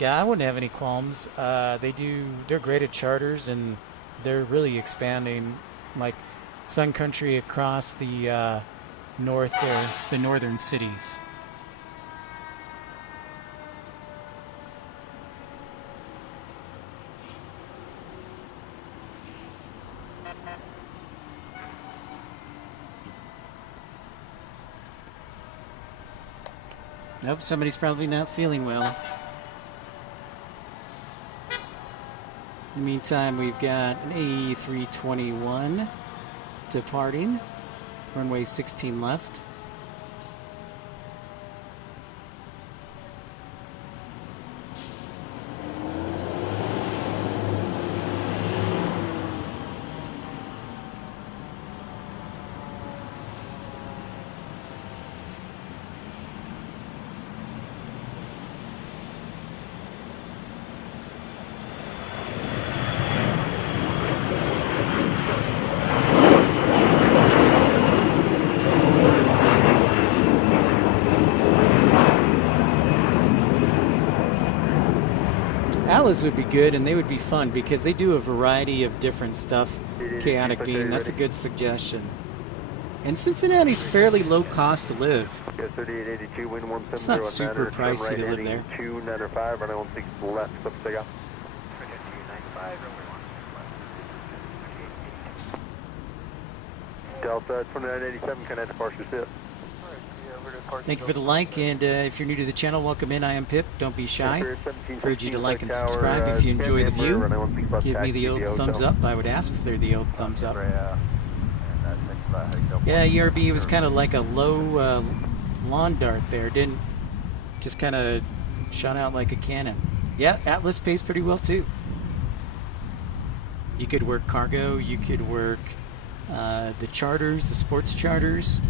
Yeah, I wouldn't have any qualms. They're great at charters, and they're really expanding, like Sun Country across the north there, the northern cities. Nope, somebody's probably not feeling well. In the meantime, we've got an A321 departing, runway 16 left. Alice would be good, and they would be fun because they do a variety of different stuff. Chaotic Beam, that's a good suggestion. And Cincinnati's fairly low cost to live. It's not super pricey to live there. 295, runway 16 left, up take off. Delta 2987, can I depart your sit? Thank you for the like, and if you're new to the channel, welcome in. I am Pip. Don't be shy. Encourage you to like and subscribe if you enjoy the view. Give me the old thumbs up. I would ask if they're the old thumbs up. Yeah, ERB was kind of like a low lawn dart there. Didn't just kind of shot out like a cannon. Yeah, Atlas pays pretty well too. You could work cargo. You could work the charters, the sports charters.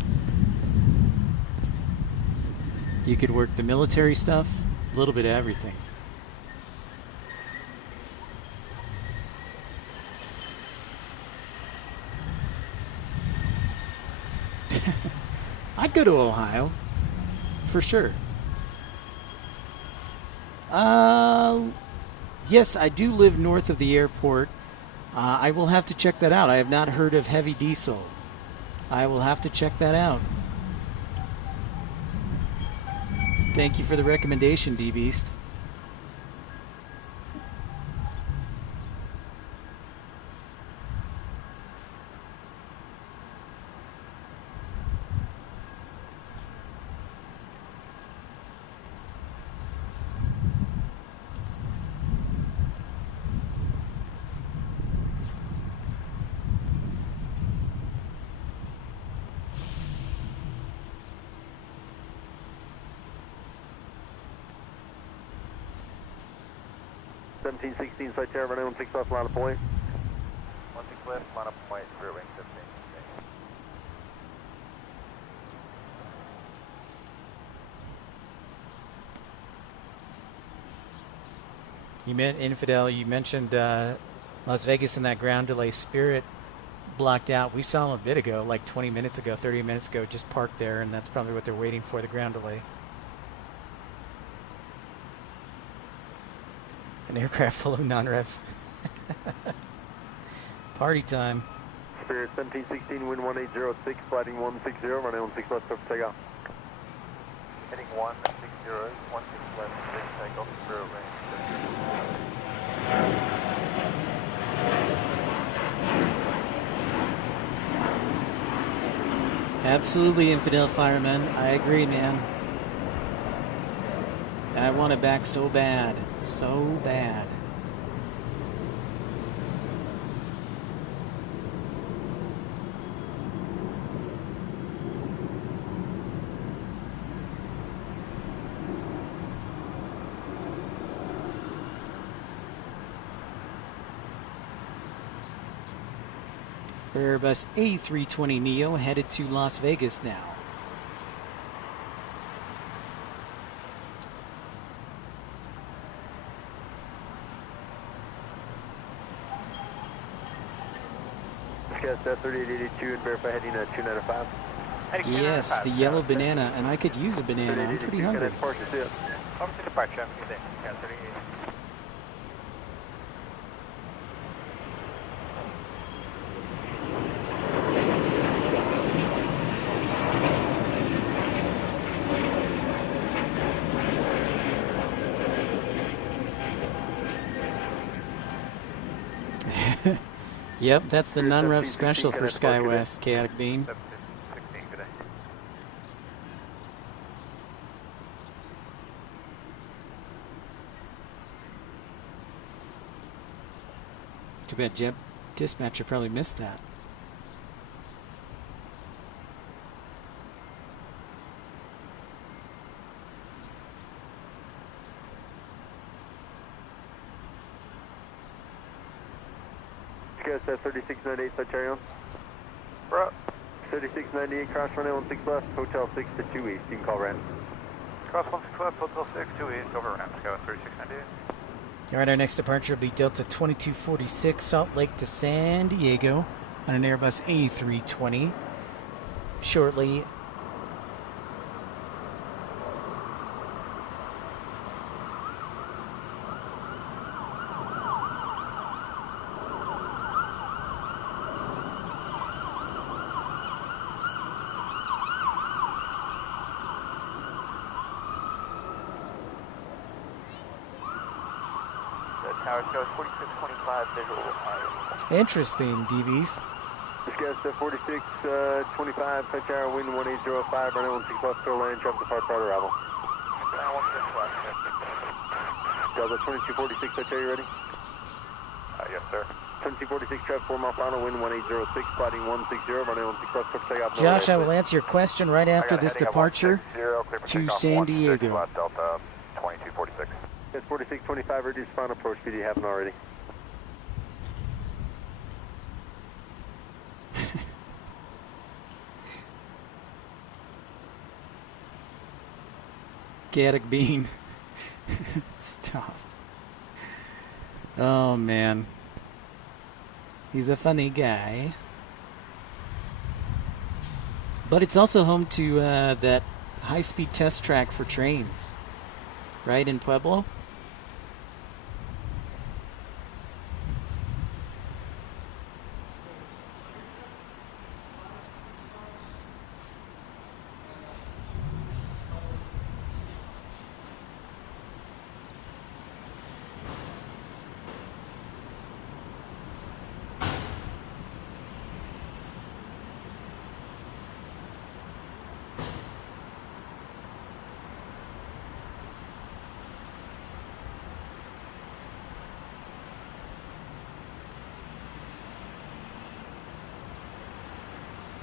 You could work the military stuff, a little bit of everything. I'd go to Ohio, for sure. Yes, I do live north of the airport. I will have to check that out. I have not heard of heavy diesel. I will have to check that out. Thank you for the recommendation, D-Beast. Seventeen 16 site tower, runway 16 left, line of point. 16 left, line of point, rear wing 15. You meant Infidel. You mentioned Las Vegas and that ground delay. Spirit blocked out. We saw them a bit ago, like 20 minutes ago, 30 minutes ago, just parked there, and that's probably what they're waiting for, the ground delay. An aircraft full of non-revs. Party time. Spirit 1716, wind 1806, sliding 160, runway 16 left, up take off. Heading 160, 16 left, 6 takeoff, rear wing. Absolutely, Infidel Fireman. I agree, man. I want it back so bad. So bad. Airbus A320neo headed to Las Vegas now. Discuss 3882 and verify heading at 295. Yes, the yellow banana, and I could use a banana. I'm pretty hungry. Over to departure, I'm there. Yeah, 38. Yep, that's the non-ref special for SkyWest, Chaotic Beam. 16, good day. Too bad Jet Dispatcher probably missed that. SkyWest 3698, touch area on. Bro. 3698, cross runway 16 left, hotel 6 to 2 east. You can call Rand. Cross 16 left, Hotel 6, 2 east, over ramp, SkyWest 3698. All right, our next departure will be Delta 2246, Salt Lake to San Diego on an Airbus A320. Shortly. Tower SkyWest 4625, visual. Interesting, D-Beast. SkyWest 4625, touch hour, wind 1805, runway 16 left, clear land, traffic depart, prior arrival. 16 left. Delta 2246, touch area, ready? Yes, sir. 2246, traffic 4 mile final, wind 1806, sliding 160, runway 16 left, clear takeoff. Josh, I will answer your question right after this departure to San Diego. Delta 2246. It's 4625, reduce final approach speed, you haven't already. Chaotic Bean. Stop. Oh, man. He's a funny guy. But it's also home to that high-speed test track for trains, right, in Pueblo?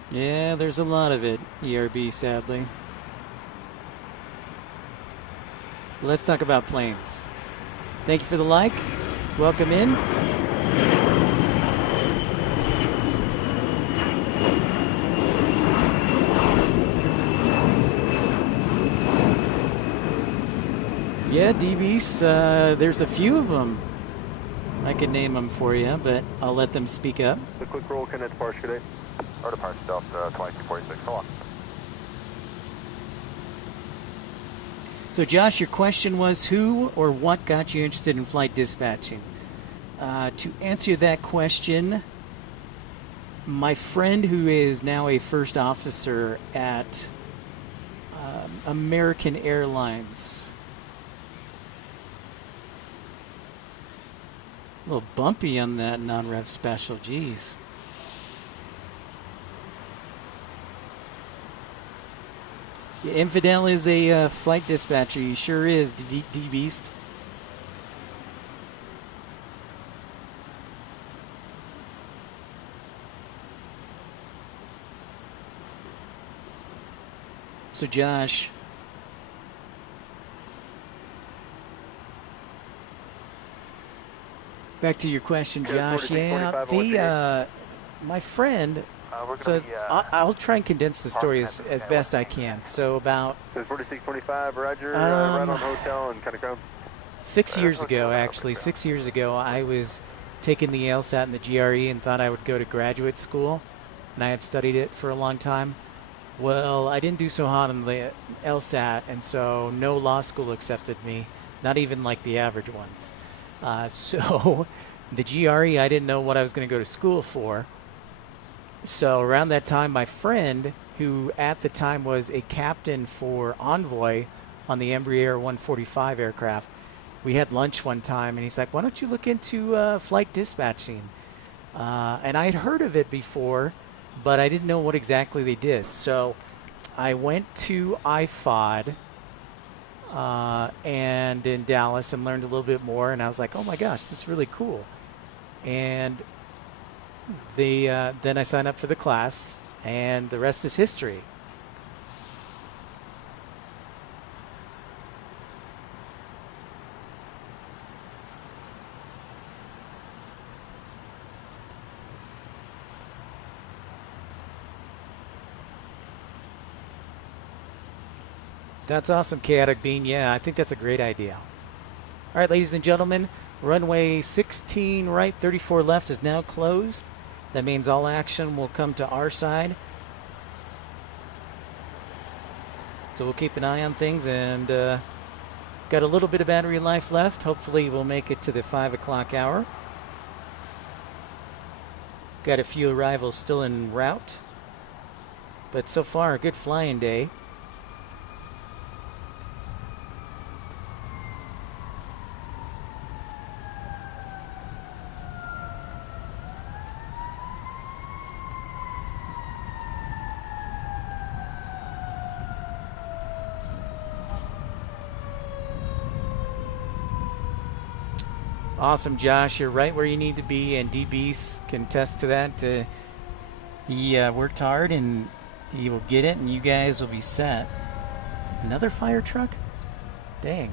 Yeah, there's a lot of it, ERB, sadly. But let's talk about planes. Thank you for the like. Welcome in. Yeah, DBs, there's a few of them. I could name them for you, but I'll let them speak up. The quick roll, connect departure today. Or departure Delta 2246, hold on. So, Josh, your question was who or what got you interested in flight dispatching? To answer that question, my friend who is now a first officer at American Airlines. A little bumpy on that non-rev special, geez. Yeah, Infidel is a flight dispatcher. He sure is, D-Beast. So, Josh, back to your question, Josh. Yeah, my friend. So I'll try and condense the story as best I can. So about 4625, Roger, right on hotel and kind of come. 6 years ago, actually, 6 years ago, I was taking the LSAT and the GRE and thought I would go to graduate school, and I had studied it for a long time. Well, I didn't do so hot on the LSAT, and so no law school accepted me, not even like the average ones. So the GRE, I didn't know what I was going to go to school for. So around that time, my friend, who at the time was a captain for Envoy on the Embraer 145 aircraft, we had lunch one time, and he's like, why don't you look into flight dispatching? And I had heard of it before, but I didn't know what exactly they did. So I went to IFOD and in Dallas and learned a little bit more, and I was like, oh my gosh, this is really cool. And then I signed up for the class, and the rest is history. That's awesome, Chaotic Bean. Yeah, I think that's a great idea. All right, ladies and gentlemen, runway 16 right, 34 left is now closed. That means all action will come to our side. So we'll keep an eye on things, and got a little bit of battery life left. Hopefully we'll make it to the 5 o'clock hour. Got a few arrivals still en route. But so far, a good flying day. Awesome, Josh. You're right where you need to be, and DB's can attest to that. He worked hard, and he will get it, and you guys will be set. Another fire truck? Dang.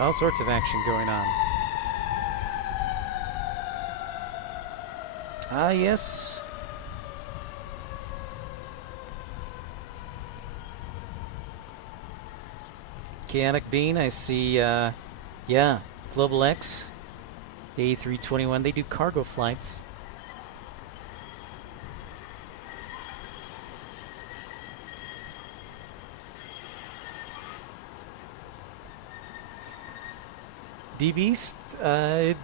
All sorts of action going on. Ah, yes. Chaotic Bean, I see, yeah, Global X, A321, they do cargo flights. DBs,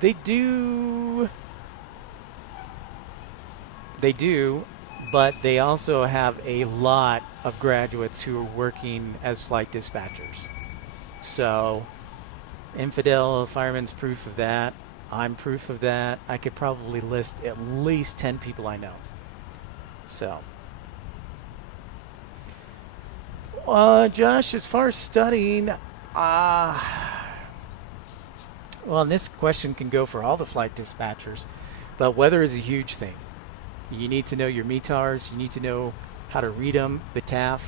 they do, but they also have a lot of graduates who are working as flight dispatchers. So, Infidel Fireman's proof of that. I'm proof of that. I could probably list at least 10 people I know. So, Josh, as far as studying, well, and this question can go for all the flight dispatchers, but weather is a huge thing. You need to know your METARs. You need to know how to read them, the TAF.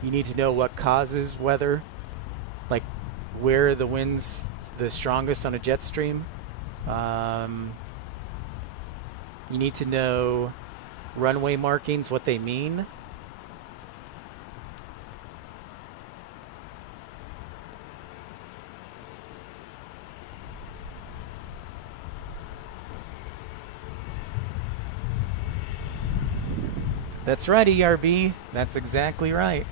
You need to know what causes weather, like where are the winds the strongest on a jet stream. You need to know runway markings, what they mean. That's right, ERB. That's exactly right.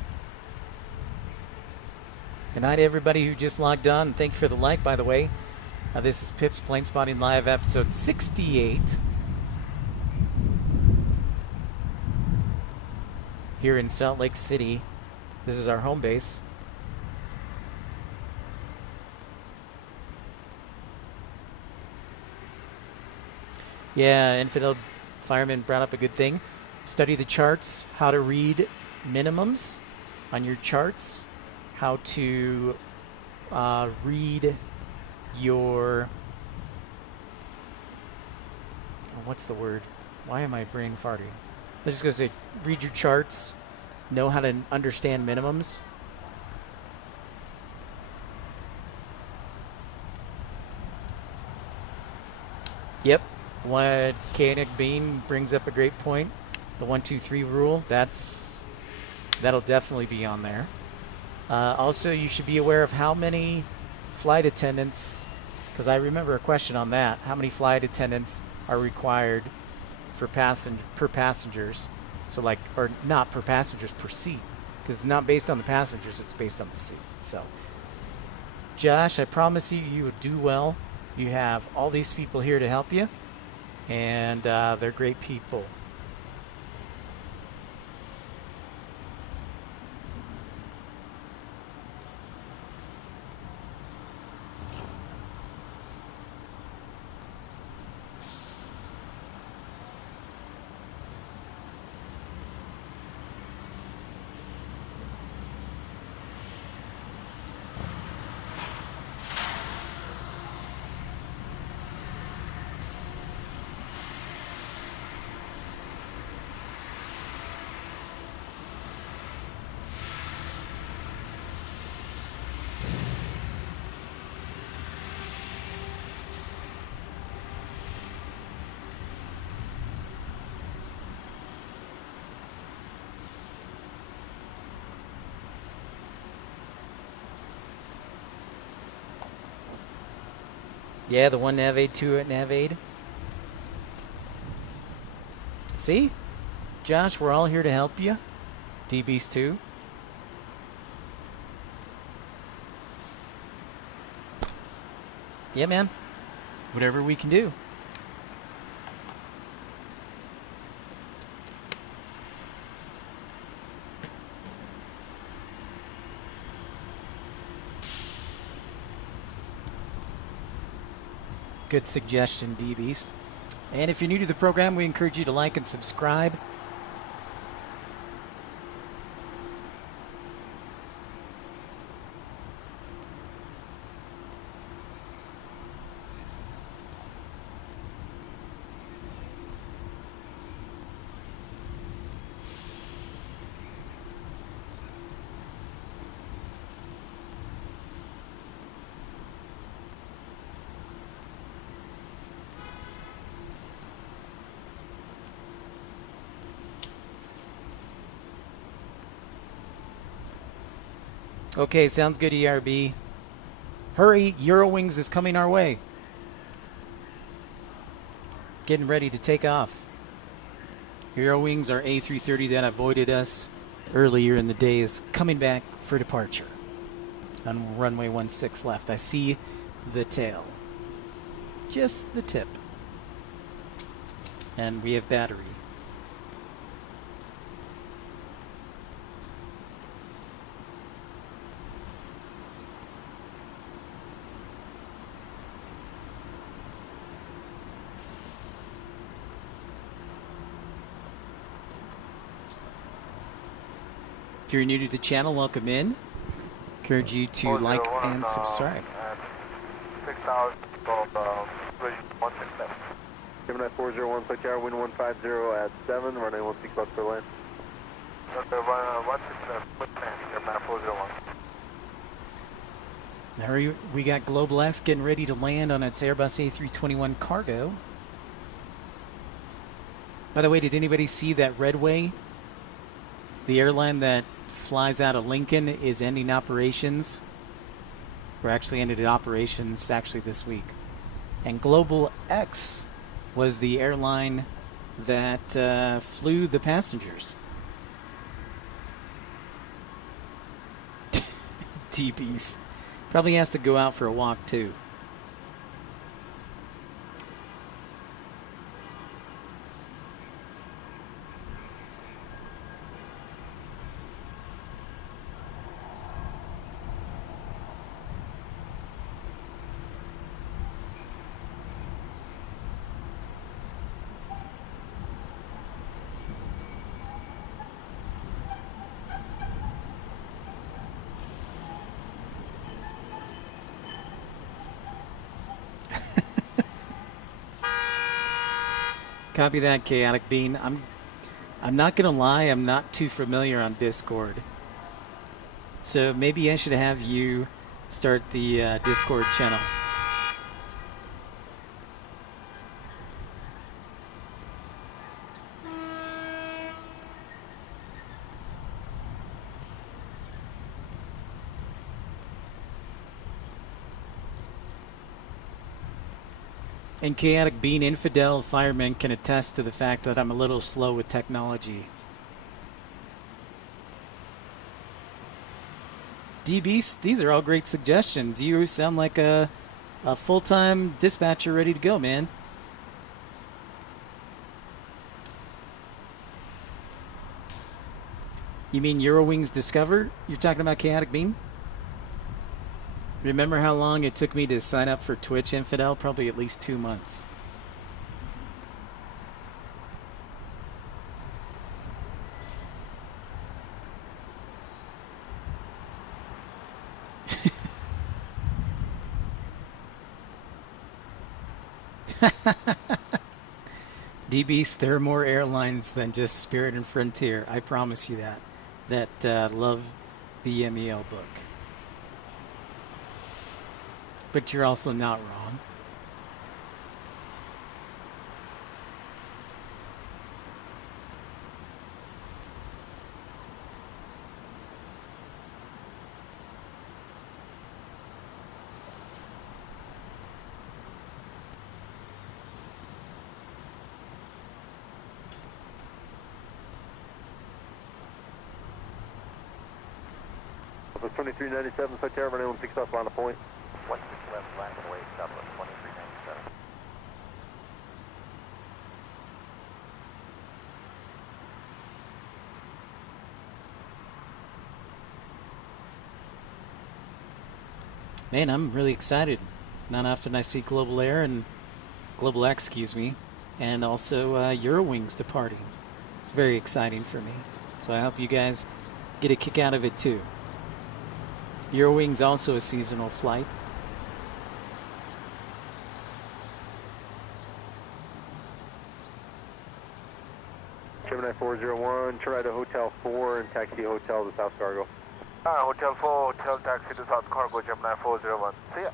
Good night, everybody who just logged on. Thank you for the like, by the way. This is Pip's Planespotting Live, episode 68. Here in Salt Lake City. This is our home base. Yeah, Infidel Fireman brought up a good thing. Study the charts, how to read minimums on your charts, how to read your, what's the word? Why am I brain farting? I was just going to say, read your charts, know how to understand minimums. Yep. What Chaotic Bean brings up a great point. The 1-2-3 rule, that'll definitely be on there. Also, you should be aware of how many flight attendants, because I remember a question on that, how many flight attendants are required for per passengers. So like, or not per passengers, per seat, because it's not based on the passengers, it's based on the seat. So Josh, I promise you, you would do well. You have all these people here to help you, and they're great people. Yeah, the 1 nav aid, 2 nav aid. See? Josh, we're all here to help you. DBs too. Yeah, man. Whatever we can do. Good suggestion, DBs. And if you're new to the program, we encourage you to like and subscribe. Okay, sounds good, ERB. Hurry, Eurowings is coming our way. Getting ready to take off. Eurowings, our A330 that avoided us earlier in the day, is coming back for departure on runway 16 left. I see the tail. Just the tip. And we have battery. If you're new to the channel, welcome in. Encourage you to like and subscribe. 6,000, 16 left. Gemini 401, flight tower, wind 150 at 7, runway 16 left for land. 16 left, quick land, Gemini 401. Hurry, we got Global X getting ready to land on its Airbus A321 cargo. By the way, did anybody see that Redway? The airline that flies out of Lincoln is ending operations. We're actually ended operations actually this week. And Global X was the airline that flew the passengers. D-Beast. Probably has to go out for a walk too. Copy that, Chaotic Bean. I'm not gonna lie, I'm not too familiar on Discord. So maybe I should have you start the Discord channel. And Chaotic Bean Infidel Fireman can attest to the fact that I'm a little slow with technology. DBs, these are all great suggestions. You sound like a full-time dispatcher ready to go, man. You mean Eurowings Discover? You're talking about Chaotic Bean? Remember how long it took me to sign up for Twitch, Infidel? Probably at least 2 months. DBs, there are more airlines than just Spirit and Frontier. I promise you that love the MEL book. But you're also not wrong. Alpha 2397, Flight Tower, runway 16 off, line of point. 16 left, landing away, Southwest 2397. Man, I'm really excited. Not often I see Global Air and Global X, excuse me, and also Eurowings departing. It's very exciting for me. So I hope you guys get a kick out of it too. Eurowings also a seasonal flight. Gemini 401, turn right to Hotel 4 and taxi Hotel to South Cargo. Hotel 4, Hotel Taxi to South Cargo, Gemini 401. See ya.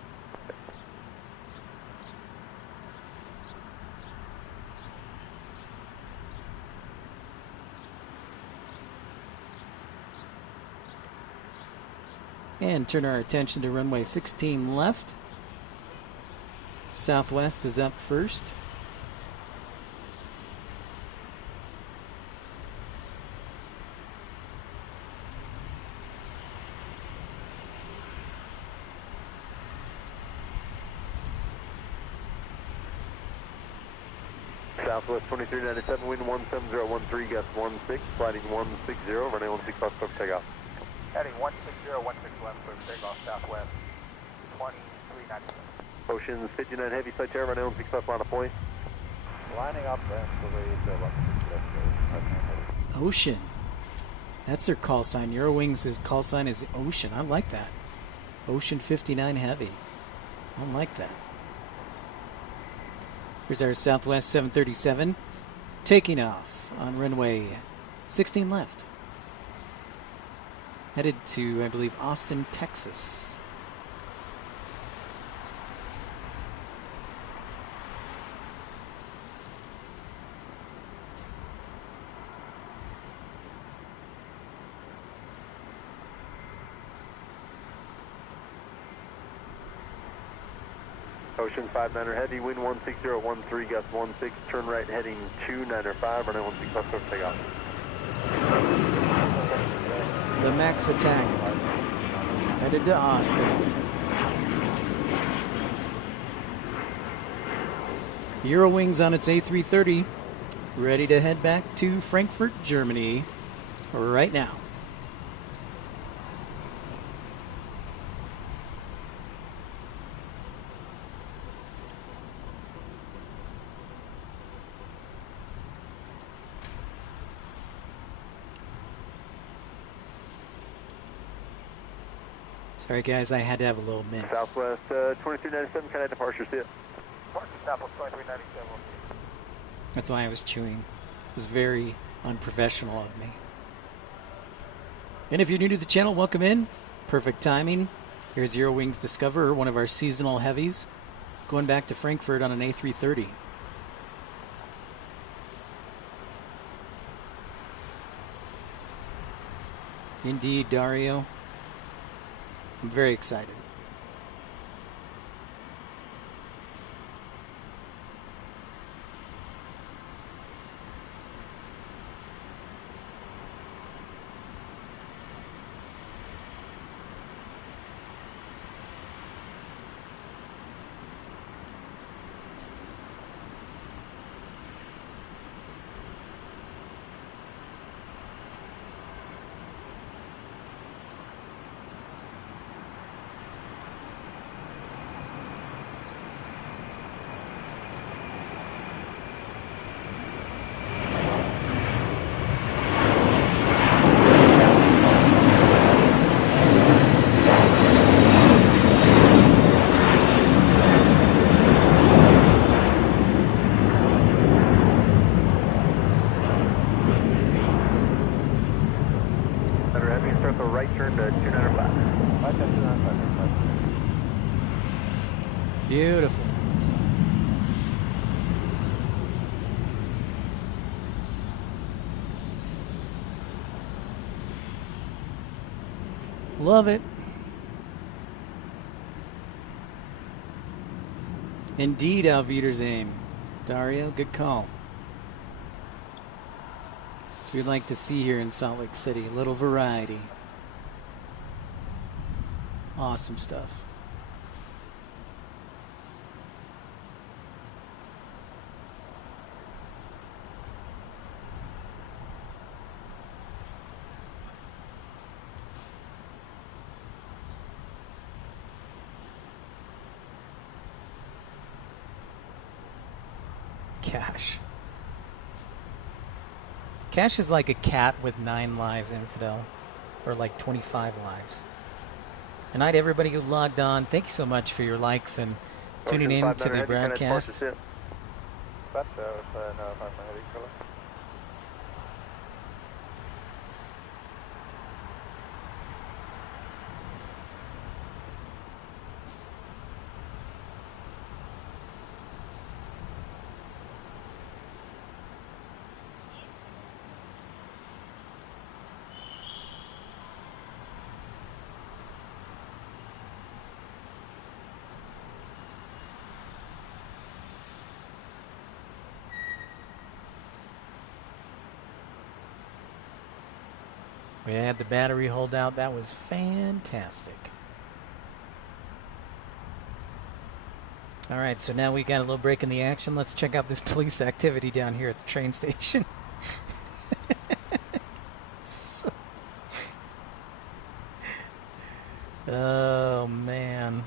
And turn our attention to runway 16 left. Southwest is up first. Southwest 2397, wind 17013, gust 16, sliding 160, runway 16 off, clear for takeoff. Heading 16016 left, clear for takeoff, Southwest 2397. Oceans 59 heavy, Flight Tower, runway 16 off, line of point. Lining up and the left. Ocean. That's their call sign. Eurowings' call sign is Ocean. I like that. Ocean 59 heavy. I like that. Here's our Southwest 737 taking off on runway 16 left. Headed to, I believe, Austin, Texas. Ocean 59er heavy, wind 16013, gust 16, turn right heading 295, runway 16 off, clear for takeoff. The Max Attack headed to Austin. Eurowings on its A330, ready to head back to Frankfurt, Germany right now. Sorry guys, I had to have a little mint. Southwest 2397, kind of departure, see it. Southwest 2397. That's why I was chewing. It was very unprofessional of me. And if you're new to the channel, welcome in. Perfect timing. Here's Eurowings Discover, one of our seasonal heavies, going back to Frankfurt on an A330. Indeed, Dario. I'm very excited. Beautiful. Love it. Indeed, Auf Wiedersehen. Dario, good call. So we'd like to see here in Salt Lake City. A little variety. Awesome stuff. Cash. Cash is like a cat with 9 lives, Infidel. Or like 25 lives. Good night, everybody who logged on. Thank you so much for your likes and tuning in to the broadcast. We had the battery holdout. That was fantastic. All right, so now we got a little break in the action. Let's check out this police activity down here at the train station. Oh, man.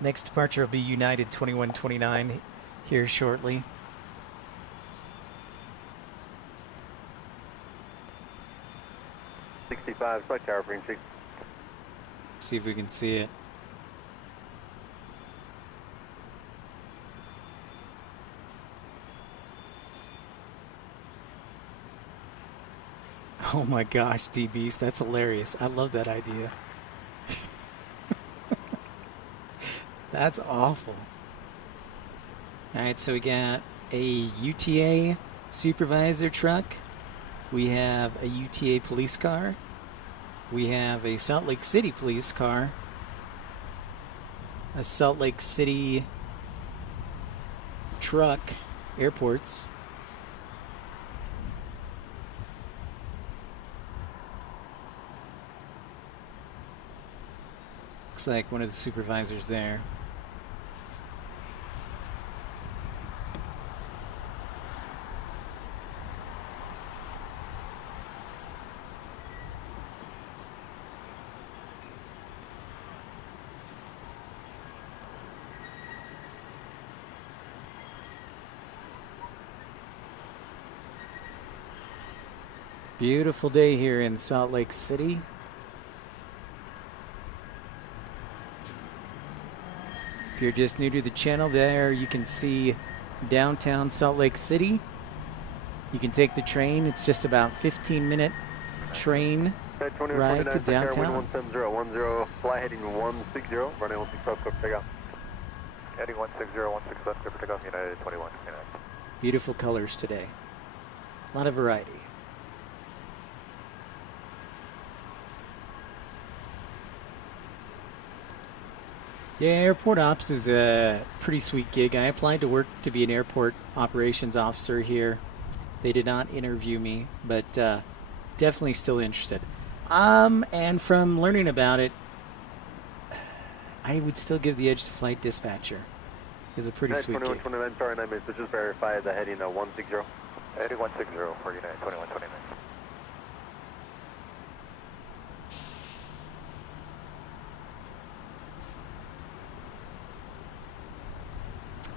Next departure will be United 2129 here shortly. Flight tower, green 6. See if we can see it. Oh my gosh, DBs, that's hilarious. I love that idea. That's awful. All right, so we got a UTA supervisor truck. We have a UTA police car. We have a Salt Lake City police car. A Salt Lake City truck, airports. Looks like one of the supervisors there. Beautiful day here in Salt Lake City. If you're just new to the channel, there you can see downtown Salt Lake City. You can take the train. It's just about 15-minute train ride to downtown. 17010, fly heading 160, running 16 left, clear for takeoff. Heading 160, 16 left, clear for takeoff, United 2129. Beautiful colors today. A lot of variety. Yeah, airport ops is a pretty sweet gig. I applied to work to be an airport operations officer here. They did not interview me, but definitely still interested. And from learning about it, I would still give the edge to flight dispatcher. It's a pretty sweet gig. 2129, sorry, 9 minutes, so just verify the heading 160. Heading 160 for United 2129.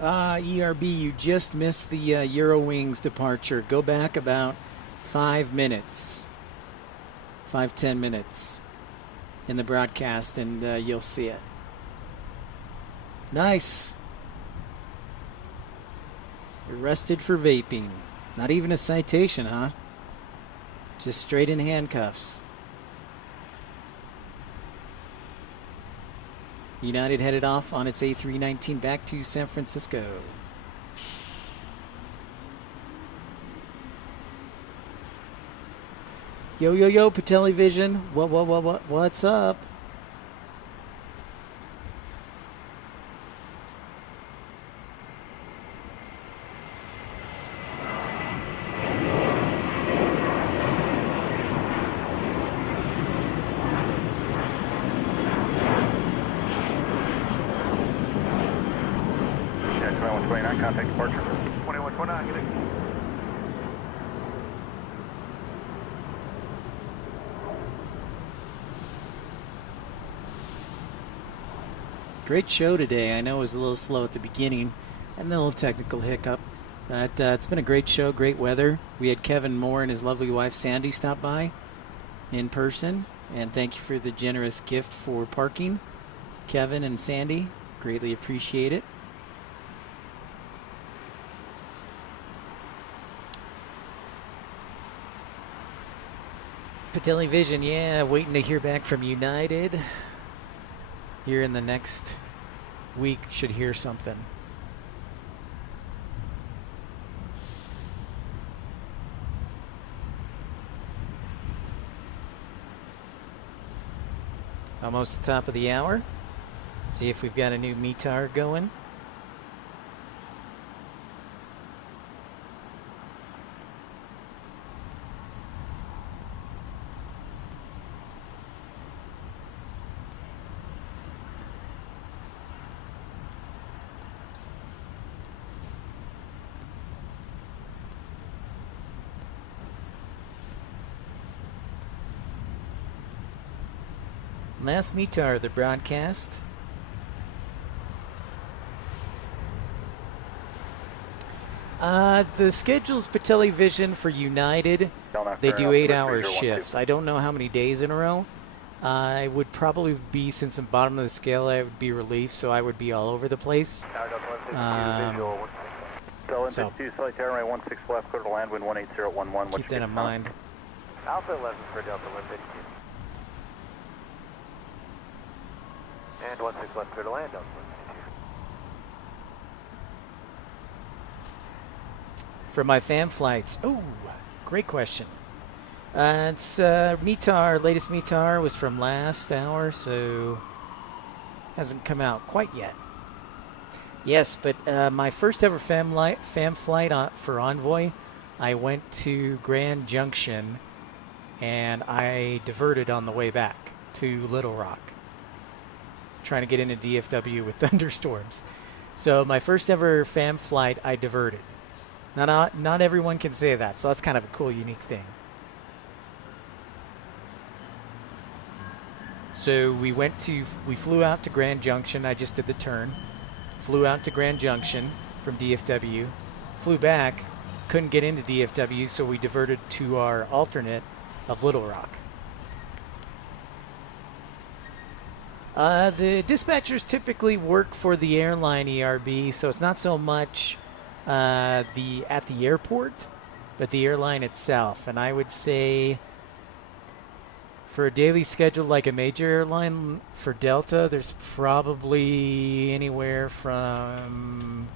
ERB, you just missed the Eurowings departure. Go back about 5 minutes, 5-10 minutes in the broadcast, and you'll see it. Nice. Arrested for vaping. Not even a citation, huh? Just straight in handcuffs. United headed off on its A319 back to San Francisco. Yo, yo, yo, Television. What's up? Yeah, 2129, contact departure. 2129, get it. Great show today. I know it was a little slow at the beginning and a little technical hiccup, but it's been a great show, great weather. We had Kevin Moore and his lovely wife Sandy stop by in person, and thank you for the generous gift for parking, Kevin and Sandy. Greatly appreciate it. Television, yeah, waiting to hear back from United. Here in the next week, should hear something. Almost top of the hour. See if we've got a new METAR going. Last METAR of the broadcast. The schedules for Television for United, they do 8-hour shifts. I don't know how many days in a row. I would probably be, since I'm bottom of the scale, I would be relief, so I would be all over the place. So, 2, select runway 16 left, clear to land, wind 18011. Keep that in mind. Alpha 11 for Delta 152. And 16 left, clear to land, Delta 152. For my fan flights. Oh, great question. It's METAR, latest METAR was from last hour, so hasn't come out quite yet. Yes, but my first ever fam flight for Envoy, I went to Grand Junction, and I diverted on the way back to Little Rock, trying to get into DFW with thunderstorms. So my first ever fam flight, I diverted. Not everyone can say that, so that's kind of a cool, unique thing. So we flew out to Grand Junction. I just did the turn. Flew out to Grand Junction from DFW. Flew back, couldn't get into DFW, so we diverted to our alternate of Little Rock. The dispatchers typically work for the airline ERB, so it's not so much at the airport, but the airline itself. And I would say for a daily schedule like a major airline for Delta, there's probably anywhere from,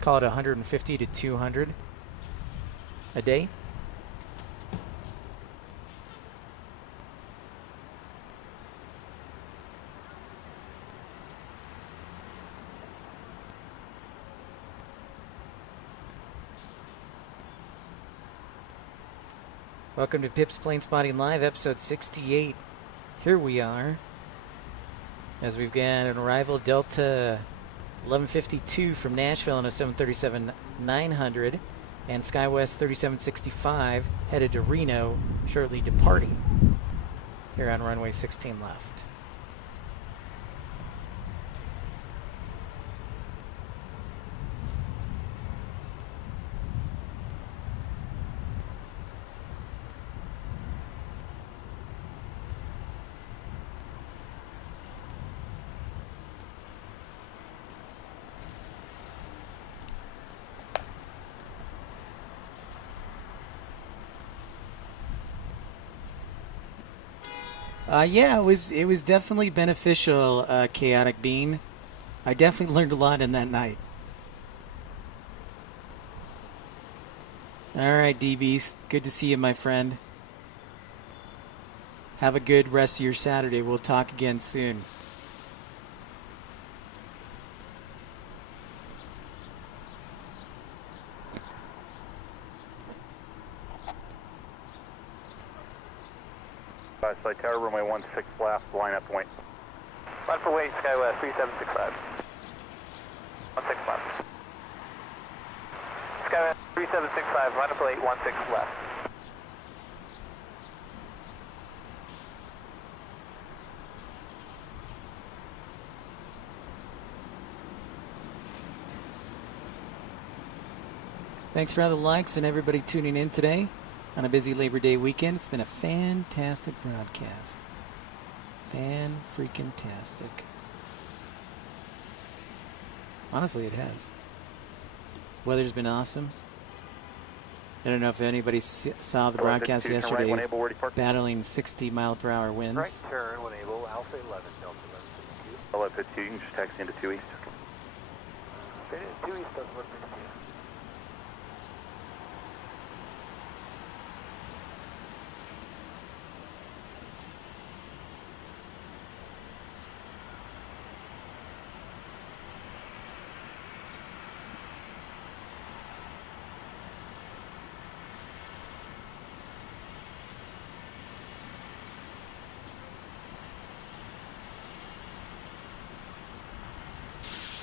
call it 150 to 200 a day. Welcome to Pip's Planespotting Live, episode 68. Here we are, as we've got an arrival Delta 1152 from Nashville on a 737-900, and SkyWest 3765 headed to Reno, shortly departing here on runway 16 left. Yeah, it was definitely beneficial, Chaotic Bean. I definitely learned a lot in that night. All right, D-Beast. Good to see you, my friend. Have a good rest of your Saturday. We'll talk again soon. Side tower, runway 16 left, line up point. Line for weight, SkyWest 3765. 16 left. SkyWest 3765, line up for weight 16 left. Thanks for all the likes and everybody tuning in today on a busy Labor Day weekend. It's been a fantastic broadcast. Fan-freaking-tastic. Honestly, it has. Weather's been awesome. I don't know if anybody saw the broadcast yesterday, battling 60-mile-per-hour winds. Right turn when able, Alpha 11, Delta 1162. Hello, 52, you can just text into 2 East. 2 East doesn't work for you.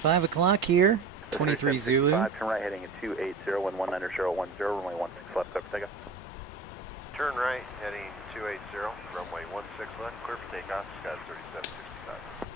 Five 5 o'clock here, 23 Zulu. Turn right heading at 280, 119 runway 16 left, clear for takeoff. Turn right, heading 280, runway 16 left, clear for takeoff, sky 3765.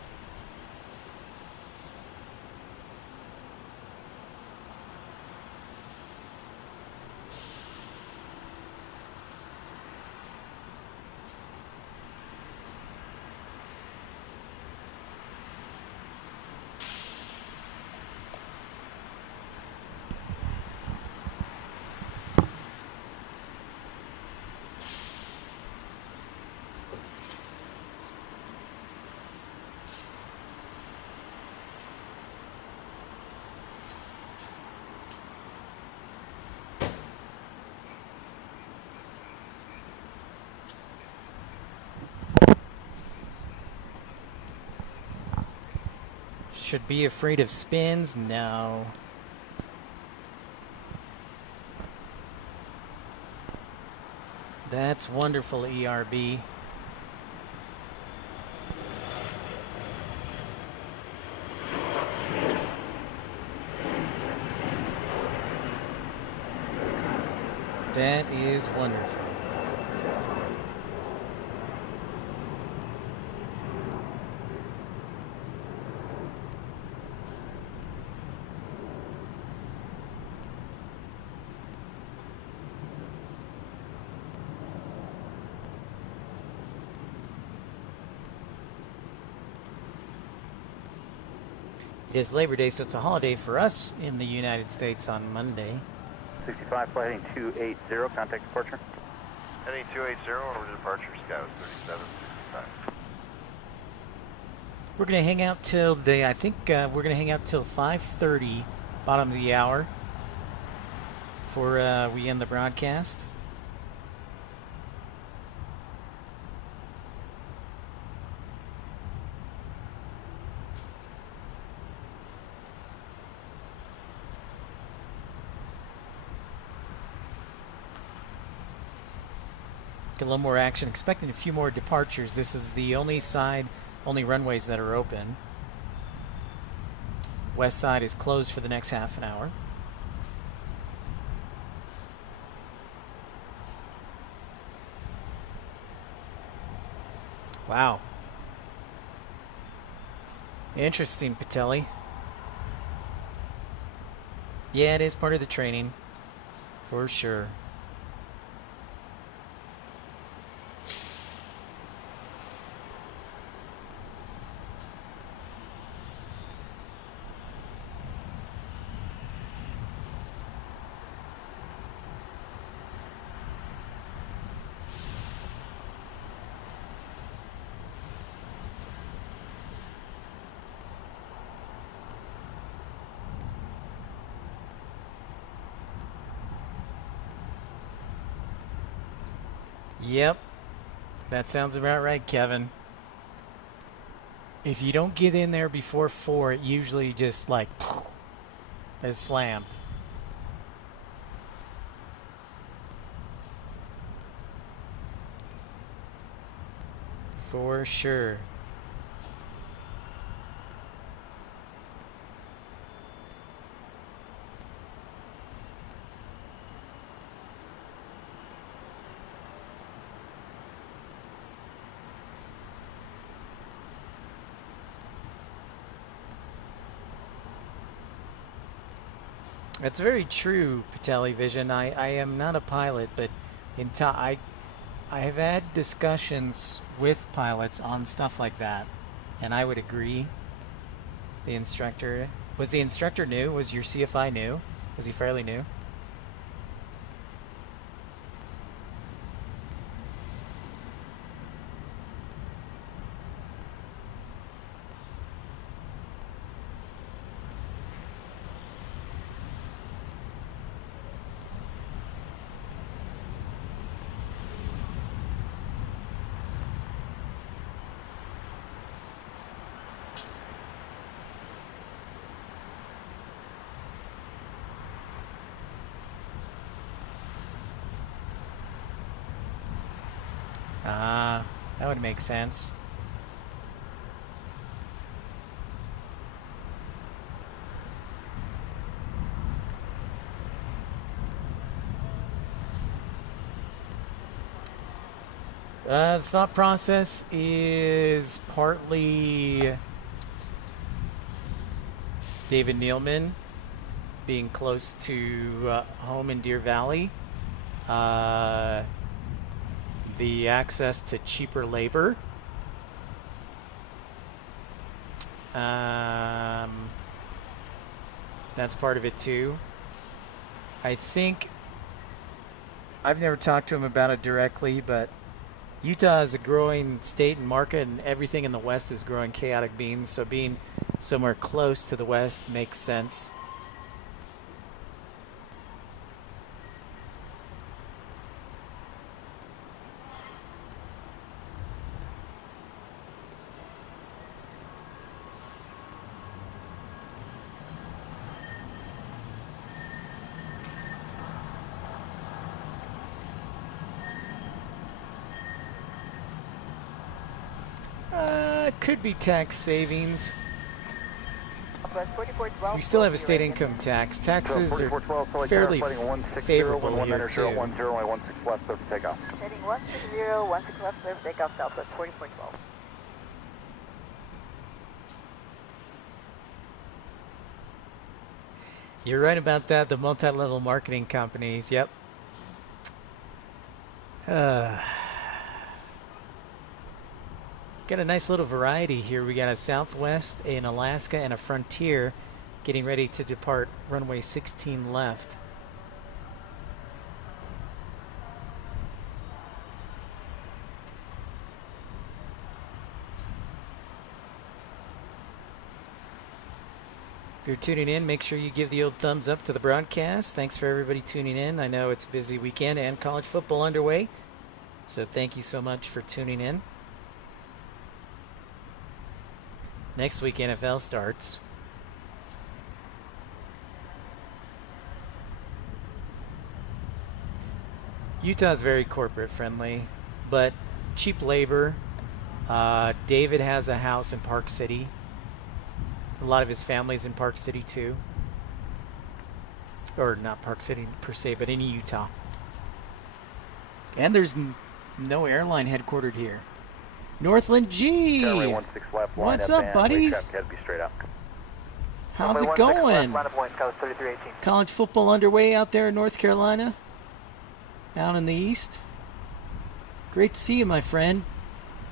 Should be afraid of spins? No. That's wonderful, ERB. That is wonderful. It is Labor Day, so it's a holiday for us in the United States on Monday. 65, flight heading 280, contact departure. Heading 280, over to departure, sky was 3765. We're going to hang out till I think we're going to hang out till 5:30, bottom of the hour, before we end the broadcast. Get a little more action. Expecting a few more departures. This is the only runways that are open. West side is closed for the next half an hour. Wow. Interesting, Patelli. Yeah, it is part of the training, for sure. Yep. That sounds about right, Kevin. If you don't get in there before 4, it usually just like is slammed. For sure. That's very true, Patelli Vision. I am not a pilot, but I have had discussions with pilots on stuff like that, and I would agree. The instructor new? Was your CFI new? Was he fairly new? That would make sense. The thought process is partly David Nealman being close to home in Deer Valley. The access to cheaper labor. That's part of it too. I think I've never talked to him about it directly, but Utah is a growing state and market, and everything in the West is growing chaotic beans, so being somewhere close to the West makes sense. Could be tax savings. We still have a state income tax. Taxes are fairly favorable here too. Heading 160 left, clear for takeoff. Heading 160, 16 left, clear for takeoff, Southwest 40.12. You're right about that. The multi-level marketing companies. Yep. Got a nice little variety here. We got a Southwest, an Alaska, and a Frontier getting ready to depart runway 16 left. If you're tuning in, make sure you give the old thumbs up to the broadcast. Thanks for everybody tuning in. I know it's a busy weekend and college football underway, so thank you so much for tuning in. Next week, NFL starts. Utah's very corporate friendly, but cheap labor. David has a house in Park City. A lot of his family's in Park City too. Or not Park City per se, but in Utah. And there's no airline headquartered here. Northland G! What's up, buddy? How's it going? College football underway out there in North Carolina? Out in the east? Great to see you, my friend.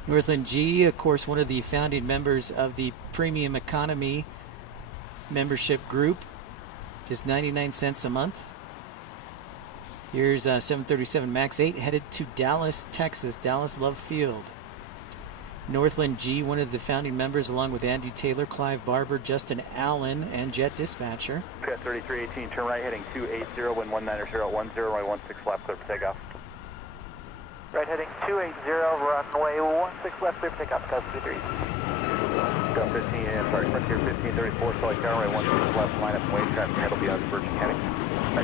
Northland G, of course, one of the founding members of the Premium Economy membership group. Just 99 cents a month. Here's 737 MAX 8 headed to Dallas, Texas. Dallas Love Field. Northland G, one of the founding members, along with Andy Taylor, Clive Barber, Justin Allen, and Jet Dispatcher. Jet 3318, turn right, heading 280, wind 190, 10, runway 16 left, clear for takeoff. Right heading 280, runway 16 left, clear for takeoff, Sky 23. Sky 15, sorry, Frontier 1534, select runway 16 left, line up and wave traffic, head will be on Virgin County. At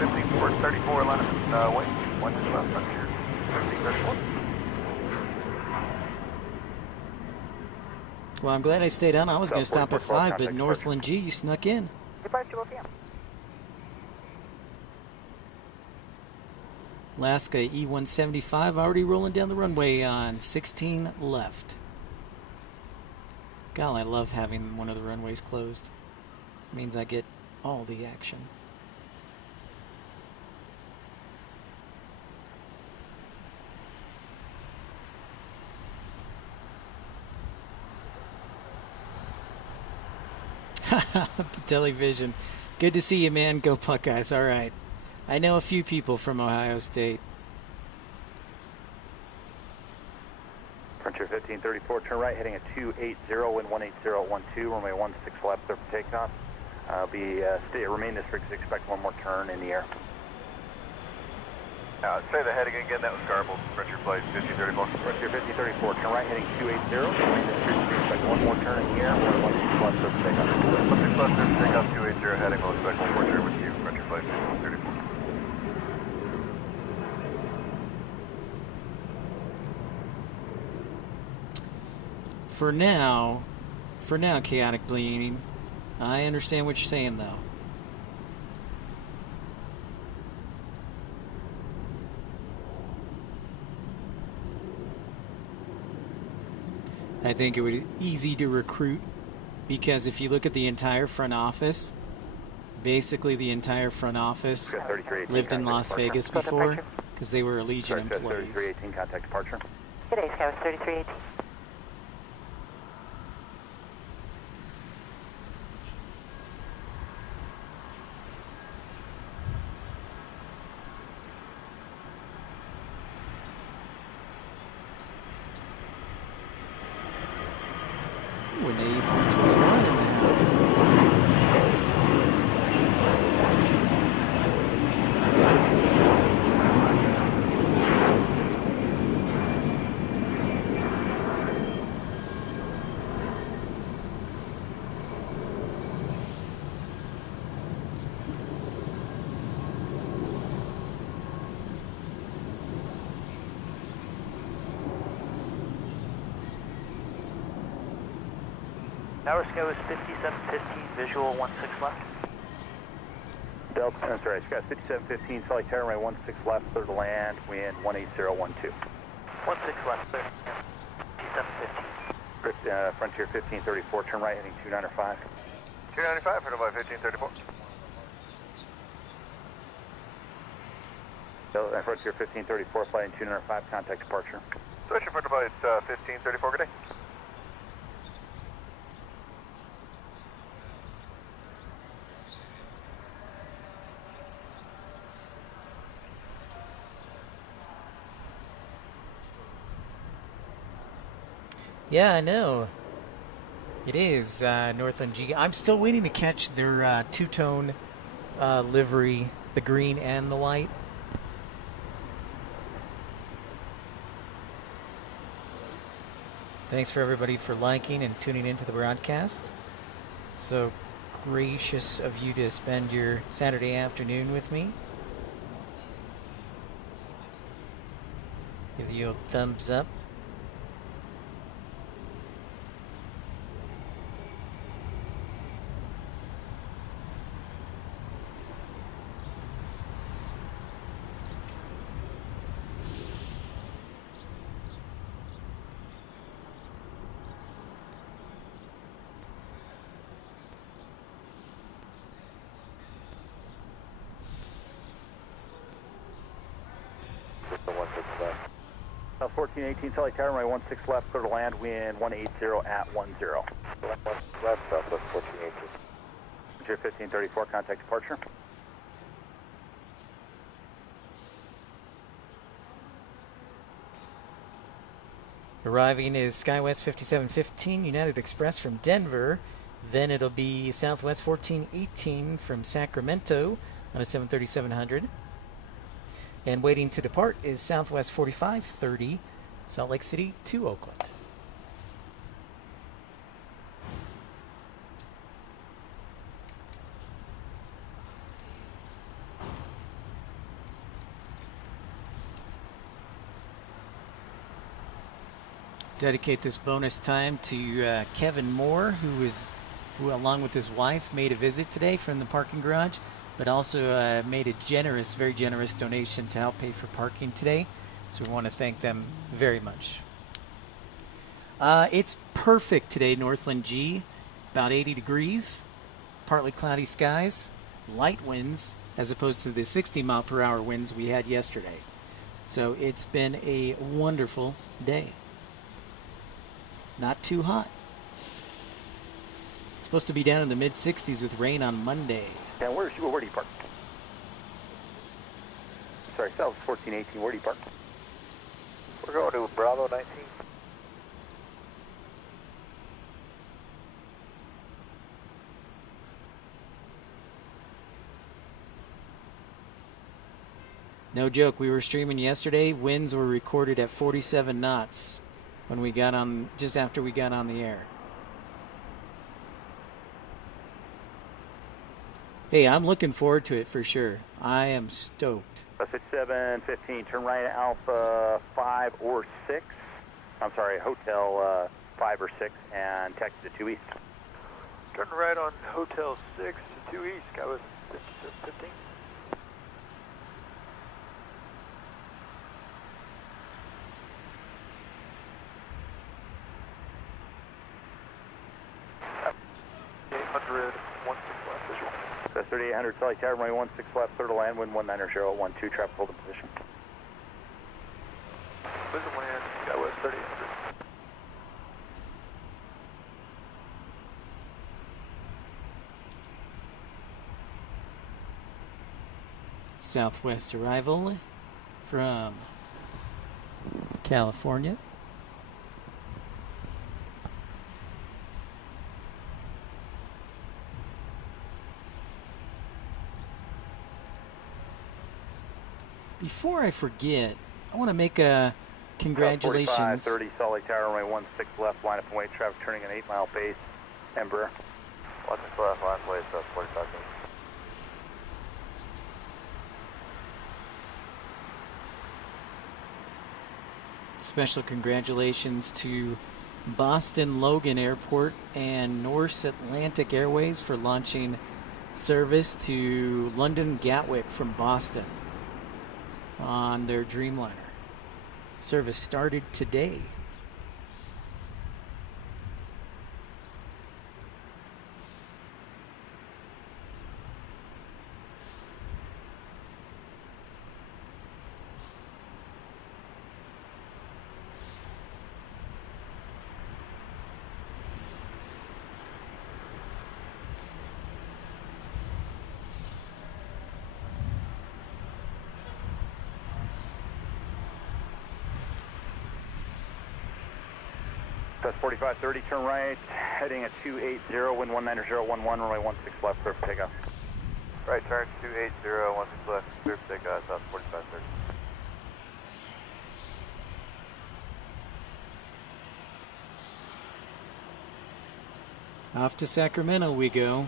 5434, line up, wait, 16 left, Frontier 1534. Well, I'm glad I stayed on. I was going to stop at 5, but contact Northland G, you snuck in. Departure will be on. Alaska E175 already rolling down the runway on 16 left. God, I love having one of the runways closed. It means I get all the action. Television. Good to see you, man. Go Buckeyes. All right. I know a few people from Ohio State. Frontier 1534, turn right, heading at 280, wind 18012, runway 16 left, clear for takeoff. Remain this frequency, expect one more turn in the air. Say the heading again, that was garbled. Frontier flight 1534. Frontier 1534, turn right, heading 280, remain this frequency, expect one more turn in the air, runway 16 left, clear for takeoff. 16 left, clear for takeoff, 280 heading, we'll expect one more turn with you. Frontier flight 1534. For now, chaotic bleeding. I understand what you're saying, though. I think it would be easy to recruit because if you look at the entire front office, basically the entire front office lived in Las Vegas before because they were Allegiant employees. 3318, contact departure. Good day, Sky 3318. An A321 in the house. Tower Sky was 5715, visual 16 left. Delta, I'm sorry, Sky 5715, select tower runway 16 left, clear to land, wind 18012. 16 left, clear. 5715. Frontier 1534, turn right, heading 295. 295, headed by 1534. Frontier 1534, flying 295, contact departure. Switcher for device 1534, good day. Yeah, I know. It is Northland G. I'm still waiting to catch their two-tone livery, the green and the white. Thanks for everybody for liking and tuning into the broadcast. It's so gracious of you to spend your Saturday afternoon with me. Give you a thumbs up. The 16 left. 1418, select tower runway 16 left, clear to land, wind 180 at 10. Left, southwest 1418. Frontier 1534, contact departure. Arriving is SkyWest 5715 United Express from Denver. Then it'll be Southwest 1418 from Sacramento on a 737-800. And waiting to depart is Southwest 4530, Salt Lake City to Oakland. Dedicate this bonus time to Kevin Moore, who along with his wife made a visit today from the parking garage, but also made a generous, very generous donation to help pay for parking today. So we want to thank them very much. It's perfect today, Northland G. About 80 degrees, partly cloudy skies, light winds, as opposed to the 60-mile-per-hour winds we had yesterday. So it's been a wonderful day. Not too hot. It's supposed to be down in the mid-60s with rain on Monday. And where do you park? Sorry, South 1418, where do you park? We're going to Bravo 19. No joke, we were streaming yesterday. Winds were recorded at 47 knots when we got on, just after we got on the air. Hey, I'm looking forward to it for sure. I am stoked. 6715, turn right at Alpha 5 or 6. I'm sorry, Hotel 5 or 6, and taxi to 2 East. Turn right on Hotel 6 to 2 East. Guy was 15. That's 3800, Salt Lake Tower, runway 16 left, clear to land, wind 190.12, traffic hold in position. Wind to land, Skywest 3800. Southwest arrival from California. Before I forget, I want to make a congratulations. 4530, Salt Lake Tower, runway 16 left, line up and wait, traffic turning an 8-mile base, Embraer. 16 left, line place, 45 minutes. Special congratulations to Boston Logan Airport and Norse Atlantic Airways for launching service to London Gatwick from Boston on their Dreamliner. Service started today. That's 4530, turn right, heading at 280, wind 190.11, runway 16 left, clear for takeoff. Right turn 280, 16 left, clear for takeoff, South 4530. Off to Sacramento we go.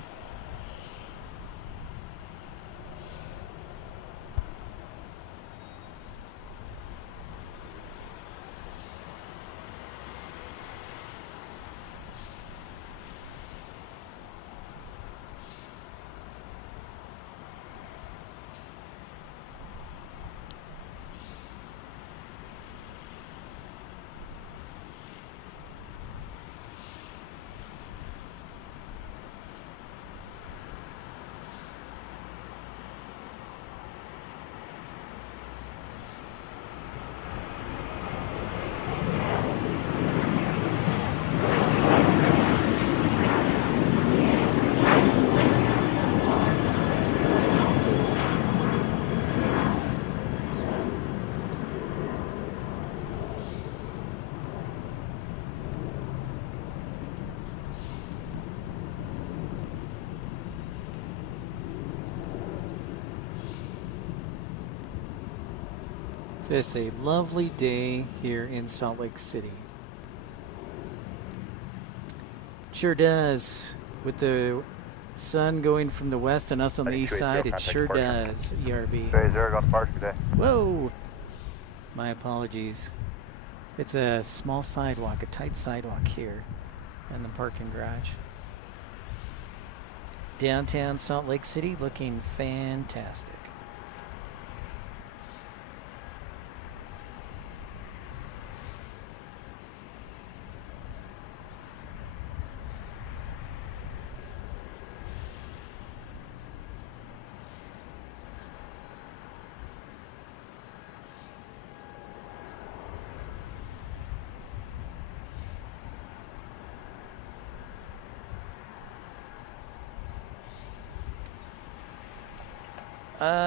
So it's a lovely day here in Salt Lake City. Sure does. With the sun going from the west and us on the east side, it sure does, ERB. Trey 0, got the park today. Whoa! My apologies. It's a small sidewalk, a tight sidewalk here in the parking garage. Downtown Salt Lake City looking fantastic.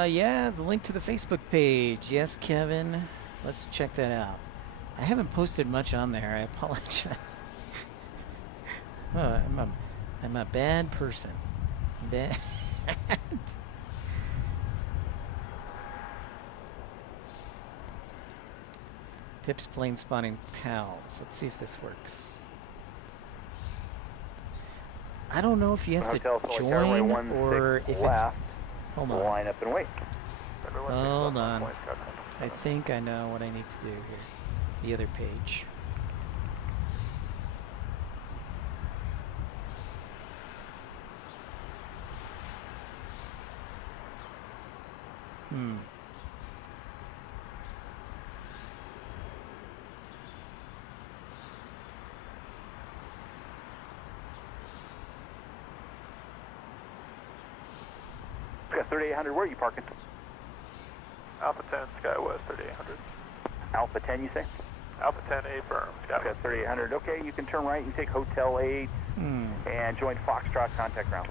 Yeah, the link to the Facebook page. Yes, Kevin. Let's check that out. I haven't posted much on there. I apologize. Oh, I'm a bad person. Bad. Pip's plane spotting pals. Let's see if this works. I don't know if you have to join or if it's... Hold on. Line up and wait. Hold on. I think I know what I need to do here. The other page. Got 3800, where are you parking? Alpha 10, SkyWest 3800. Alpha 10, you say? Alpha 10, A firm, Got 3800. Okay, you can turn right and take Hotel 8 and join Foxtrot contact ground.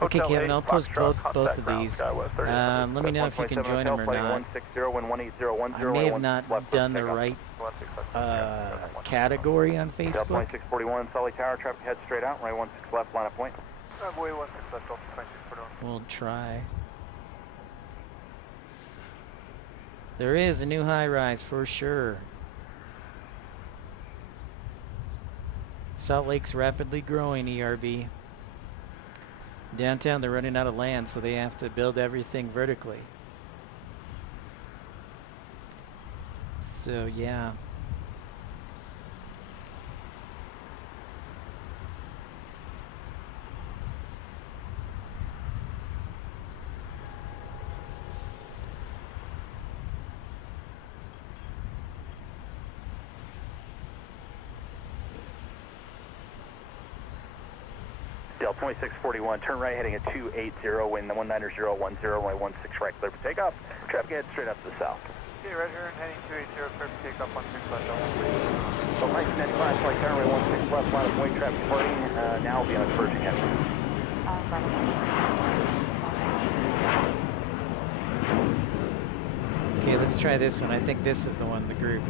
Okay, Hotel Kevin, 8, I'll post Foxtrot, both of ground, these. SkyWest 3800. Let me know if you can join them or not. 160, when 18010, I may have not done the right category on Facebook. 2641, Sully Tower, traffic head straight out, right 16 left, line of point. Runway 16 left, Delta 2641. We'll try. There is a new high-rise for sure. Salt Lake's rapidly growing, ERB. Downtown, they're running out of land, so they have to build everything vertically. So, yeah. Del 2641, turn right heading at 280, wind 19010, runway 16 right, clear for takeoff. Traffic head straight up to the south. Okay, right here and heading 280, clear for takeoff 16 left, Delta. So 1995, flight runway 16 left, line of point, traffic departing, now will be on its verging exit. Okay, let's try this one. I think this is the one, the group.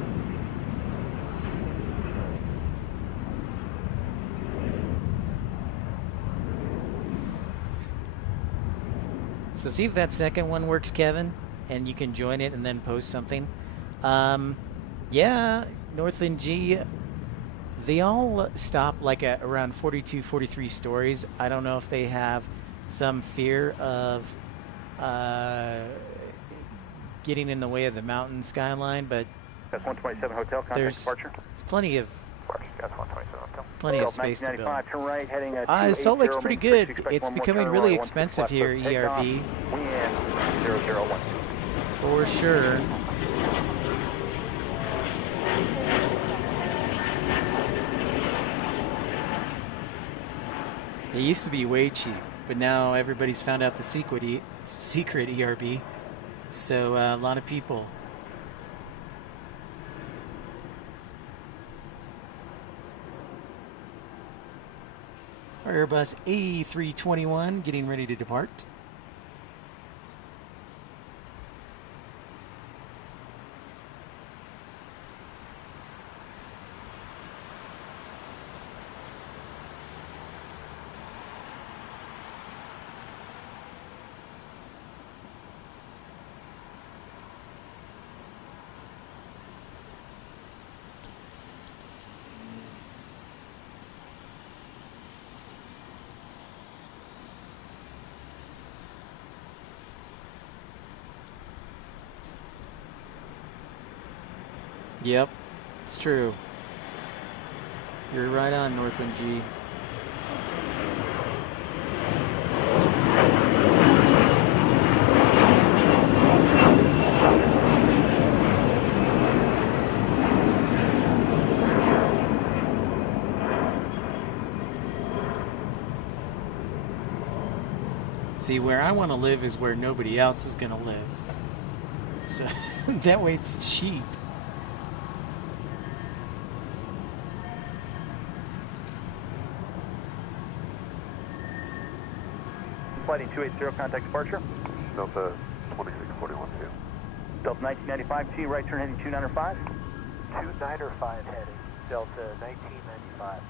So see if that second one works, Kevin, and you can join it and then post something. Yeah, Northland G, they all stop like at around 42, 43 stories. I don't know if they have some fear of getting in the way of the mountain skyline, but That's 127 hotel, contact departure. there's plenty of That's 127 hotel. plenty of space to build. Turn right, heading at Salt Lake's pretty good. It's becoming really expensive here, ERB. Wind 001. For sure. It used to be way cheap, but now everybody's found out the secret ERB. So a lot of people. Our Airbus A321 getting ready to depart. Yep, it's true. You're right on, Northland G. See, where I want to live is where nobody else is going to live. So that way it's cheap. Flighting 280, contact departure. Delta 2641 2. Delta 1995, T, right turn heading 295. 295 heading, Delta 1995.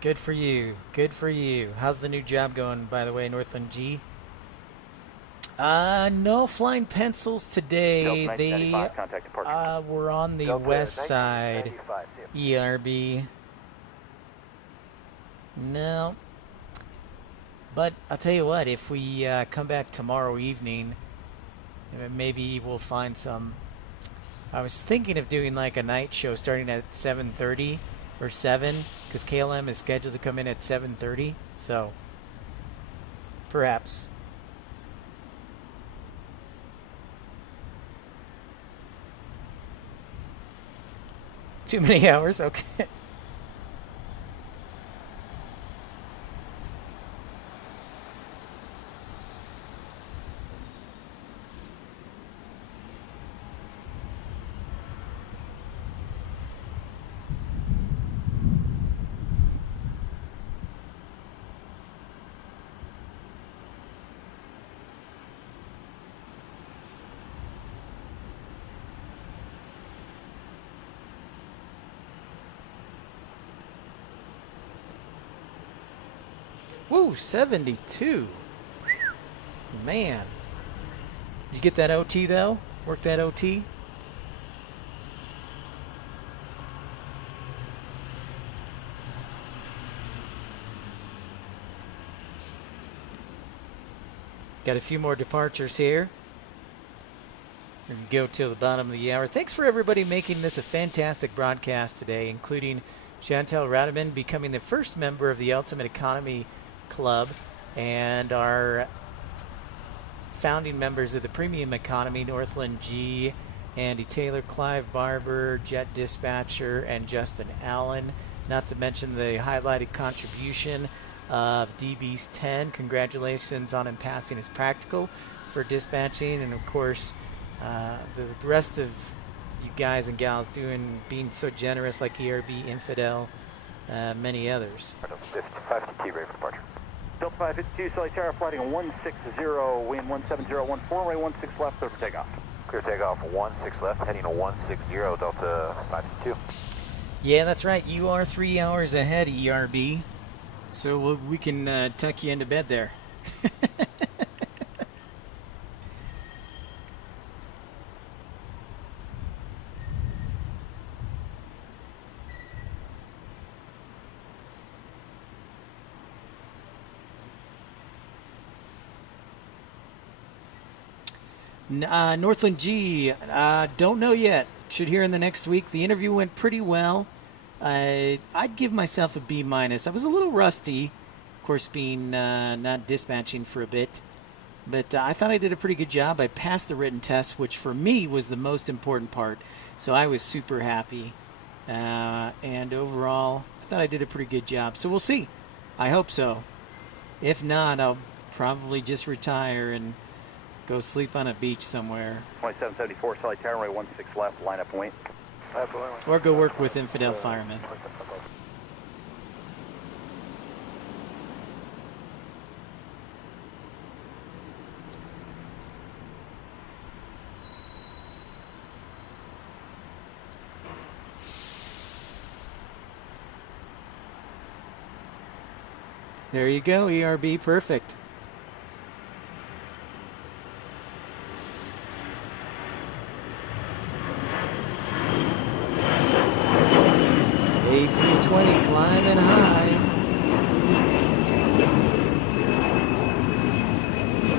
Good for you. Good for you. How's the new job going, by the way, Northland G? No flying pencils today. Delta They 1995, contact departure. were on the Delta west side. 1995, yeah. ERB. No. But I'll tell you what, if we come back tomorrow evening, maybe we'll find some. I was thinking of doing like a night show starting at 7:30 or 7, because KLM is scheduled to come in at 7:30. So perhaps. Too many hours? Okay. Woo, 72. Man. Did you get that OT though? Work that OT? Got a few more departures here. We can go till the bottom of the hour. Thanks for everybody making this a fantastic broadcast today, including Chantel Rademan becoming the first member of the Ultimate Economy Club and our founding members of the Premium Economy, Northland G, Andy Taylor, Clive Barber, Jet Dispatcher, and Justin Allen. Not to mention the highlighted contribution of DB's 10. Congratulations on him passing his practical for dispatching, and of course the rest of you guys and gals being so generous, like ERB, Infidel, many others. 55 ready for departure. Delta 552, Charlie Tower, flighting 160, wind 17014, runway 16 left, clear for takeoff. Clear takeoff 16 left, heading to 160, Delta 552. Yeah, that's right. You are 3 hours ahead, ERB. So we can tuck you into bed there. Northland G, don't know yet. Should hear in the next week. The interview went pretty well. I'd give myself a B-. I was a little rusty, of course, being not dispatching for a bit. But I thought I did a pretty good job. I passed the written test, which for me was the most important part. So I was super happy. And overall, I thought I did a pretty good job. So we'll see. I hope so. If not, I'll probably just retire and go sleep on a beach somewhere. 2774, Charlie Tower, runway 16 left, line up and wait. Or go work with Infidel Firemen. There you go, ERB, perfect. A320 climbing high.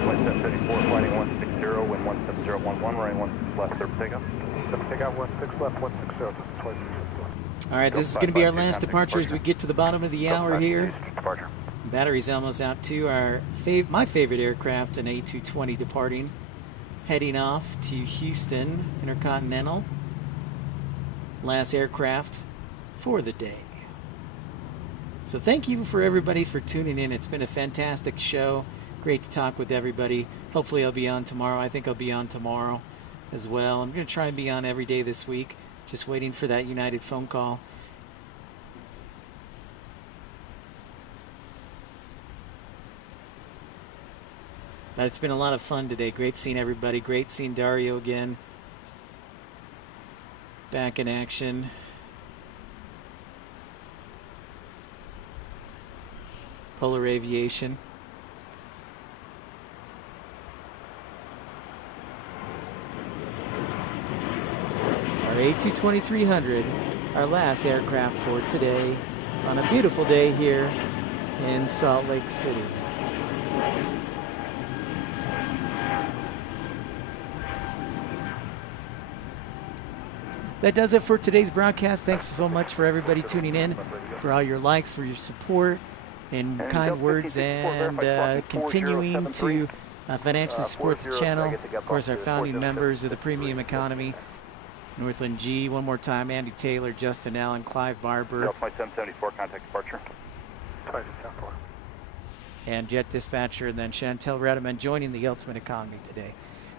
Flight 734, flighting 160, wind 17011, running 16 left, clear for takeoff. Takeoff 16 left, 160, 23. All right, this is going to be our last departure as we get to the bottom of the hour here. Departure. Battery's almost out too. My favorite aircraft, an A220 departing, heading off to Houston Intercontinental. Last aircraft for the day. So thank you for everybody for tuning in. It's been a fantastic show. Great to talk with everybody. Hopefully I'll be on tomorrow. I think I'll be on tomorrow as well. I'm going to try and be on every day this week. Just waiting for that United phone call. But it's been a lot of fun today. Great seeing everybody. Great seeing Dario again. Back in action. Polar Aviation. Our A220-300, our last aircraft for today on a beautiful day here in Salt Lake City. That does it for today's broadcast. Thanks so much for everybody tuning in, for all your likes, for your support, and kind words, and continuing to financially support the channel. Of course, our founding members of the premium economy, Northland G, one more time, Andy Taylor, Justin Allen, Clive Barber, Flight 774, contact departure. 2774. and Jet Dispatcher, and then Chantel Redeman joining the Ultimate Economy today.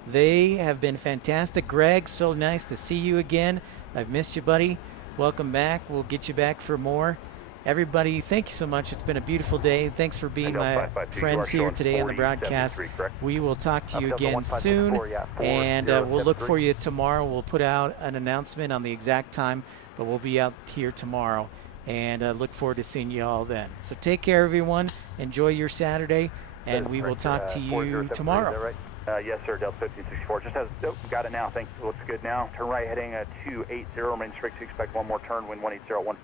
They have been fantastic. Greg, so nice to see you again. I've missed you, buddy. Welcome back. We'll get you back for more. Everybody, thank you so much. It's been a beautiful day. Thanks for being my friends here today on the broadcast. We will talk to you again soon, and we'll look for you tomorrow. We'll put out an announcement on the exact time, but we'll be out here tomorrow, and look forward to seeing you all then. So take care, everyone. Enjoy your Saturday, and we will talk to you tomorrow. Yes, sir, Delta 1564. Just has, got it now. Thanks. Looks good now. Turn right heading 280, remain straight to expect one more turn, wind 18014.